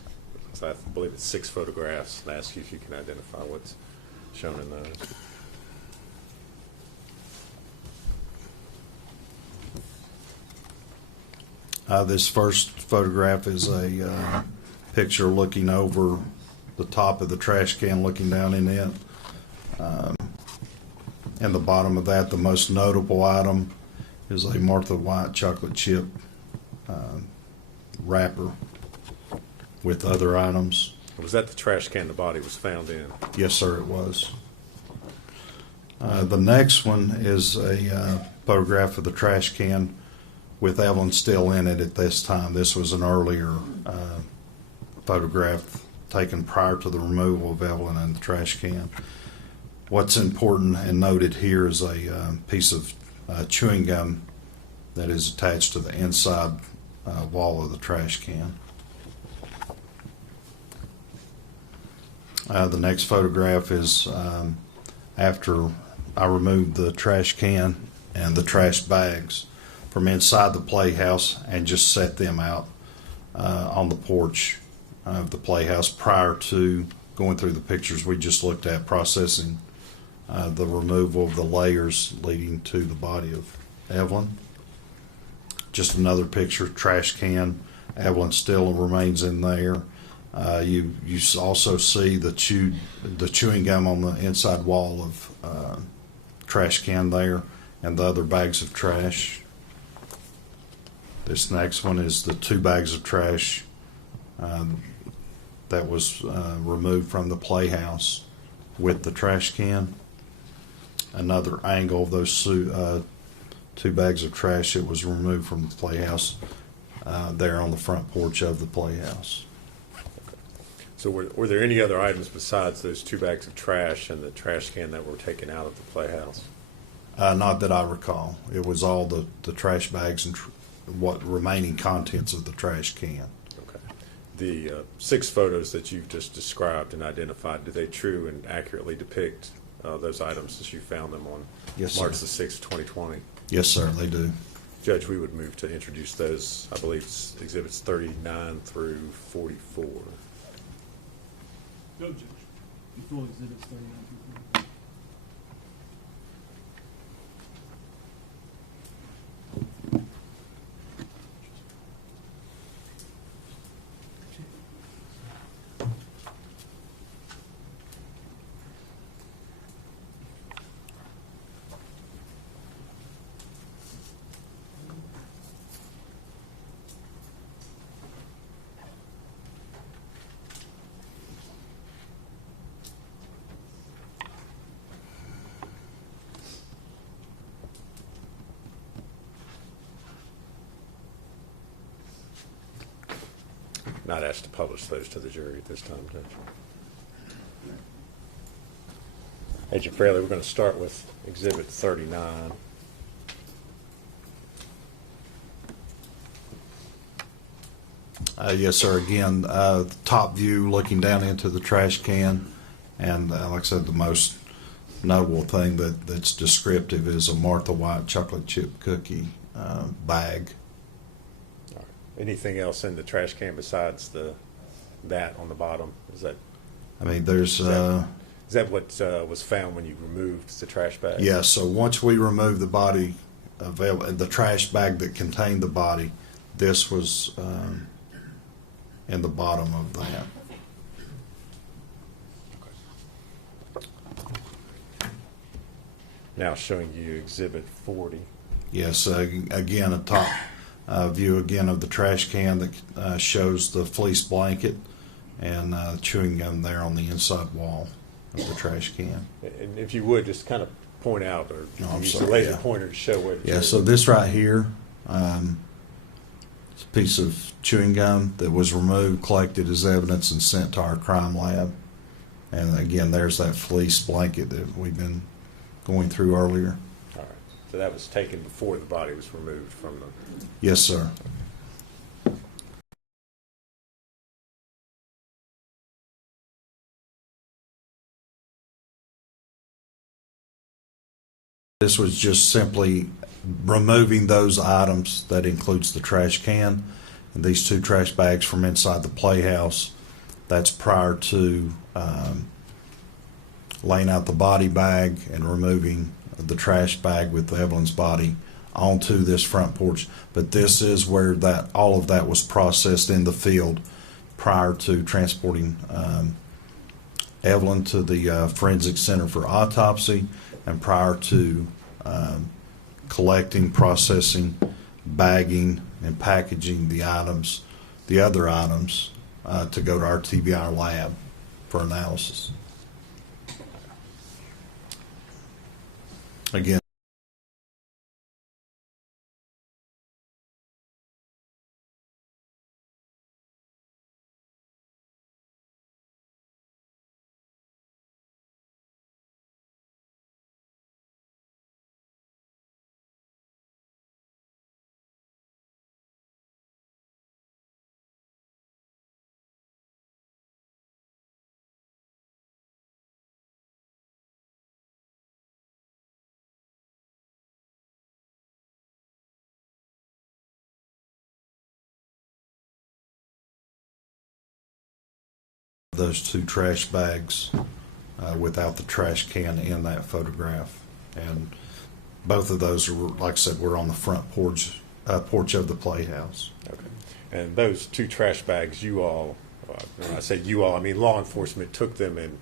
I believe it's 6 photographs, and ask you if you can identify what's shown in those. This first photograph is a picture looking over the top of the trash can, looking down in it. And the bottom of that, the most notable item is a Martha White chocolate chip wrapper with other items. Was that the trash can the body was found in? Yes, sir, it was. The next one is a photograph of the trash can with Evelyn still in it at this time. This was an earlier photograph taken prior to the removal of Evelyn in the trash can. What's important and noted here is a piece of chewing gum that is attached to the inside wall of the trash can. The next photograph is after I removed the trash can and the trash bags from inside the playhouse and just set them out on the porch of the playhouse prior to going through the pictures we just looked at, processing the removal of the layers leading to the body of Evelyn. Just another picture, trash can. Evelyn still remains in there. You also see the chewing gum on the inside wall of trash can there, and the other bags of trash. This next one is the 2 bags of trash that was removed from the playhouse with the trash can. Another angle of those 2 bags of trash that was removed from the playhouse there on the front porch of the playhouse. So were there any other items besides those 2 bags of trash and the trash can that were taken out of the playhouse? Not that I recall. It was all the trash bags and what remaining contents of the trash can. Okay. The 6 photos that you've just described and identified, do they true and accurately depict those items as you found them on Yes, March sir. the 6th, 2020? Yes, sir, they do. Judge, we would move to introduce those, I believe it's exhibits 39 through 44. Go, Judge. You full exhibits 39 through 40. Not asked to publish those to the jury at this time, Judge. Agent Fraley, we're going to start with exhibit 39. Yes, sir. Again, top view looking down into the trash can, and like I said, the most notable thing that's descriptive is a Martha White chocolate chip cookie bag. All right. Anything else in the trash can besides that on the bottom? Is that I mean, there's is that what was found when you removed the trash bag? yeah. So once we removed the body of the trash bag that contained the body, this was in the bottom of that. Now showing you exhibit 40. Yes, again, a top view again of the trash can that shows the fleece blanket and chewing gum there on the inside wall of the trash can. And if you would, just kind of point out or No, I'm use sorry, the laser yeah. pointer to show what. Yeah, so this right here, it's a piece of chewing gum that was removed, collected as evidence, and sent to our crime lab. And again, there's that fleece blanket that we've been going through earlier. All right. So that was taken before the body was removed from the. Yes, sir. This was just simply removing those items. That includes the trash can and these 2 trash bags from inside the playhouse. That's prior to laying out the body bag and removing the trash bag with Evelyn's body onto this front porch. But this is where all of that was processed in the field prior to transporting Evelyn to the Forensic Center for autopsy, and prior to collecting, processing, bagging, and packaging the other items, to go to our TBI lab for analysis. Again, those two trash bags without the trash can in that photograph. And both of those, are, like I said, were on the front porch of the playhouse. Okay. And those two trash bags, you all, when I say you all, I mean law enforcement took them and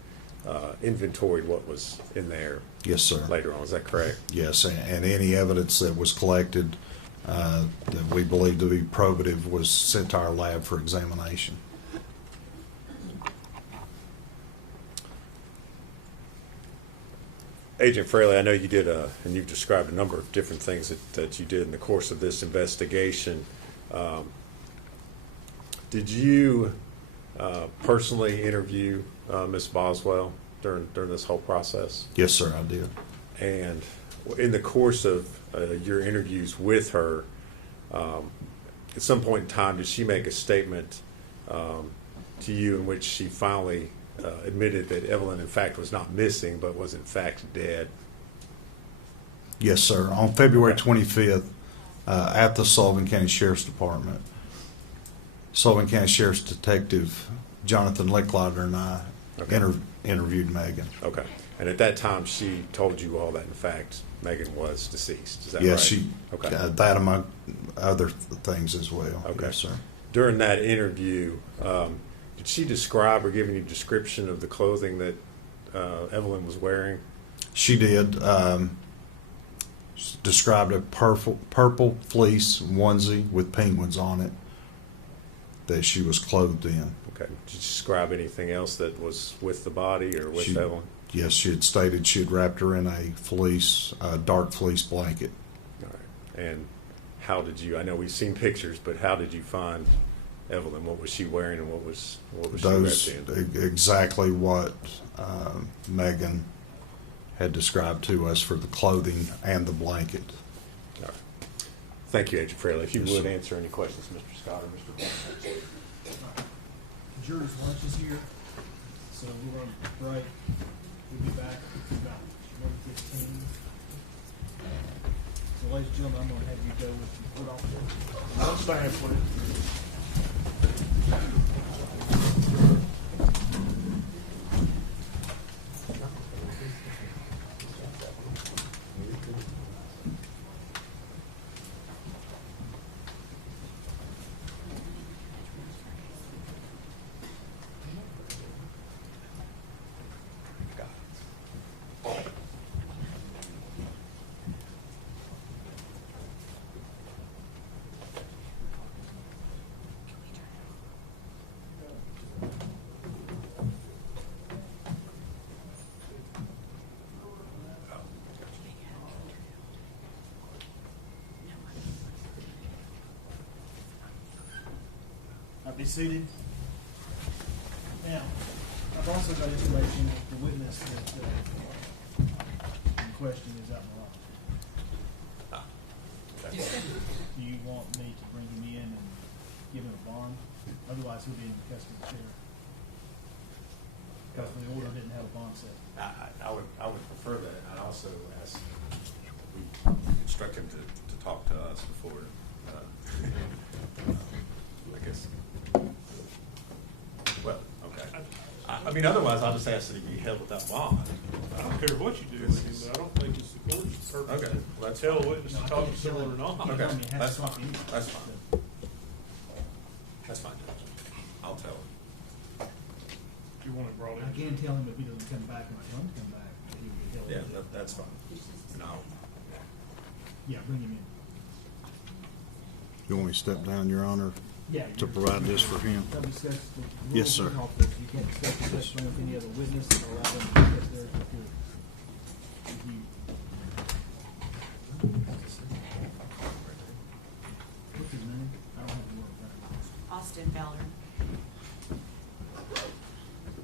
inventoried what was in there Yes, sir. later on. Is that correct? Yes, and any evidence that was collected that we believe to be probative was sent to our lab for examination. Agent Fraley, I know you did and you've described a number of different things that you did in the course of this investigation. Did you personally interview Ms. Boswell during this whole process? Yes, sir, I did. And in the course of your interviews with her, at some point in time, did she make a statement to you in which she finally admitted that Evelyn, in fact, was not missing, but was in fact dead? Yes, sir. On February Okay. 25th, at the Sullivan County Sheriff's Department, Sullivan County Sheriff's Detective Jonathan Licklider and I Okay. interviewed Megan. Okay. And at that time, she told you all that, in fact, Megan was deceased. Is that Yes, right? she, Okay. that among other things as well. Okay. Yes, sir. During that interview, did she describe or give any description of the clothing that Evelyn was wearing? She did. Described a purple fleece onesie with penguins on it that she was clothed in. Okay. Did she describe anything else that was with the body or with She- Evelyn? Yes, she had stated she had wrapped her in a dark fleece blanket. All right. And how did you? I know we've seen pictures, but how did you find Evelyn? What was she wearing, and what was Those she wrapped in? exactly what Megan had described to us for the clothing and the blanket. All right. Thank you, Agent Fraley. If you Yes, would sir. answer any questions, Mr. Scott or Mr. Boswell. Jurors' lunch is here, so we're on break. We'll be back about 1:15. So ladies and gentlemen, I'm gonna have you go with the court officer. Let's stand, please. Be seated. Now, I've also got information that the witness that in question is out in the lobby. Do you want me to bring him in and give him a bond? Otherwise, he'll be in custody of the sheriff. Because the order didn't have a bond set. I would prefer that. I'd also ask we instruct him to talk to us before. I guess. Well, okay. I mean, otherwise, I'll just ask that he be held without bond. I don't care what you do with him, but I don't think it's the court's purpose Okay, well, that's to tell a fine. witness No, to I talk can't to tell someone or him. not. He Okay, told me he has that's to talk fine. to you. That's fine. That's fine, Judge. I'll tell him. Do you want it brought I in? can tell him if he doesn't come back, and I tell him to come back, that he will be held. Yeah, that's fine. And Yeah, bring him in. You want me to step down, Your Honor, Yeah. to you're- provide this for him? Don't discuss the Yes, rules of sir. office. You can't discuss the testimony with any other witness or allow them to discuss theirs with you. If you. What's his name? I don't have the word right. Austin Feller.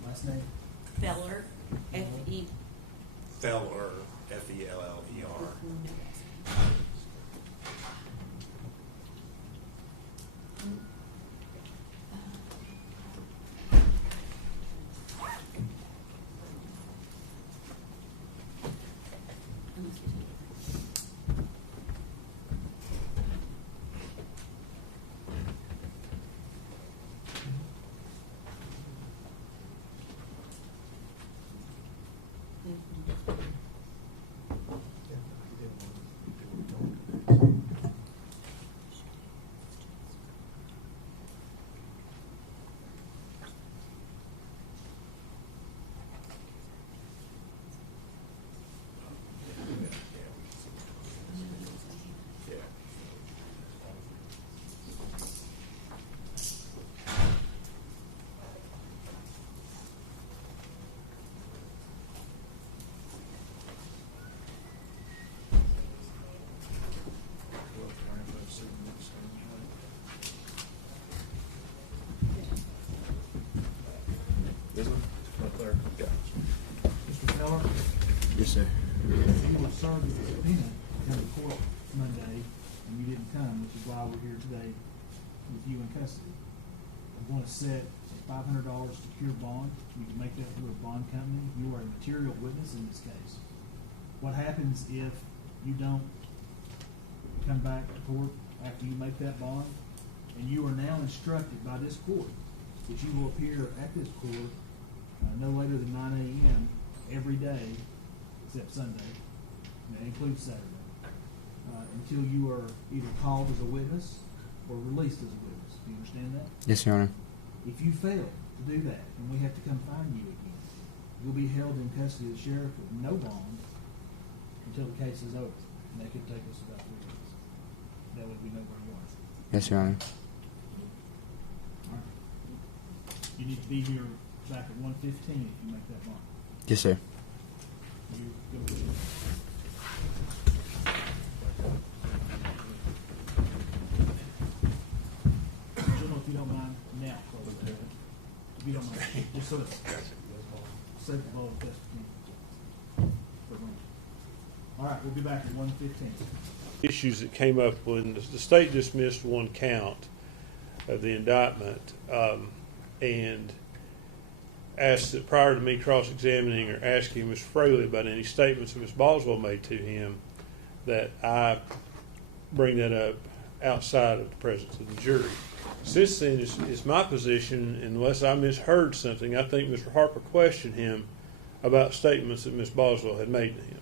Last name? Feller, F-E. Feller, F-E-L-L-E-R. This one? Up there? Yeah. Mr. Keller, Yes, sir. you were served with a subpoena to come to court Monday, and you didn't come, which is why we're here today with you in custody. I'm going to set a $500 secure bond. You can make that through a bond company. You are a material witness in this case. What happens if you don't come back to court after you make that bond? And you are now instructed by this court that you will appear at this court no later than 9 a.m. every day except Sunday, and that includes Saturday, until you are either called as a witness or released as a witness. Do you understand that? Yes, Your Honor. If you fail to do that, and we have to come find you again, you'll be held in custody of the sheriff with no bond until the case is over, and that could take us about 3 days. That way we know where you are. Yes, Your Honor. All right. You need to be here back at 1:15 if you make that bond. Yes, sir. You go with it. Gentlemen, if you don't mind, now close the door. If you don't mind, just so it's save the ball of testimony for a moment. All right, we'll be back at 1:15. Issues that came up when the state dismissed one count of the indictment, and asked that prior to me cross-examining or asking Mr. Fraley about any statements that Ms. Boswell made to him, that I bring that up outside of the presence of the jury. Since then, it's my position, unless I misheard something, I think Mr. Harper questioned him about statements that Ms. Boswell had made to him.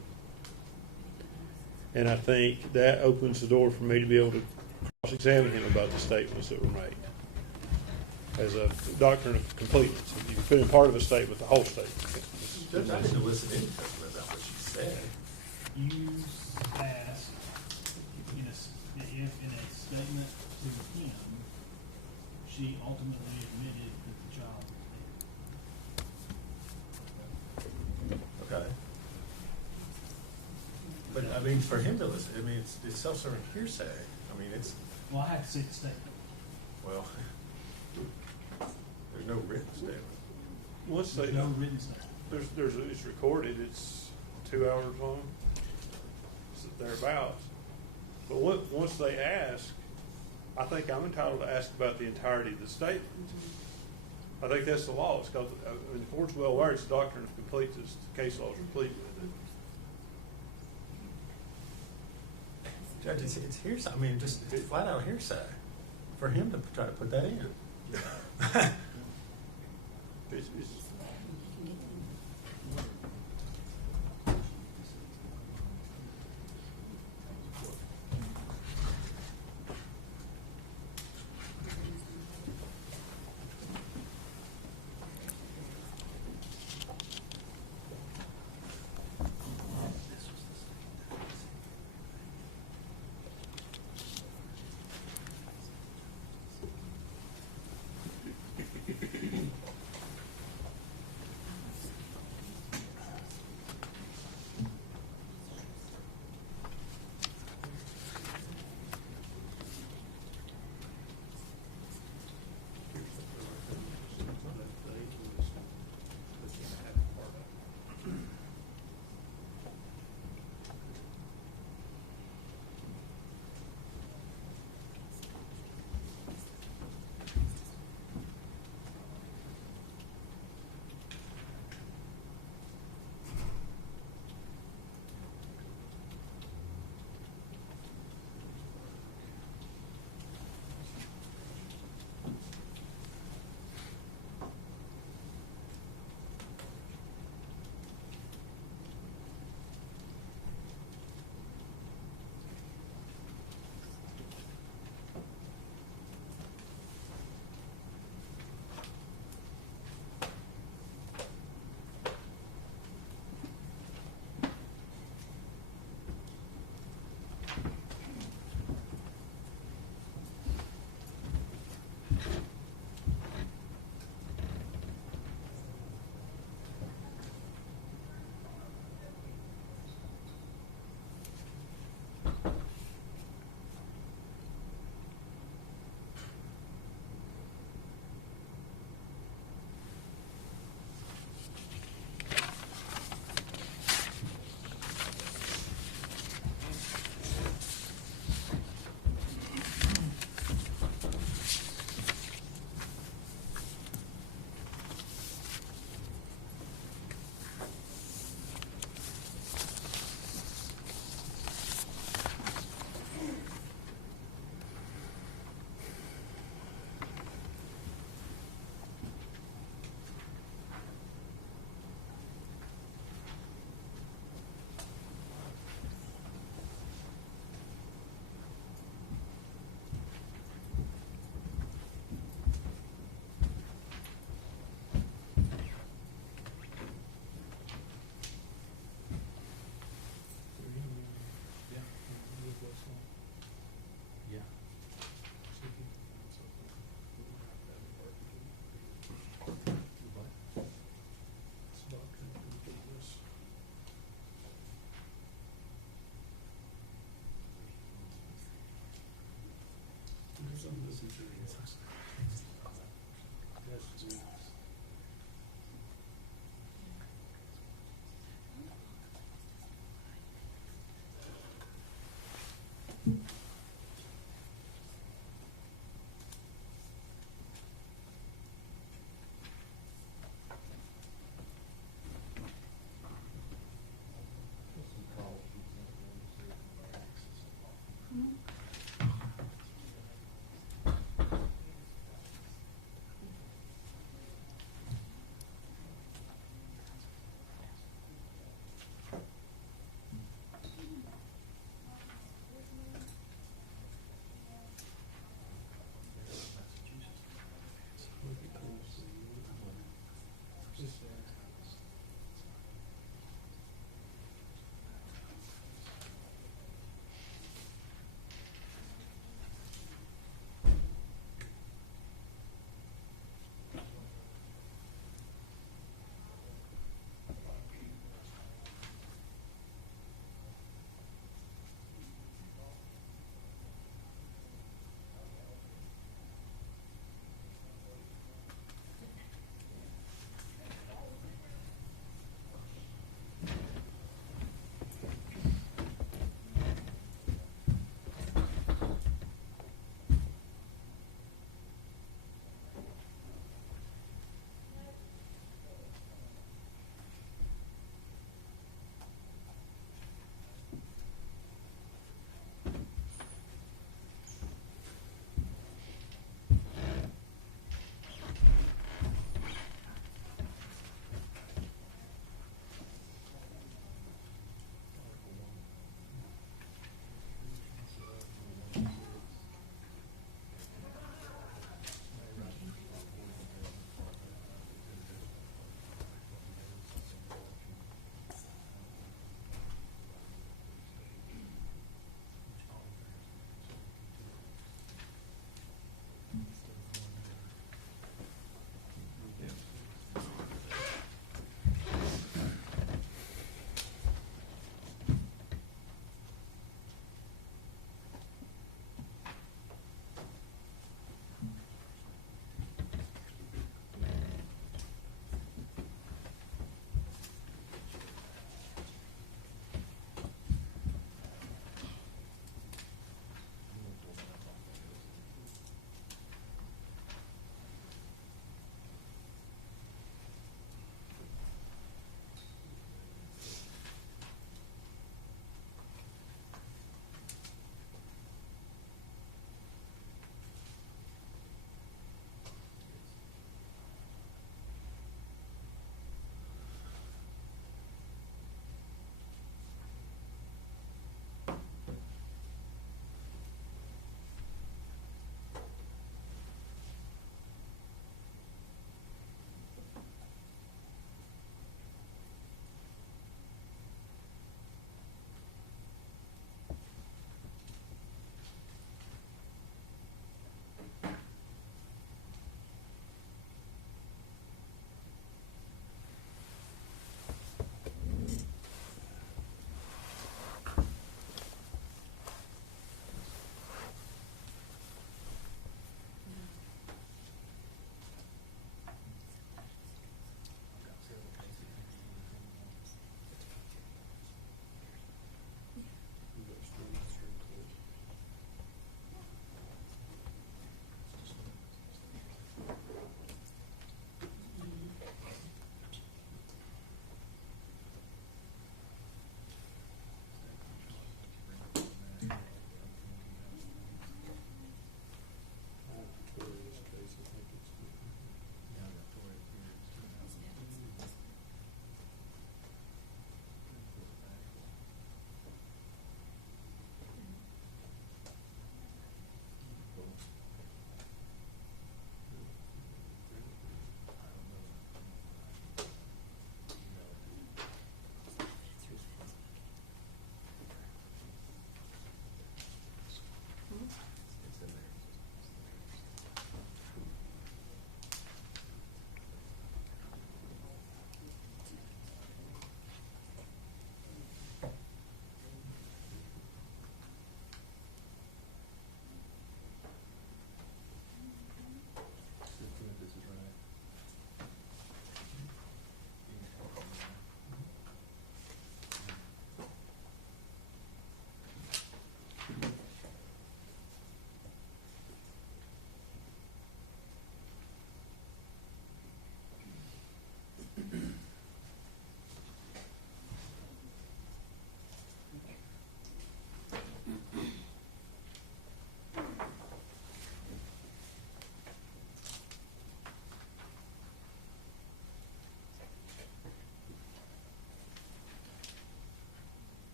And I think that opens the door for me to be able to cross-examine him about the statements that were made. As a doctrine of completeness, if you put in part of a statement, the whole statement. Judge, I didn't elicit any testimony about what she said. You asked if in a statement to him, she ultimately admitted that the child was dead. Okay. But, I mean, for him to listen, I mean, it's self-serving hearsay. I mean, it's, Well, I have to see the statement. well, there's no written statement. Once they, There's no written statement. it's recorded, it's 2 hours long, so thereabouts. But once they ask, I think I'm entitled to ask about the entirety of the statement. I think that's the law. It's called, the court's well aware, it's the doctrine of completeness. The case law is replete with it. Judge, it's hearsay. I mean, just it's flat out hearsay for him to try to put that in. It's,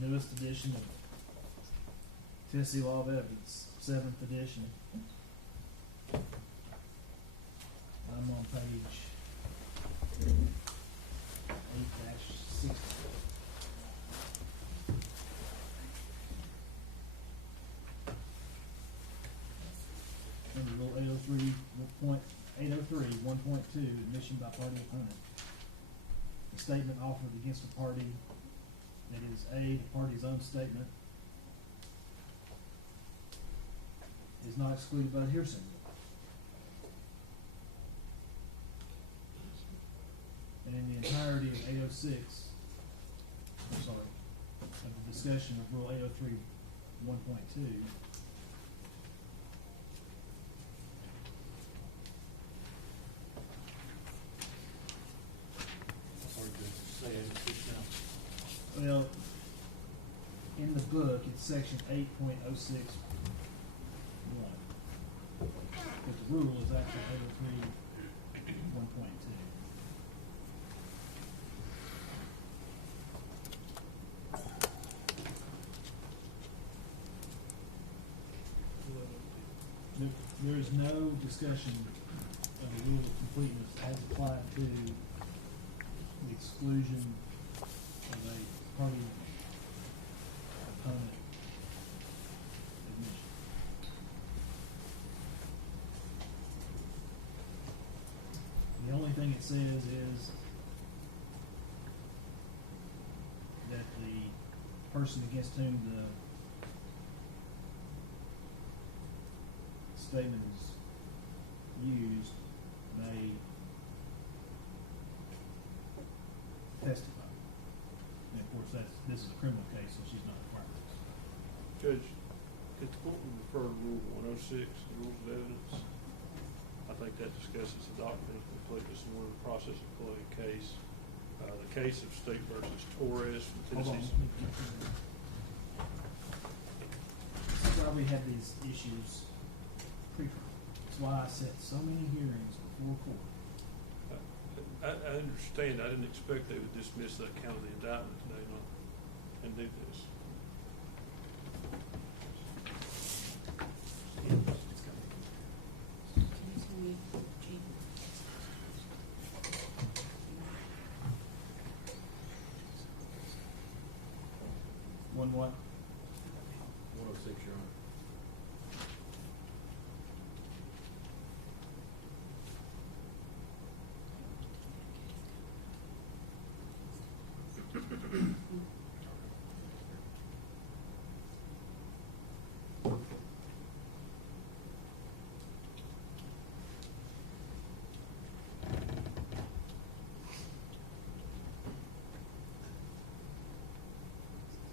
the newest edition of Tennessee Law of Evidence, 7th edition. I'm on page 8-6. Under Rule 803, 1.2, admission by party opponent. The statement offered against a party that is A, the party's own statement, is not excluded by the hearsay rule. And in the entirety of 806, I'm sorry, of the discussion of Rule 803, 1.2, well, in the book, it's section 8.061. But the rule is actually 803, 1.2. There is no discussion of the rule of completeness as applied to the exclusion of a party opponent admission. The only thing it says is that the person against whom the statement is used may testify. And of course, this is a criminal case, so she's not required to. Judge, could the court refer to Rule 106, the Rules of Evidence? I think that discusses the doctrine of completeness and one of the process of employee case. The case of State versus Torres from Hold on. Tennessee. This is why we had these issues pre-trial. That's why I set so many hearings before court. I understand. I didn't expect they would dismiss that count of the indictment today, and do this. One what? 106, Your Honor.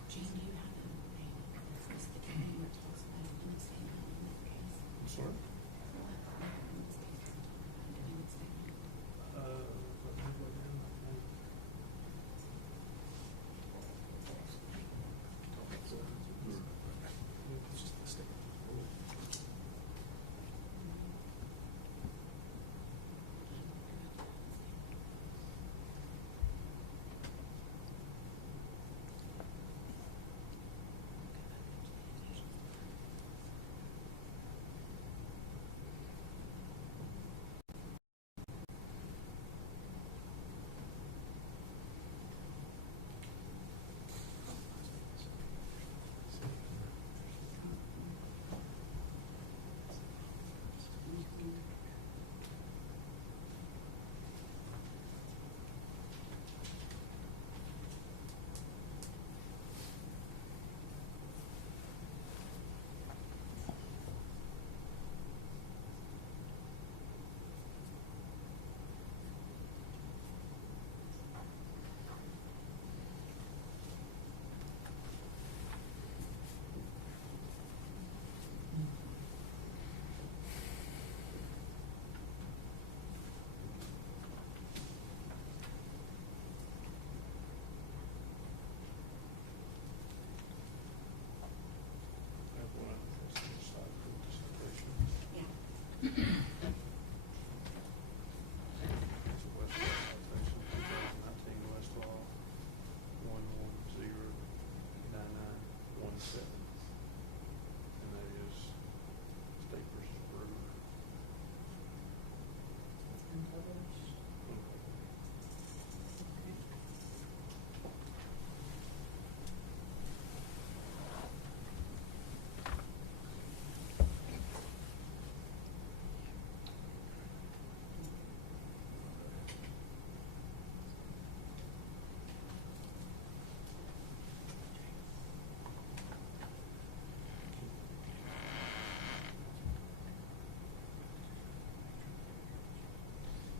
Gene, do you have a specific where it talks about a witness statement in that case? I'm sorry?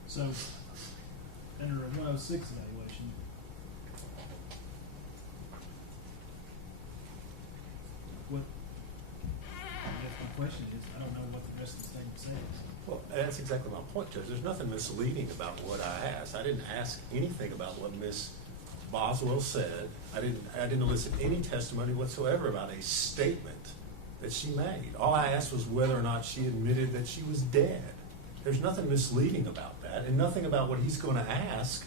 So, under a 106 evaluation, what, I guess my question is, I don't know what the rest of the statement says. Well, that's exactly my point, Judge. There's nothing misleading about what I asked. I didn't ask anything about what Ms. Boswell said. I didn't elicit any testimony whatsoever about a statement that she made. All I asked was whether or not she admitted that she was dead. There's nothing misleading about that, and nothing about what he's going to ask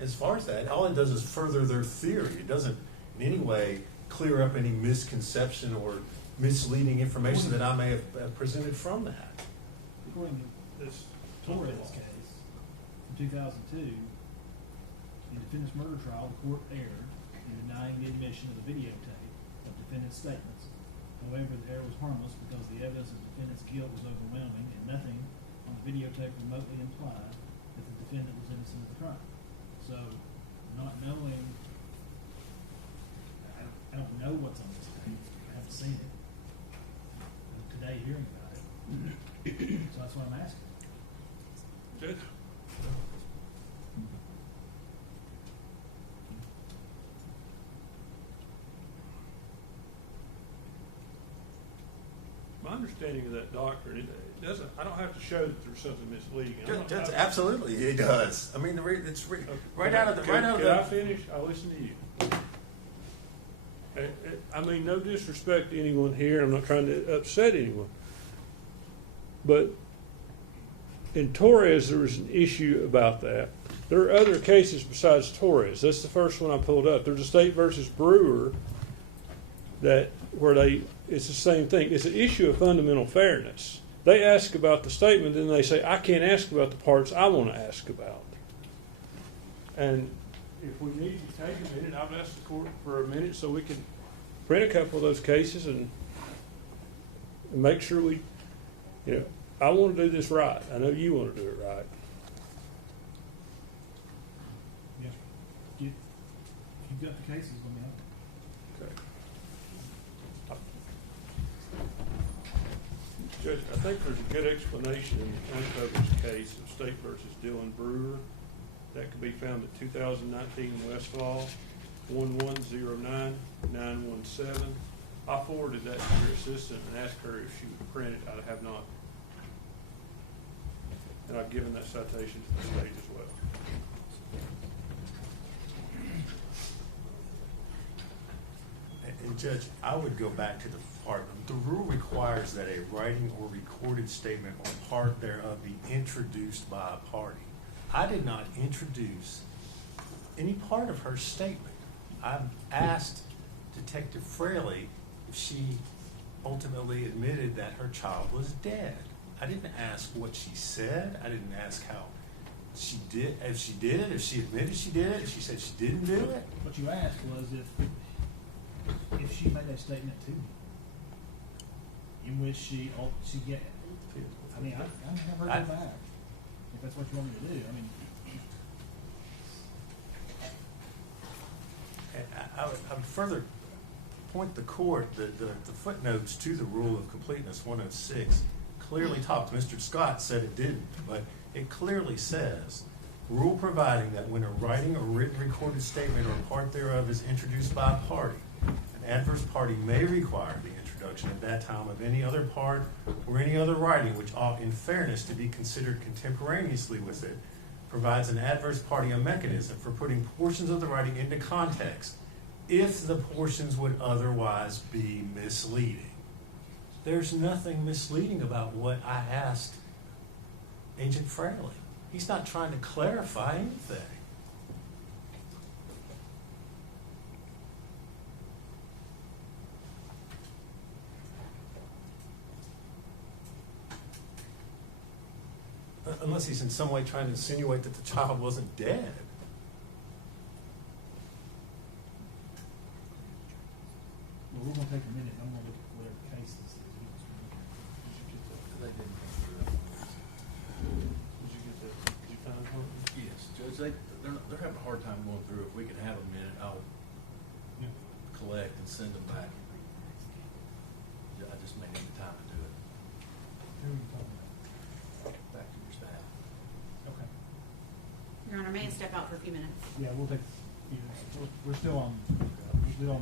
as far as that. All it does is further their theory. It doesn't in any way clear up any misconception or misleading information that I may have presented from that. According to this Torres case from 2002, in the defendant's murder trial, the court erred in denying the admission of the videotape of defendant's statements. However, the error was harmless because the evidence of the defendant's guilt was overwhelming, and nothing on the videotape remotely implied that the defendant was innocent of the crime. So, not knowing, I don't know what's on this tape. I haven't seen it. I'm today hearing about it. So that's what I'm asking. Judge? My understanding of that doctrine, it doesn't, I don't have to show that there's something misleading. Judge, absolutely, he does. I mean, it's right out of the. Can I finish? I'll listen to you. I mean, no disrespect to anyone here. I'm not trying to upset anyone. But in Torres, there was an issue about that. There are other cases besides Torres. That's the first one I pulled up. There's a State versus Brewer where it's the same thing. It's an issue of fundamental fairness. They ask about the statement, then they say, I can't ask about the parts I want to ask about. And if we need to take a minute, I've asked the court for a minute so we can print a couple of those cases and make sure I want to do this right. I know you want to do it right. Yes, sir. If you've got the cases, let me know. Okay. Judge, I think there's a good explanation in the unpublished case of State versus Dillon Brewer. That could be found at 2019 Westlaw 1109917. I forwarded that to your assistant and asked her if she would print it. I have not. And I've given that citation to the state as well. And Judge, I would go back to the part. The rule requires that a writing or recorded statement or part thereof be introduced by a party. I did not introduce any part of her statement. I asked Detective Fraley if she ultimately admitted that her child was dead. I didn't ask what she said. I didn't ask how she did, if she did it, if she admitted she did it, if she said she didn't do it. What you asked was if she made that statement to me, in which she get. I mean, I have her go back. If that's what you want me to do, I mean. I would further point the court that the footnotes to the rule of completeness 106 clearly talks. Mr. Scott said it didn't, but it clearly says, rule providing that when a writing or written recorded statement or part thereof is introduced by a party, an adverse party may require the introduction at that time of any other part or any other writing which ought in fairness to be considered contemporaneously with it, provides an adverse party a mechanism for putting portions of the writing into context if the portions would otherwise be misleading. There's nothing misleading about what I asked Agent Fraley. He's not trying to clarify anything. Unless he's in some way trying to insinuate that the child wasn't dead. Well, we're gonna take a minute. I'm gonna look at whatever case this is. Did you get that? Did you find it? Yes, Judge, they're having a hard time going through. If we could have a minute, I'll collect and send them back. I just may need the time to do it. Who are you talking about? Back to your staff. Okay. may step out for a few minutes. Yeah, we'll take, we're still on the road.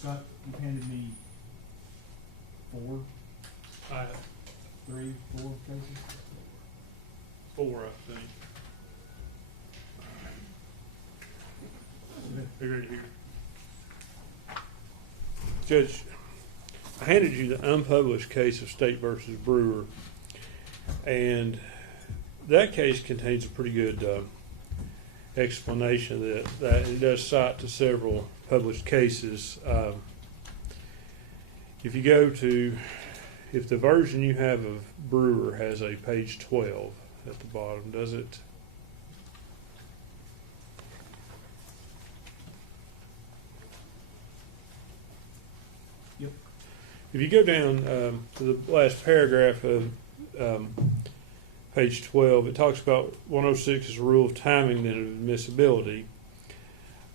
Scott, you handed me 4, 3, 4 cases. 4, I think. They're right here. Judge, I handed you the unpublished case of State versus Brewer, and that case contains a pretty good explanation that it does cite to several published cases. If you go to, if the version you have of Brewer has a page 12 at the bottom, does it? Yep. If you go down to the last paragraph of page 12, it talks about 106 is a rule of timing and admissibility,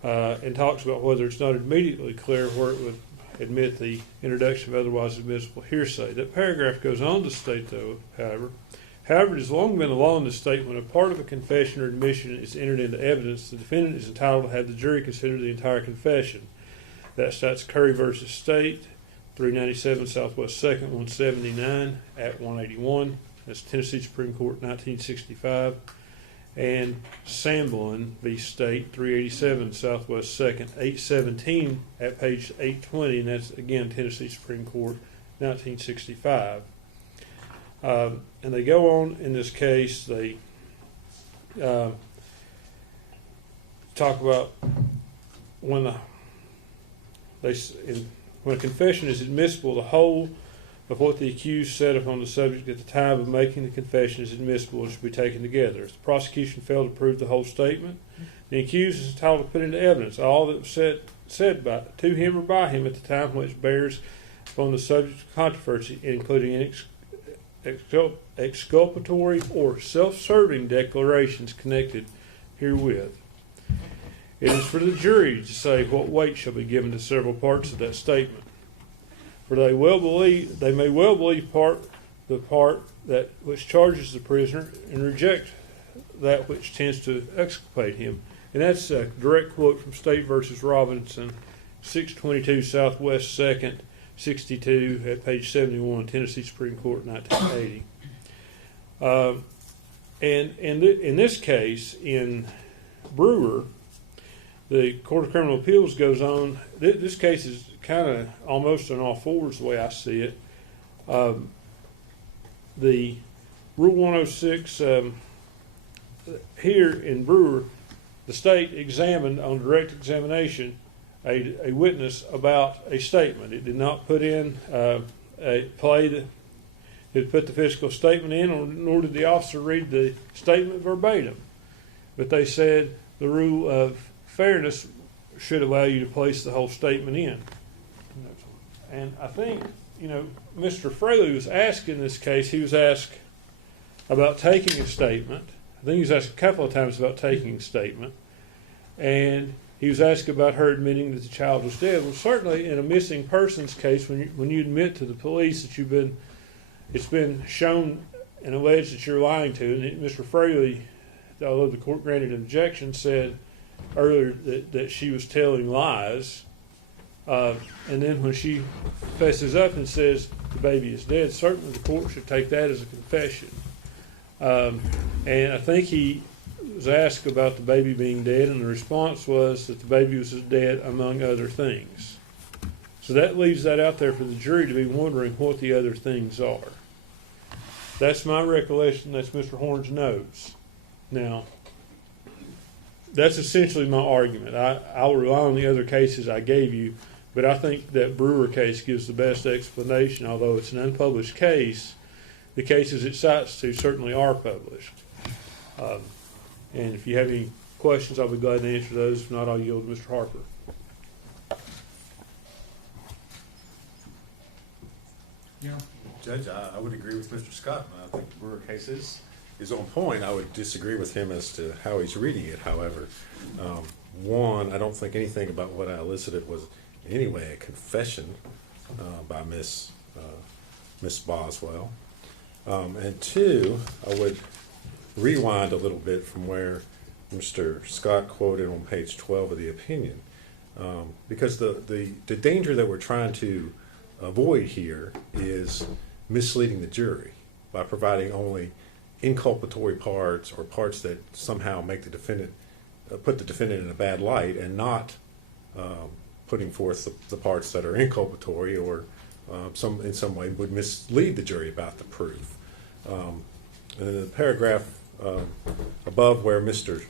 and talks about whether it's not immediately clear where it would admit the introduction of otherwise admissible hearsay. That paragraph goes on to state, though, however, it has long been the law in the state when a part of a confession or admission is entered into evidence, the defendant is entitled to have the jury consider the entire confession. That cites Curry versus State, 397 Southwest 2nd, 179 at 181. That's Tennessee Supreme Court, 1965. And Samblin v. State, 387 Southwest 2nd, 817 at page 820, and that's, again, Tennessee Supreme Court, 1965. And they go on in this case, they talk about when a confession is admissible, the whole of what the accused said upon the subject at the time of making the confession is admissible and should be taken together. If the prosecution failed to prove the whole statement, the accused is entitled to put into evidence all that was said to him or by him at the time which bears upon the subject of controversy, including exculpatory or self-serving declarations connected herewith. It is for the jury to say what weight shall be given to several parts of that statement. For they may well believe the part that which charges the prisoner and reject that which tends to exculpate him. And that's a direct quote from State versus Robinson, 622 Southwest 2nd, 62 at page 71, Tennessee Supreme Court, 1980. And in this case, in Brewer, the Court of Criminal Appeals goes on. This case is kind of almost on all fours the way I see it. The Rule 106 here in Brewer, the state examined on direct examination a witness about a statement. It did not put in a play that it put the physical statement in, nor did the officer read the statement verbatim. But they said the rule of fairness should allow you to place the whole statement in. And I think, Mr. Fraley was asked in this case, he was asked about taking a statement. I think he was asked a couple of times about taking a statement. And he was asked about her admitting that the child was dead. Well, certainly in a missing persons case, when you admit to the police that it's been shown and alleged that you're lying to, and Mr. Fraley, although the court granted an objection, said earlier that she was telling lies. And then when she fesses up and says the baby is dead, certainly the court should take that as a confession. And I think he was asked about the baby being dead, and the response was that the baby was dead, among other things. So that leaves that out there for the jury to be wondering what the other things are. That's my recollection. That's Mr. Horn's notes. Now, that's essentially my argument. I'll rely on the other cases I gave you, but I think that Brewer case gives the best explanation. Although it's an unpublished case, the cases it cites to certainly are published. And if you have any questions, I'll be glad to answer those. If not, I'll yield to Mr. Harper. Yeah. Judge, I would agree with Mr. Scott. I think the Brewer case is on point. I would disagree with him as to how he's reading it, however. One, I don't think anything about what I elicited was in any way a confession by Miss Boswell. And two, I would rewind a little bit from where Mr. Scott quoted on page 12 of the opinion. Because the danger that we're trying to avoid here is misleading the jury by providing only inculpatory parts or parts that somehow make the defendant put the defendant in a bad light, and not putting forth the parts that are inculpatory or in some way would mislead the jury about the proof. And in the paragraph above where Mr.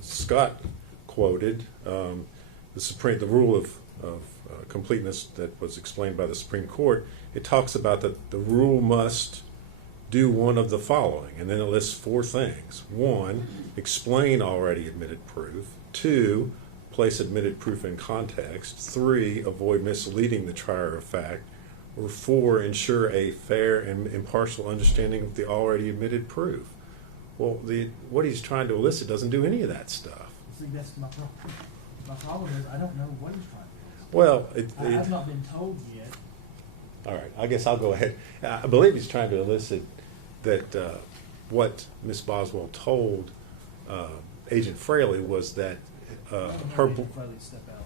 Scott quoted the rule of completeness that was explained by the Supreme Court, it talks about that the rule must do one of the following, and then it lists 4 things. 1, explain already admitted proof. 2, place admitted proof in context. 3, avoid misleading the trier of fact. Or 4, ensure a fair and impartial understanding of the already admitted proof. Well, what he's trying to elicit doesn't do any of that stuff. See, that's my problem. My problem is I don't know what he's trying to do. Well, I have not been told yet. all right, I guess I'll go ahead. I believe he's trying to elicit that what Ms. Boswell told Agent Fraley was that her... Fraley step out.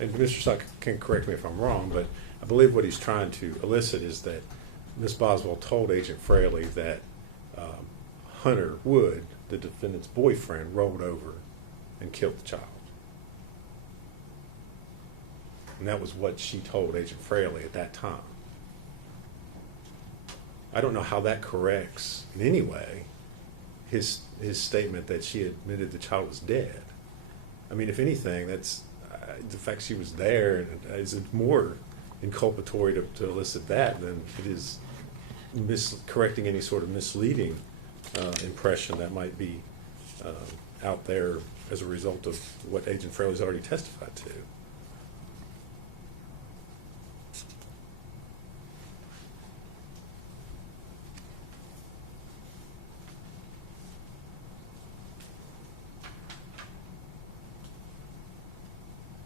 And Mr. Scott can correct me if I'm wrong, but I believe what he's trying to elicit is that Ms. Boswell told Agent Fraley that Hunter Wood, the defendant's boyfriend, rolled over and killed the child. And that was what she told Agent Fraley at that time. I don't know how that corrects in any way his statement that she admitted the child was dead. I mean, if anything, that's the fact she was there is more inculpatory to elicit that than it is correcting any sort of misleading impression that might be out there as a result of what Agent Fraley's already testified to.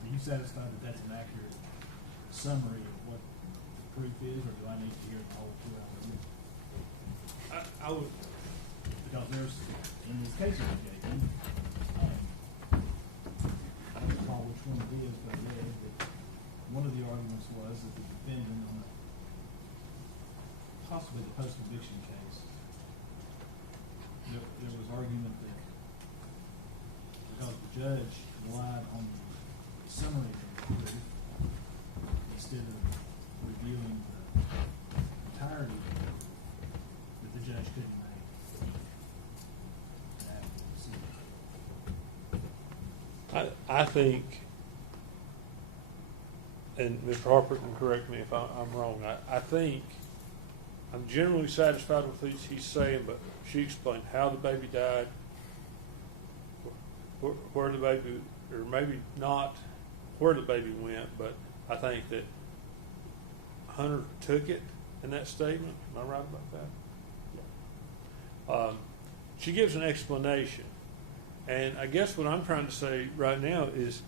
Are you satisfied that that's an accurate summary of what the proof is, or do I need to hear the whole 2 hours? I would, Because there's, in these cases, Jason, I don't recall which one it is, but I read that one of the arguments was that the defendant on possibly the post-conviction case, there was argument that because the judge relied on the summary of the proof instead of reviewing the entirety of it, that the judge couldn't make an adequate decision. I think, and Mr. Harper can correct me if I'm wrong, I think I'm generally satisfied with what he's saying, but she explained how the baby died, where the baby, or maybe not where the baby went, but I think that Hunter took it in that statement. Am I right about that? She gives an explanation, and I guess what I'm trying to say right now is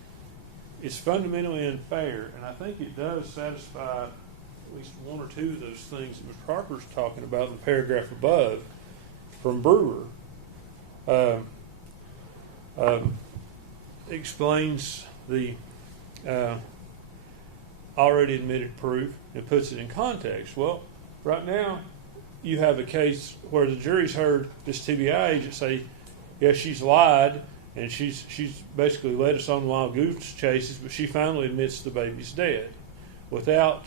it's fundamentally unfair, and I think it does satisfy at least 1 or 2 of those things that Mr. Harper's talking about in the paragraph above from Brewer. Explains the already admitted proof and puts it in context. Well, right now you have a case where the jury's heard this TBI agent say, yeah, she's lied and she's basically led us on wild goose chases, but she finally admits the baby's dead without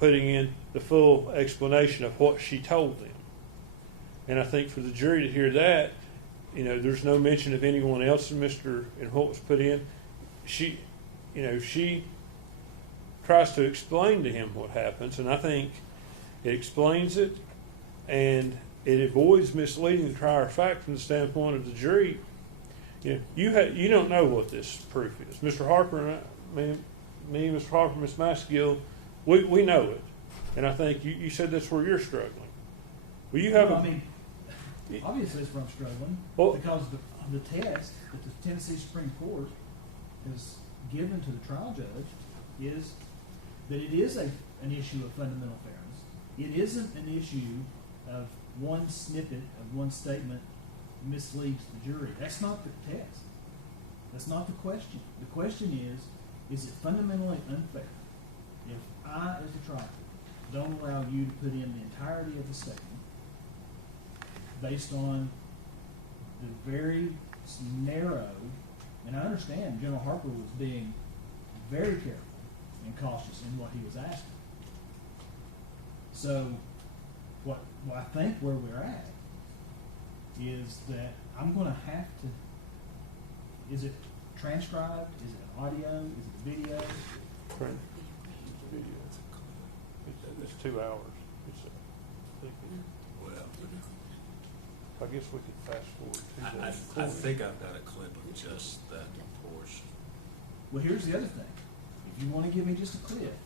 putting in the full explanation of what she told them. And I think for the jury to hear that, there's no mention of anyone else in what was put in. She tries to explain to him what happens, and I think it explains it, and it avoids misleading the trier of fact from the standpoint of the jury. You don't know what this proof is. Mr. Harper and me, Mr. Harper, Ms. Maskill, we know it, and I think you said that's where you're struggling. Well, you have obviously that's where I'm struggling, because the test that the Tennessee Supreme Court has given to the trial judge is that it is an issue of fundamental fairness, It isn't an issue of one snippet of one statement misleads the jury. That's not the test. That's not the question. The question is it fundamentally unfair if I, as a trial, don't allow you to put in the entirety of the statement based on the very narrow, and I understand General Harper was being very careful and cautious in what he was asking. So, what I think where we're at is that I'm going to have to, is it transcribed? Is it an audio? Is it a video? Print. It's a video. It's 2 hours. I guess we could fast forward to that. I think I've got a clip of just that portion. Well, here's the other thing. If you want to give me just a clip,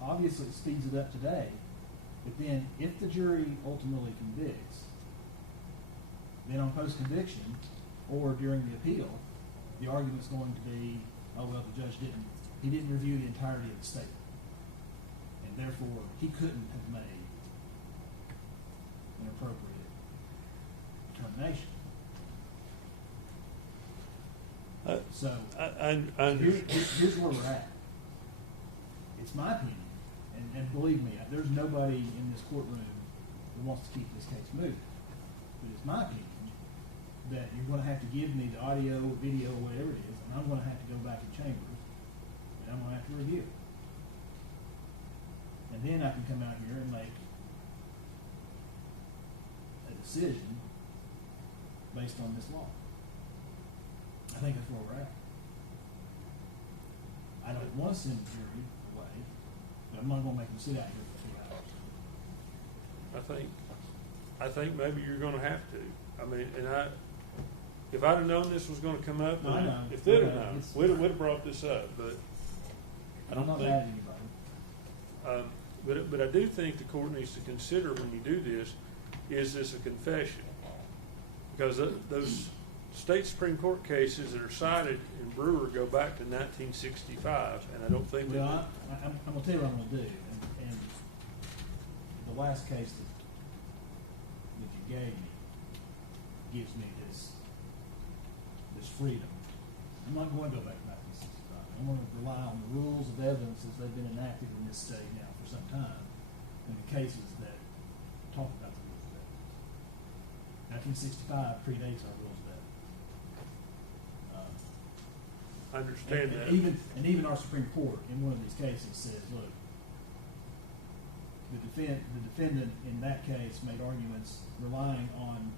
obviously it speeds it up today, but then if the jury ultimately convicts, then on post-conviction or during the appeal, the argument's going to be, oh, well, the judge didn't review the entirety of the statement. And therefore, he couldn't have made an appropriate determination. So, here's where we're at. It's my opinion, and believe me, there's nobody in this courtroom who wants to keep this case moving. But it's my opinion that you're going to have to give me the audio, video, whatever it is, and I'm going to have to go back in chambers, and I'm going to have to review it. And then I can come out here and make a decision based on this law. I think that's where we're at. I don't want to send the jury away, but I'm not going to make them sit out here for 2 hours. I think maybe you're going to have to. I mean, if I'd have known this was going to come up, No, I know. if they'd have known, we'd have brought this up. But I'm not mad at anybody. But I do think the court needs to consider when you do this, is this a confession? Because those state Supreme Court cases that are cited in Brewer go back to 1965, and I don't think Well, I'm going to tell you what I'm going to do. And the last case that you gave me gives me this freedom. I'm not going to go back to 1965. I'm going to rely on the rules of evidence as they've been enacted in this state now for some time, and the cases that talk about the rules of evidence. 1965 predates our rules of evidence. I understand that. And even our Supreme Court in one of these cases says, look, the defendant in that case made arguments relying on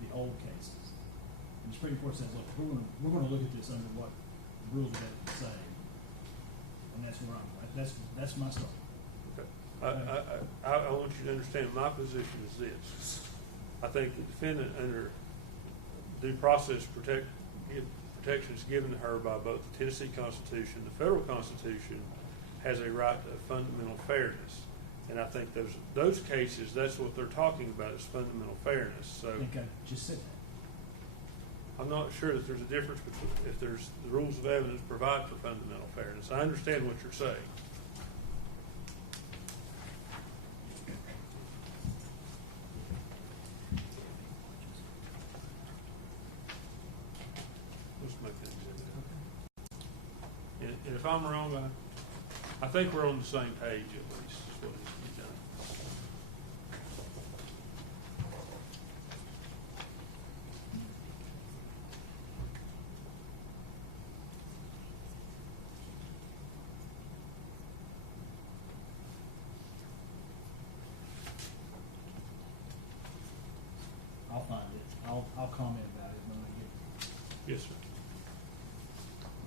the old cases. And the Supreme Court says, look, we're going to look at this under what the rules of evidence say, and that's where I'm at. That's my start. Okay. I want you to understand my position is this. I think the defendant under due process protections given to her by both the Tennessee Constitution, the federal Constitution, has a right to fundamental fairness. And I think those cases, that's what they're talking about, is fundamental fairness. So I think I just said that. I'm not sure that there's a difference between if there's the rules of evidence provide for fundamental fairness. I understand what you're saying. Let's make that exhibit. And if I'm wrong, I think we're on the same page at least. Is what needs to be done. I'll find it. I'll comment about it when I get it. Yes, sir.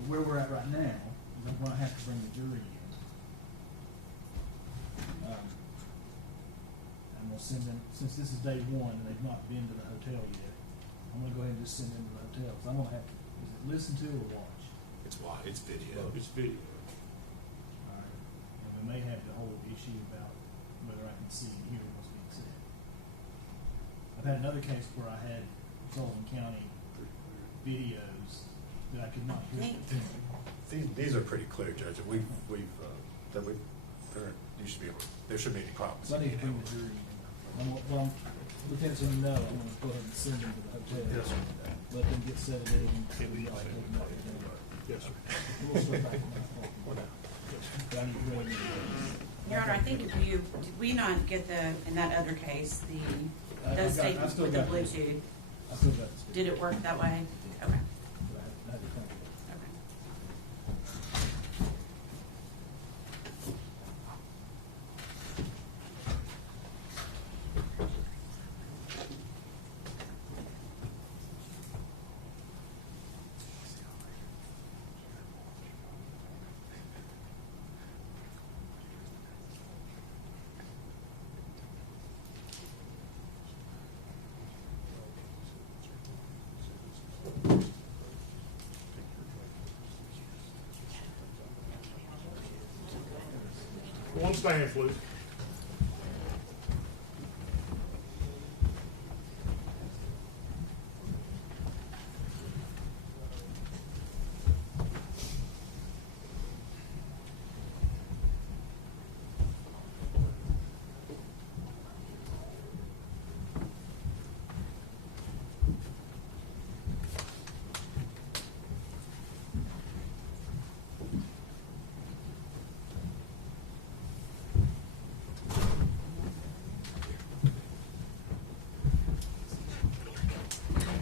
Where we're at right now is I'm going to have to bring the jury in. I'm going to send them, since this is day one and they've not been to the hotel yet, I'm going to go ahead and just send them to the hotel. So I'm going to have to, is it listen to or watch? It's video. It's video. All right. And we may have the whole issue about whether I can see and hear what's being said. I've had another case where I had Sullivan County videos that I could not hear. These are pretty clear, Judge. We've you should be able, there shouldn't be any problems. So I need to bring the jury. Well, Lieutenant said no, I'm gonna go ahead and send them to the hotel. Yes, sir. Let them get settled in. And we all take them out together. Yes, sir. We'll start back on that. But I need to bring them. Your Honor, I think if you, did we not get the, in that other case, I those got- I statements still with the got this. Bluetooth? I still got this. Did it work that way? Okay, I had to think. okay. One stand, please.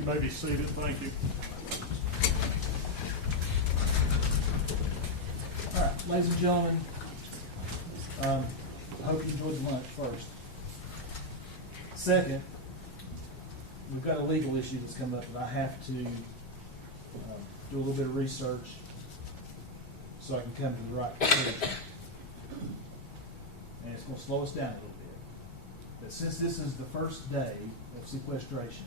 You may be seated. Thank you. All right, ladies and gentlemen, I hope you enjoyed the lunch first. Second, we've got a legal issue that's come up that I have to do a little bit of research so I can come to the right conclusion. And it's going to slow us down a little bit. But since this is the first day of sequestration,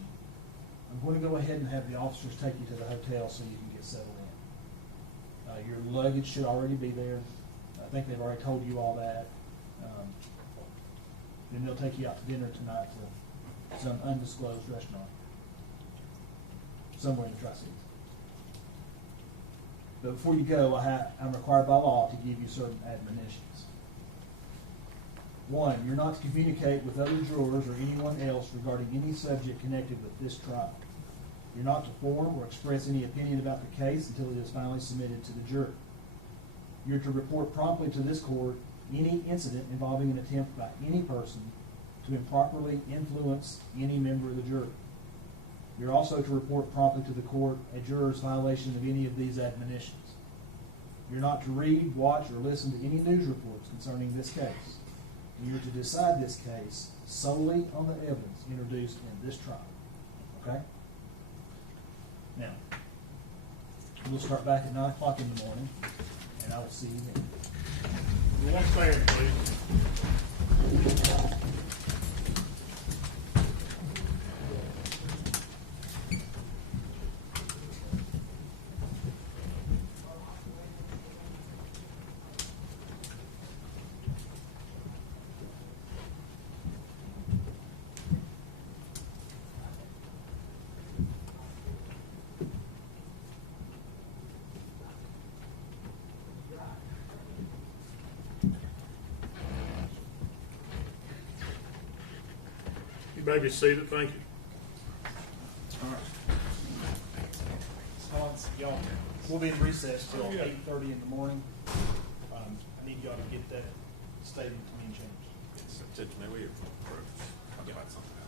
I'm going to go ahead and have the officers take you to the hotel so you can get settled in. Your luggage should already be there. I think they've already told you all that. Then they'll take you out to dinner tonight to some undisclosed restaurant somewhere in the Tri-Cities. But before you go, I'm required by law to give you certain admonitions. One, you're not to communicate with other jurors or anyone else regarding any subject connected with this trial. You're not to form or express any opinion about the case until it is finally submitted to the jury. You're to report promptly to this court any incident involving an attempt by any person to improperly influence any member of the jury. You're also to report promptly to the court a juror's violation of any of these admonitions. You're not to read, watch, or listen to any news reports concerning this case. You're to decide this case solely on the evidence introduced in this trial. Okay? Now, we'll start back at 9 o'clock in the morning, and I will see you then. One stand, please. You may be seated. Thank you. All right. Y'all, we'll be in recess till 8:30 in the morning. I need y'all to get that statement to me and James. May we talk about something?